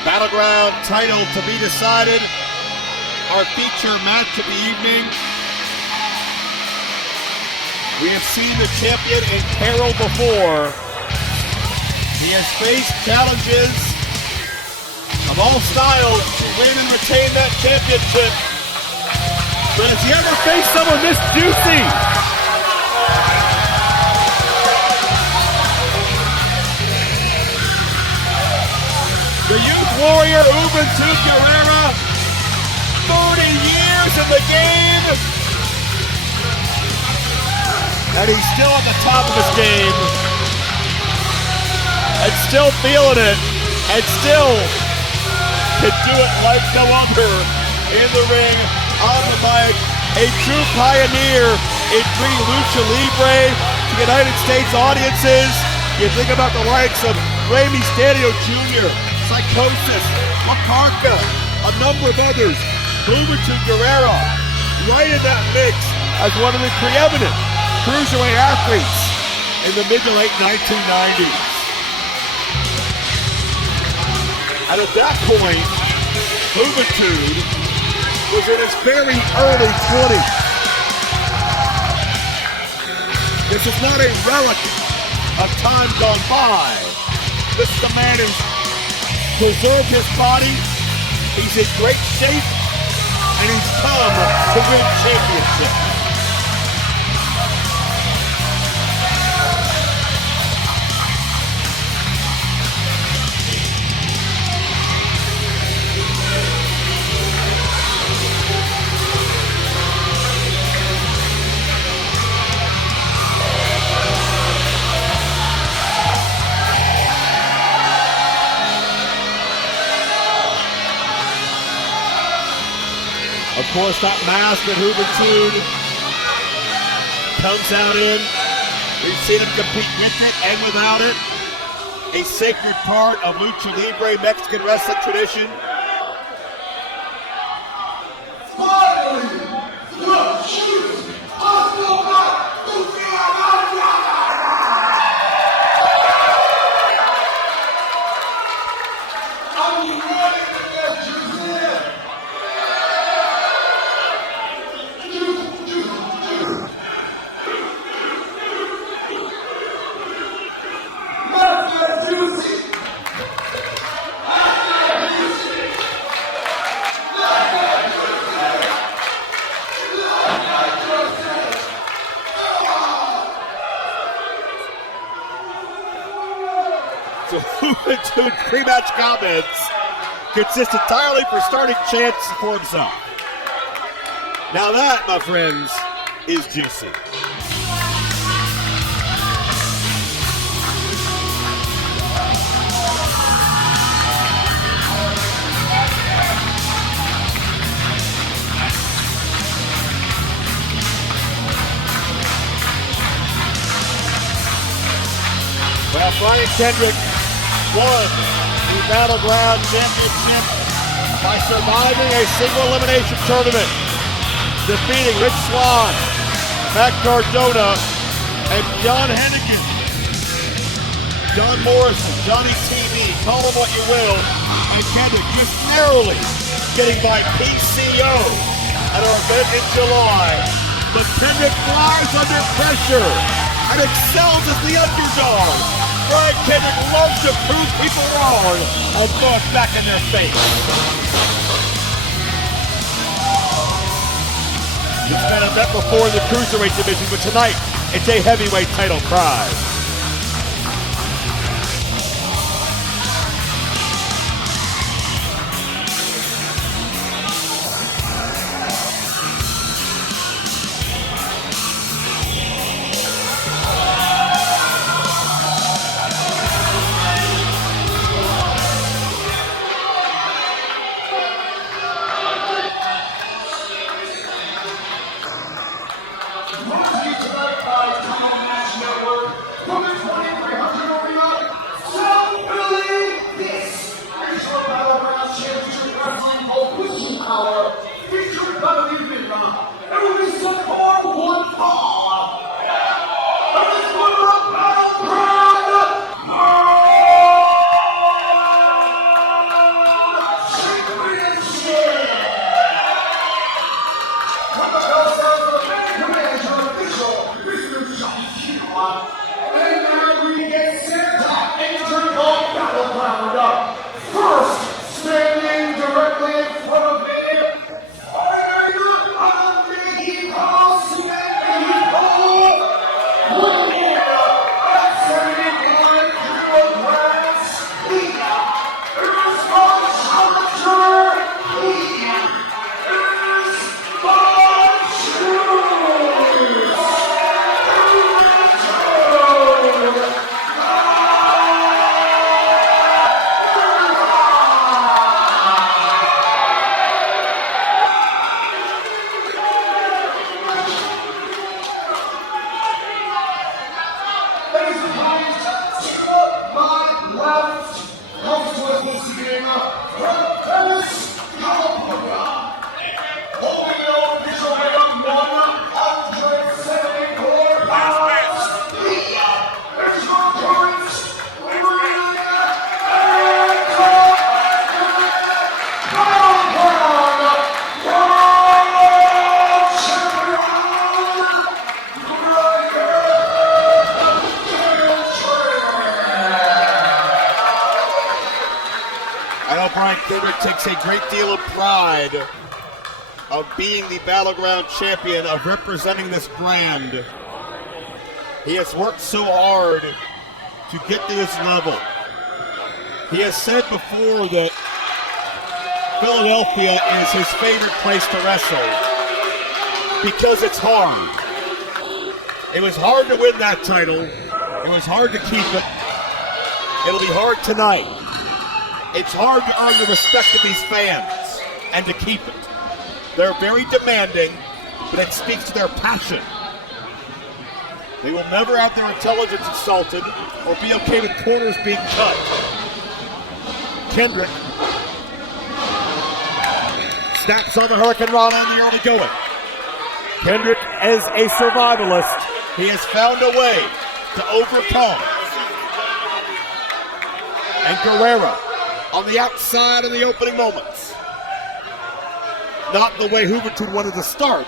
Battleground title to be decided. Our feature match of the evening. We have seen the champion in peril before. He has faced challenges of all styles to win and retain that championship. But has he ever faced someone this juicy? The youth warrior, Juventud Guerrera, 30 years in the game. And he's still at the top of his game. And still feeling it. And still can do it like no other in the ring, on the mic. A true pioneer in bringing lucha libre to United States audiences. You think about the likes of Rey Mysterio Jr., Psychosis, Macarca, a number of others. Juventud, Guerrera, right in that mix as one of the preeminent cruiserweight athletes in the mid to late 1990s. And at that point, Juventud was in his very early 20s. This is not a relic of time gone by. This is a man who's preserved his body, he's in great shape, and he's come to win championships. Of course, that mask that Juventud comes out in, we've seen him compete with it and without it. A sacred part of lucha libre Mexican wrestling tradition. Juventud pre-match comments consist entirely for starting chants for himself. Now that, my friends, is juicy. Well, Brian Kendrick won the Battleground Championship by surviving a single elimination tournament, defeating Rich Swann, Matt Cardona, and John Hennigan. John Morrison, Johnny TV, call him what you will, and Kendrick just narrowly getting by PCO at our event in July. But Kendrick flies under pressure and excels as the underdog. Brian Kendrick loves to prove people wrong and throw it back in their face. It's been a bet before in the Cruiserweight division, but tonight it's a heavyweight title prize. introducing first holding on his way 174 pounds. There's your opponents. I know Brian Kendrick takes a great deal of pride of being the Battleground champion, of representing this brand. He has worked so hard to get to this level. He has said before that Philadelphia is his favorite place to wrestle because it's hard. It was hard to win that title. It was hard to keep it. It'll be hard tonight. It's hard to earn the respect of these fans and to keep it. They're very demanding, but it speaks to their passion. They will never have their intelligence insulted or be okay with corners being cut. Kendrick snaps on the Hurricane Rana in the early going. Kendrick, as a survivalist, he has found a way to overcome. And Guerrera on the outside in the opening moments. Not the way Juventud wanted to start.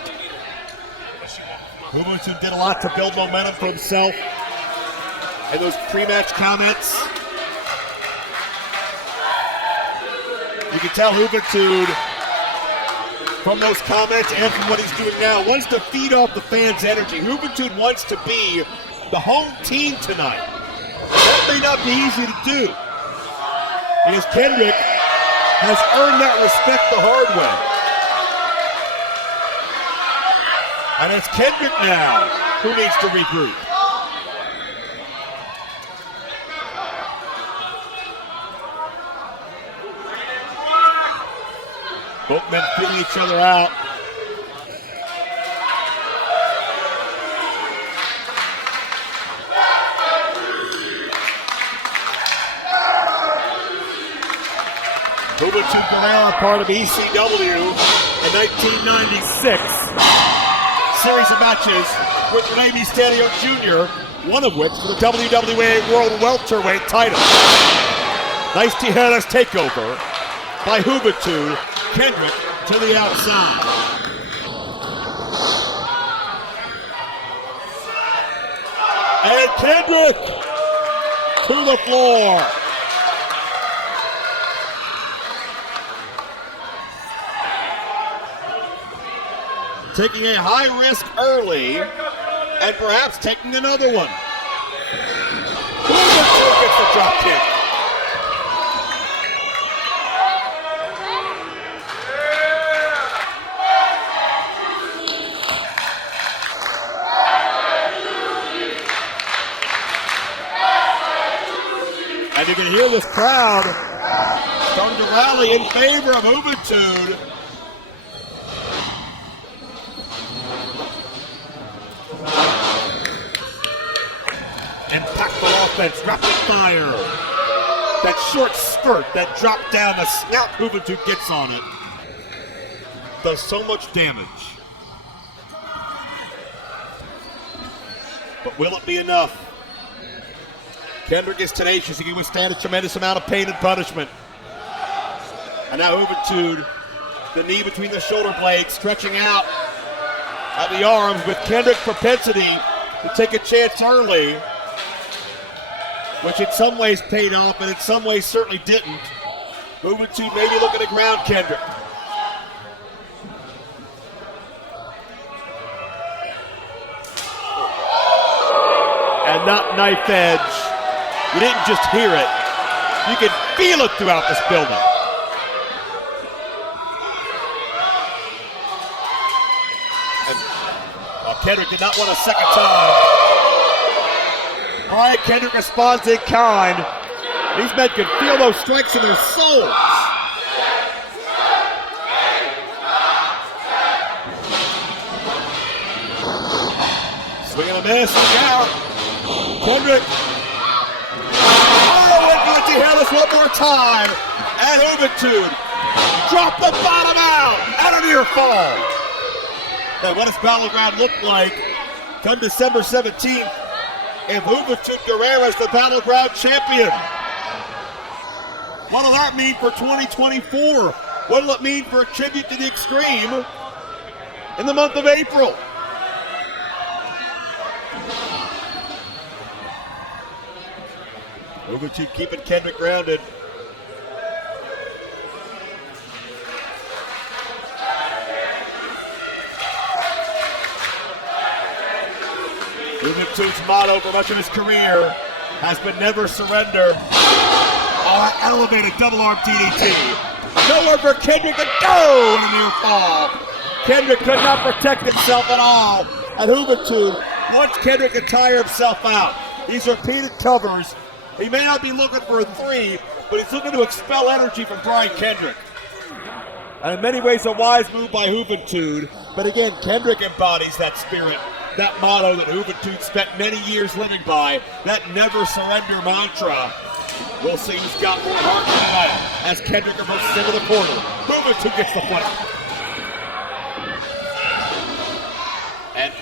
Juventud did a lot to build momentum for himself. And those pre-match comments, you can tell Juventud from those comments and from what he's doing now wants to feed off the fans' energy. Juventud wants to be the home team tonight. That may not be easy to do, because Kendrick has earned that respect the hard way. And it's Kendrick now who needs to regroup. Both men feeling each other out. Juventud Guerrera, part of ECW in 1996. Series of matches with Rey Mysterio Jr., one of which for the WWA World Welterweight title. Nice Tijeras takeover by Juventud. Kendrick to the outside. And Kendrick to the floor. Taking a high risk early and perhaps taking another one. Juventud gets the drop kick. And you can hear this crowd starting to rally in favor of Juventud. Impactful offense, rapid fire. That short spurt, that drop down, the snap Juventud gets on it, does so much damage. But will it be enough? Kendrick is tenacious. He can withstand a tremendous amount of pain and punishment. And now Juventud, the knee between the shoulder blades, stretching out at the arms with Kendrick's propensity to take a chance early, which in some ways paid off, but in some ways certainly didn't. Juventud maybe looking to ground Kendrick. And not knife edge. You didn't just hear it. You can feel it throughout this building. And Kendrick did not want a second time. All right, Kendrick responds in kind. These men can feel those strikes in their souls. Swing and a miss, swing out. Kendrick. Oh, and Tijeras one more time. And Juventud drop the bottom out and a near fall. And what does Battleground look like come December 17th if Juventud Guerrera is the Battleground champion? What will that mean for 2024? What will it mean for a tribute to the Extreme in the month of April? Juventud keeping Kendrick grounded. Juventud's motto for much of his career has been never surrender. Oh, elevated double arm DDT. Nowhere for Kendrick to go, and a near fall. Kendrick could not protect himself at all. And Juventud wants Kendrick to tire himself out. These repeated covers. He may not be looking for a 3, but he's looking to expel energy from Brian Kendrick. And in many ways, a wise move by Juventud. But again, Kendrick embodies that spirit, that motto that Juventud spent many years living by, that never surrender mantra. We'll see who's got more heart tonight as Kendrick emerges into the corner. Juventud gets the point. And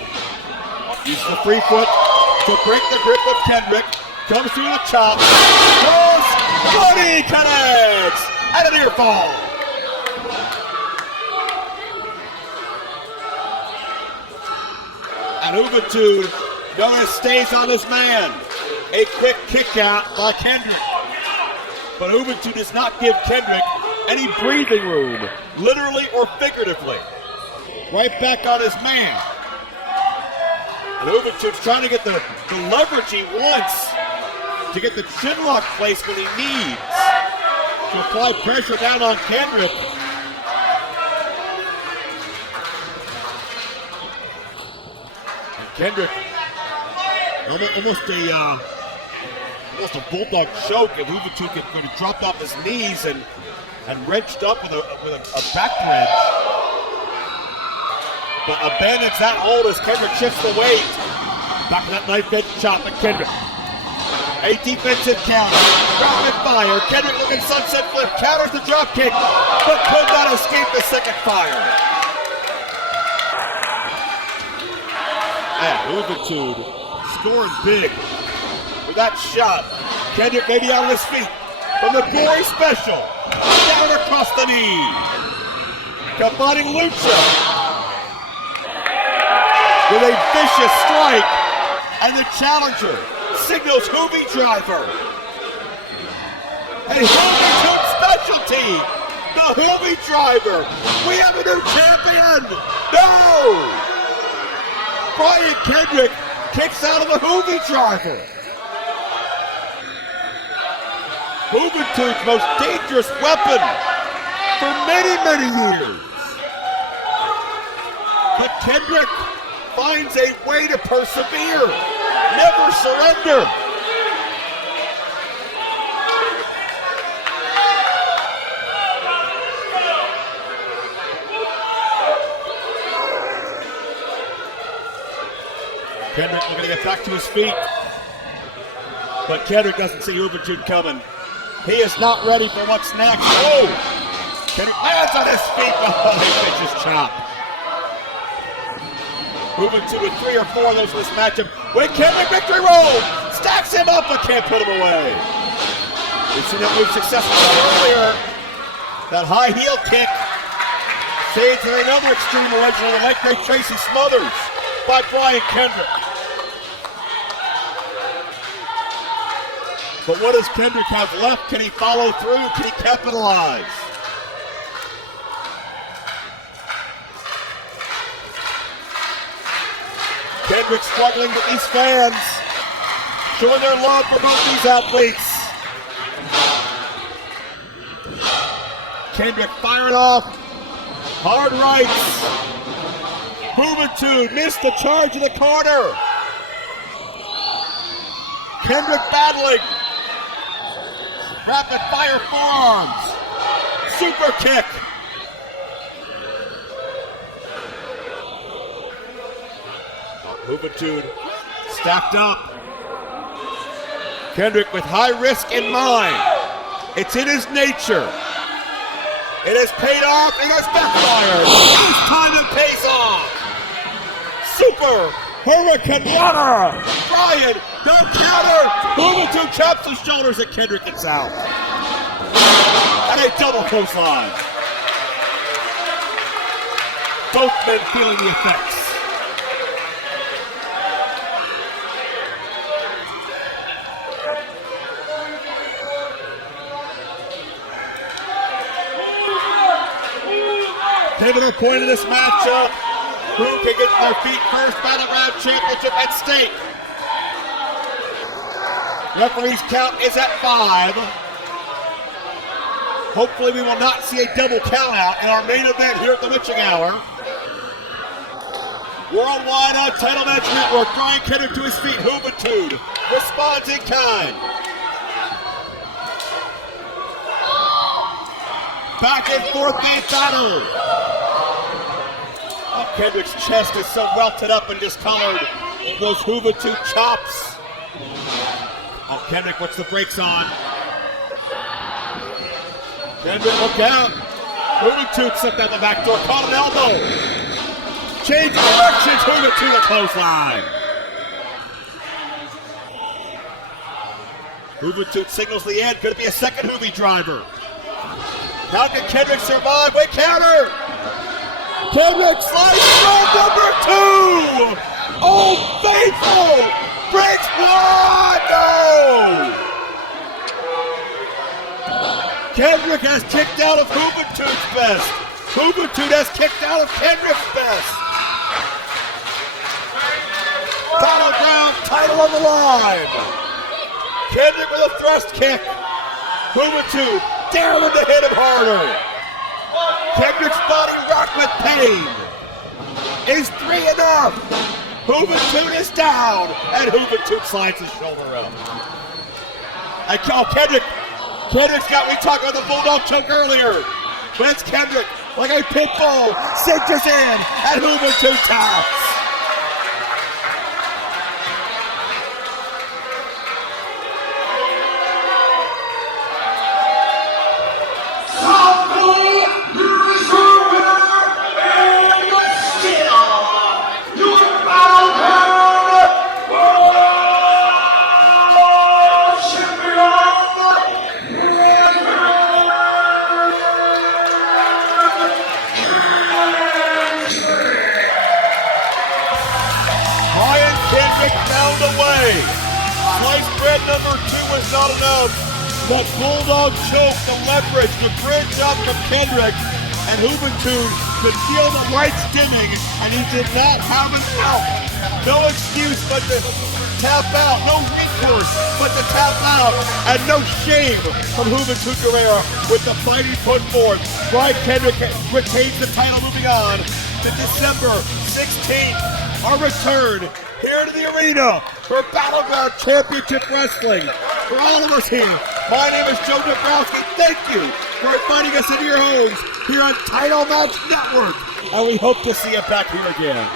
uses the free foot to break the grip of Kendrick. Comes through the chop. Goes. Dani connects. And a near fall. And Juventud, notice, stays on his man. A quick kick out by Kendrick. But Juventud does not give Kendrick any breathing room, literally or figuratively. Right back on his man. And Juventud's trying to get the leverage he wants to get the chinlock placement he needs to apply pressure down on Kendrick. And Kendrick, almost a bulldog choke, and Juventud going to drop off his knees and wrenched up with a back wrench. But abandons that hold as Kendrick shifts the weight. Back to that knife edge chop at Kendrick. A defensive counter. Rapid fire. Kendrick looking sunset flip. Counters the drop kick, but could not escape the second fire. And Juventud scoring big with that shot. Kendrick maybe on his feet from the glory special. Down across the knee. Combining Lucha with a vicious strike. And the challenger signals Juvi driver. A Juventud specialty. The Juvi driver. We have a new champion. No! Brian Kendrick kicks out of the Juvi driver. Juventud's most dangerous weapon for many, many years. But Kendrick finds a way to persevere. Never surrender. Kendrick looking to get back to his feet. But Kendrick doesn't see Juventud coming. He is not ready for what's next. Oh! Kendrick lands on his feet. Oh, he pitches chop. Juventud with 3 or 4 of those in this matchup. Wait, Kendrick victory roll! Stacks him up but can't put him away. We've seen that move successfully earlier. That high heel kick saves another Extreme original, the late great Tracy Smothers by Brian Kendrick. But what does Kendrick have left? Can he follow through? Can he capitalize? Kendrick struggling with these fans, showing their love for both these athletes. Kendrick firing off hard rights. Juventud missed the charge in the corner. Kendrick battling. Rapid fire forearms. Super kick. Juventud stacked up. Kendrick with high risk in mind. It's in his nature It has paid off. It has backfired. This time it pays off. Super Hurricane Runner. Brian, no counter. Juventud chops his shoulders and Kendrick gets out. And a double clothesline. Both men feeling the effects. Pivotal point of this matchup. Who can get their feet first? Battleground Championship at stake. Referee's count is at 5. Hopefully we will not see a double count out in our main event here at the Witching Hour. Worldwide Title Match Network. Brian Kendrick to his feet. Juventud responds in kind. Back and forth the battle. Oh, Kendrick's chest is so welted up and discolored. Those Juventud chops. Oh, Kendrick puts the brakes on. Kendrick, look out. Juventud slipped out the back door, caught an elbow. Change directions, Juventud a clothesline. Juventud signals the end. Could it be a second Juve driver? How can Kendrick survive? Wait, counter! Kendrick slides from number 2! Oh, faithful! Breaks one! No! Kendrick has kicked out of Juventud's best. Juventud has kicked out of Kendrick's best. Battleground title on the line. Kendrick with a thrust kick. Juventud daring to hit him harder. Kendrick's body rocked with pain. Is 3 enough? Juventud is down, and Juventud slides his shoulder up. And Kendrick's got, we talked about the Bulldog choke earlier. But it's Kendrick, like a pit bull, cinches in, and Juventud taps. Number 2 was not enough. That Bulldog choke, the leverage, the bridge up from Kendrick, and Juventud could feel the lights dimming, and he did not have an out. No excuse but to tap out, no recourse but to tap out, and no shame from Juventud Guerrera with the fight he put forth. Brian Kendrick retains the title, moving on to December 16th. Our return here to the arena for Battleground Championship Wrestling. For all of us here, my name is Joe Dabrowski. Thank you for inviting us into your homes here on Title Match Network. And we hope to see you back here again.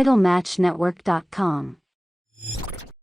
TitleMatchNetwork.com.